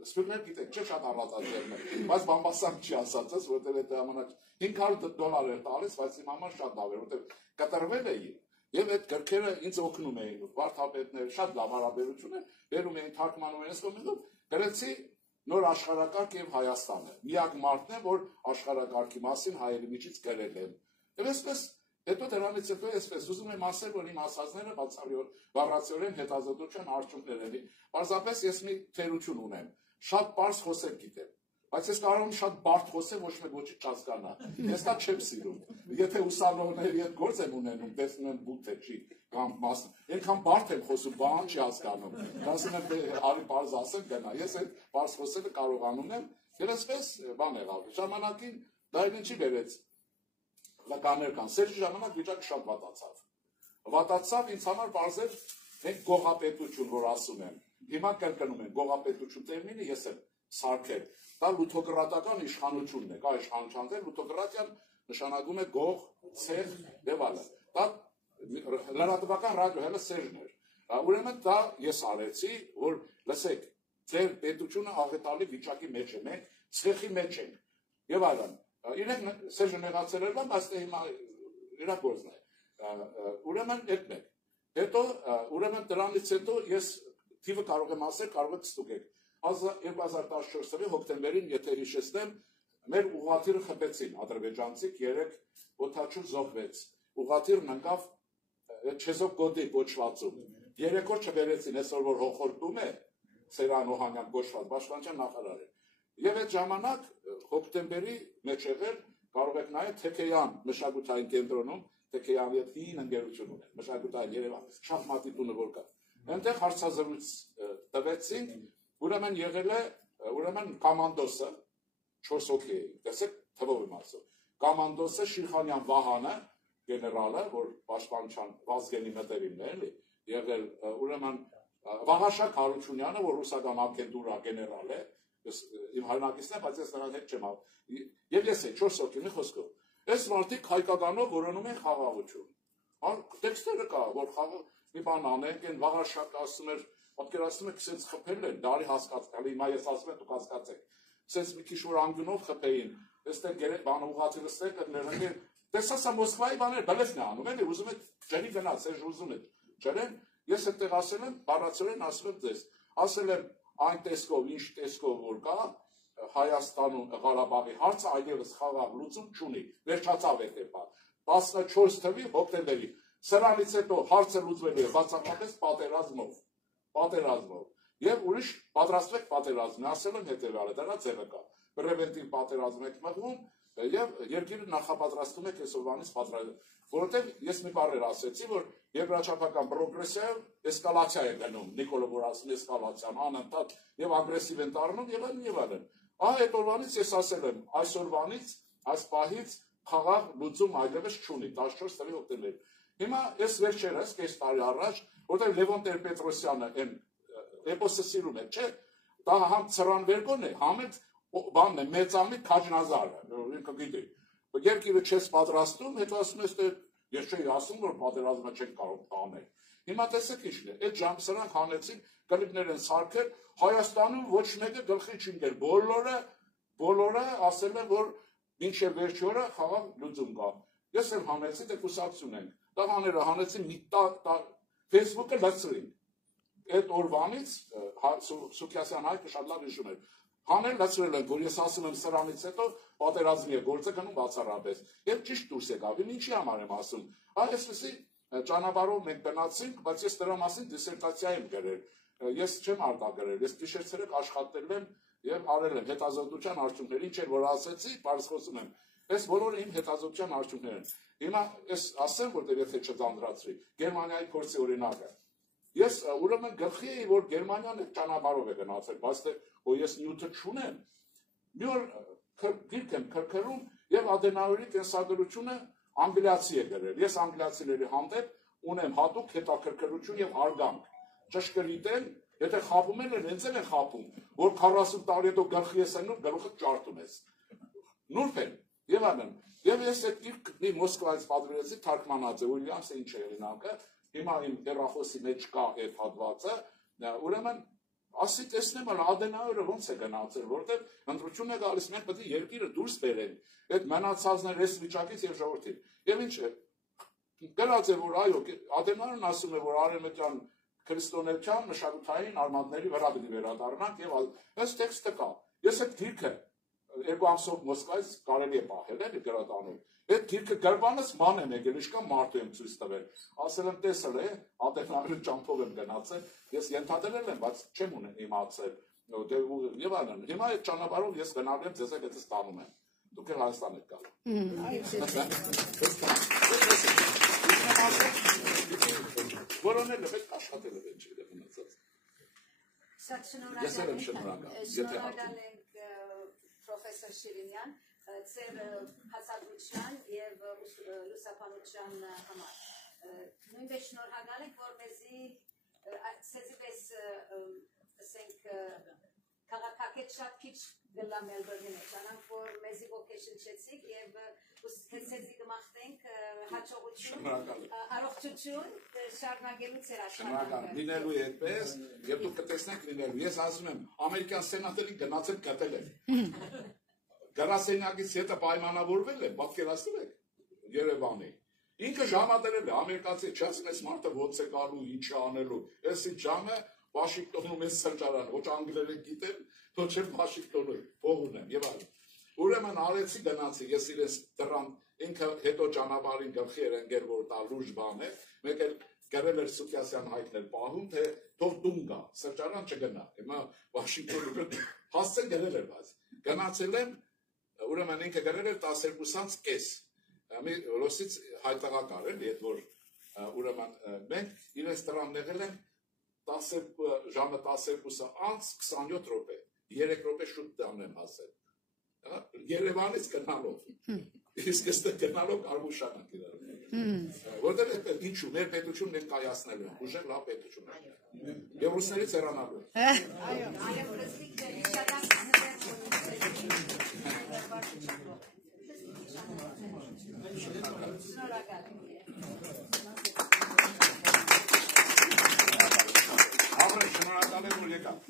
Սփյուռքներ գիտեք, չէ շատ առատաձեռն է, բայց բամբասամ չի ասածս, որտեղ այդ ժամանակ $500 էր տալիս, բայց իմ համար շատ լավ էր, որտեղ կտրվել էի։ Եվ այդ գրքերը ինձ օգնում էին, վարդապետներ, շատ լավ հարաբերություն է, բերում էին թարգմանում են սկոմիզով, գրեցի նոր աշխարհակարգ եւ Հայաստանը։ Միակ մարդն է, որ աշխարհակարգի մասին հայերի միջից գրել եմ։ Եվ այսպես Հետո դրանից հետո էսպես ուզում եմ ասել, որ իմ ասածները բառացիորեն հետազոտության արդյունքներ են։ Պարզապես ես մի թերություն ունեմ, շատ պարզ խոսել գիտեմ, բայց ես կարող եմ շատ բարդ խոսել, ոչ մեկ ոչինչ չհասկանա։ Ես դա չեմ սիրում։ Եթե ուսանողների հետ գործ եմ ունենում, տեսնում եմ բութ է չի կամ մաս, այնքան բարդ եմ խոսում, բան չի հասկանում։ Ասում եմ արի պարզ ասեմ գնա։ Ես այդ պարզ խոսելը կարողանում եմ, եւ այսպես բան եղավ։ Ժամանակին դա ինչի վերեց լականեր կան։ Սերժի ժամանակ վիճակը շատ վատացավ։ Վատացավ ինձ համար բարձր մենք գողապետություն, որ ասում եմ։ Հիմա կրկնում եմ գողապետություն տերմինը ես եմ սարքել։ Դա լութոկրատական իշխանությունն է, կա իշխանության դեր, լութոկրատիան նշանակում է գող, ցեղ եւ այլն։ Դա լրատվական ռադիոհելը Սերժն էր։ Ուրեմն դա ես արեցի, որ լսեք, ձեր պետությունը աղետալի վիճակի մեջ է, մենք ցեղի մեջ ենք եւ այլն։ Իրենք Սերժը նեղացել էր, բայց հիմա իր գործն է։ Ուրեմն այդն է։ Հետո ուրեմն դրանից հետո ես թիվը կարող եմ ասել, կարող եք ստուգեք։ 2014 հոկտեմբերին, եթե հիշեցնեմ, մեր ուղղաթիռը խփեցին ադրբեջանցիք 3 օդաչու զոհվեց։ Ուղղաթիռն ընկավ Չեզոք գոտի կոչվածում։ 3 օր չբերեցին, այսօր որ հոխորտում է Սերան Օհանյան կոչված պաշտպանության նախարարը։ Եվ այդ ժամանակ հոկտեմբերի մեջ եղել կարող եք նայել Թեքեյան մշակութային կենտրոնում, Թեքեյանի հետ հին ընկերություն ունեն, մշակութային Երևան, շախմատի տունը որ կա։ Այնտեղ հարցազրույց տվեցին, ուրեմն եղել է, ուրեմն կոմանդոսը 4 հոգի է, տեսեք, թվով եմ ասում։ Կոմանդոսը Շիրխանյան Վահանը, գեներալը, որ պաշտպանության Վազգենի մտերիմն է, էլի, եղել ուրեմն Վահաշակ Հարությունյանը, որ ռուսական ագենտուրա գեներալ է, իմ հայրենակիցն է, բայց ես նրան հետ չեմ ավ։ Եվ ես է 4 հոգի մի խոսքով։ Այս մարդիկ հայկականով որոնում են խաղաղություն։ Տեքստերը կա, որ մի բան անենք, այն Վահաշակը ասում էր, պատկերացնում եք, սենց խփել են, դարի հասկացել, հիմա ես ասում եմ, դուք հասկացեք։ Սենց մի քիչ որ անգյունով խփեին, այստեղ բան ուղղաթիռը ստեղ կներնի, տեսա սա Մոսկվայի բաներ, բլեֆն է անում, էլի, ուզում եք ջրի գնալ, Սերժ ուզում եք ջրեն, ես այդտեղ ասել եմ, բառացիորեն ասում եմ ձեզ, ասել եմ այն տեսքով, ինչ տեսքով որ կա, Հայաստանում Ղարաբաղի հարցը այլևս խաղաղ լուծում չունի, վերջացավ այդ էպա, 14 թվի հոկտեմբերի, սրանից հետո հարցը լուծվելու է բացառապես պատերազմով, եւ ուրիշ պատրաստվեք պատերազմի, ասել եմ հետեւյալը, դրա ձևը կա, պրևենտիվ պատերազմ եք մղում, եւ երկիրը նախապատրաստում եք այսօրվանից պատրաստել, որովհետեւ ես մի բառեր ասեցի, որ երկրաչափական պրոգրեսիայով էսկալացիա է գնում, Նիկոլը որ ասում էսկալացիան, անընդհատ եւ ագրեսիվ են դառնում եւ այլն։ Այդ օրվանից ես ասել եմ, այսօրվանից, այս պահից խաղաղ լուծում այլևս չունի, 14 թվականի հոկտեմբեր։ Հիմա ես վերջերս, կես տարի առաջ, որտեղ Լևոն Տեր-Պետրոսյանը այն էպոսը սիրում է, չէ՞, դա համ Ցրանվերգոն է, համ էլ բանն է, մեծամիտ Քաջնազարը, ինքը գիտի։ Երկիրը չես պատրաստում, հետո ասում ես, ես չէի ասում, որ պատերազմը չեն կարող անել։ Հիմա տեսեք ինչն է, այդ սրանք հանեցին, կլիպներ են սարքել, Հայաստանում ոչ մեկը գլխի չի ընկել, բոլորը ասել են, որ մինչև վերջի օրը խաղաղ լուծում կա։ Ես եմ հանեցի, դե կուսակցություն ենք։ Տղաները հանեցին մի Facebook-ը լցրին։ Այդ օրվանից Սուքիասյան Հայկը շատ լավ հիշում էր։ Հանել լցրել են, որ ես ասում եմ սրանից հետո պատերազմի է գործը գնում բացառապես։ Եվ ճիշտ դուրս եկավ, ինչի համար եմ ասում։ Այսպեսի ճանապարհով մենք գնացինք, բայց ես դրա մասին դիսերտացիա եմ գրել։ Ես չեմ արտագրել, ես գիշեր-ցերեկ աշխատել եմ եւ արել եմ հետազոտության արդյունքներ, ինչ որ ասեցի, բարձ խոսում եմ։ Այս բոլորը իմ հետազոտության արդյունքներ են։ Հիմա ես ասեմ, որտեղ եթե չձանդրացրի, Գերմանիայի փորձի օրինակը։ Ես ուրեմն գլխի էի, որ Գերմանիան այդ ճանապարհով է գնացել, բայց որ ես նյութը չունեմ։ Մի օր գիրք եմ քրքրում եւ Ադենաուերի կենսագրությունը անգլիացի է գրել։ Ես անգլիացիների հանդեպ ունեմ հատուկ հետաքրքրություն եւ հարգանք։ Ճշգրիտ են, եթե խափում են, հենց են խափում, որ 40 տարի հետո գլխի ես անում, գլուխը ճարտում ես։ Նուրբ են, եւ այլն։ Եվ ես այդ գիրքը Մոսկվայից պատվիրեցի, թարգմանած է Ուիլյամսը ինչ է հեղինակը, հիմա իմ հեռախոսի մեջ կա այդ հատվածը, ուրեմն ասի տեսնեմ, Ադենաուերը ոնց է գնացել, որտեղ ընտրություն է գալիս, մենք պետք է երկիրը դուրս բերենք, այդ մնացածներ այս վիճակից եւ ժողովրդին։ Եվ ինչ է, գրած է, որ այո, Ադենաուերն ասում է, որ արևմտյան քրիստոնեության մշակութային արմատների վրա պետք է վերադառնանք եւ այս տեքստը կա։ Ես այդ գիրքը 2 ամսով Մոսկվայից կարելի է պահել էլի գրադանում։ Այդ գիրքը գրվանս ման եմ եկել, իշքան մարդու եմ ցույց տվել։ Ասել եմ տեսել է, ատենալու ճամփով եմ գնացել, ես ենթադրել եմ, բայց չեմ իմացել։ Եվ այլն։ Հիմա այդ ճանապարհով ես գնալու եմ, ձեզ հետ ստանում եմ։ Դուք էլ Հայաստան եք գալու։ Որոնել եք աշխատել եք չգնացած։ Շատ շնորհակալ ենք պրոֆեսոր Շիրինյան ձեր հասարակության եւ լուսաբանության համար։ Նույնպես շնորհակալ ենք, որպեսզի ցեզիպես ասենք քաղաքակետ շատ քիչ գլա Մելբուրնի մեջ, անանք որ մեզի ոգեշնչեցիք եւ ցեզի կմաղթենք հաջողություն, առողջություն, շարունակելու ձեր աշխատանքը։ Լինելու է այդպես, եւ դուք կտեսնեք լինելու։ Ես ասում եմ, ամերիկյան սենատորին գնացել գտել են։ Գրասենյակից հետը պայմանավորվել է, պատկերացնում եք Երևանի։ Ինքը ժամադրել է, ամերիկացի չասում ես մարդը ոնց է գալու, ինչ է անելու։ Էսի ժամը Վաշինգտոնում ես սրճարան, ոչ անգլերեն գիտեմ, ոչ էլ Վաշինգտոնում փողուն եմ եւ այլն։ Ուրեմն արեցի գնացի, ես իրենց դրան ինքը հետո ճանապարհին գլխի էր ընկել, որ դա լուրջ բան է, մեկ էլ գրել էր Սուքիասյան հայտնել պահում, թե թող տուն գա, սրճարան չգնա։ Հիմա Վաշինգտոնում հասցեն գրել էր, բայց գնացել եմ, ուրեմն ինքը գրել էր 12:30 Ռոսից հայտարարել էլի, այդ որ ուրեմն մենք իրենց դրան եղել ենք ժամը 12:27 րոպե, 3 րոպե շուտ տանեմ հասել։ Երևանից գնալով, իսկ այստեղ գնալով կարմուշանանք իրար։ Որտեղ ինչու, մեր պետությունն են կայացնելու են, ուժեղ լավ պետություն են։ Եվ ռուսներից հեռանալու են։ Շնորհակալ եմ, որ եկաք։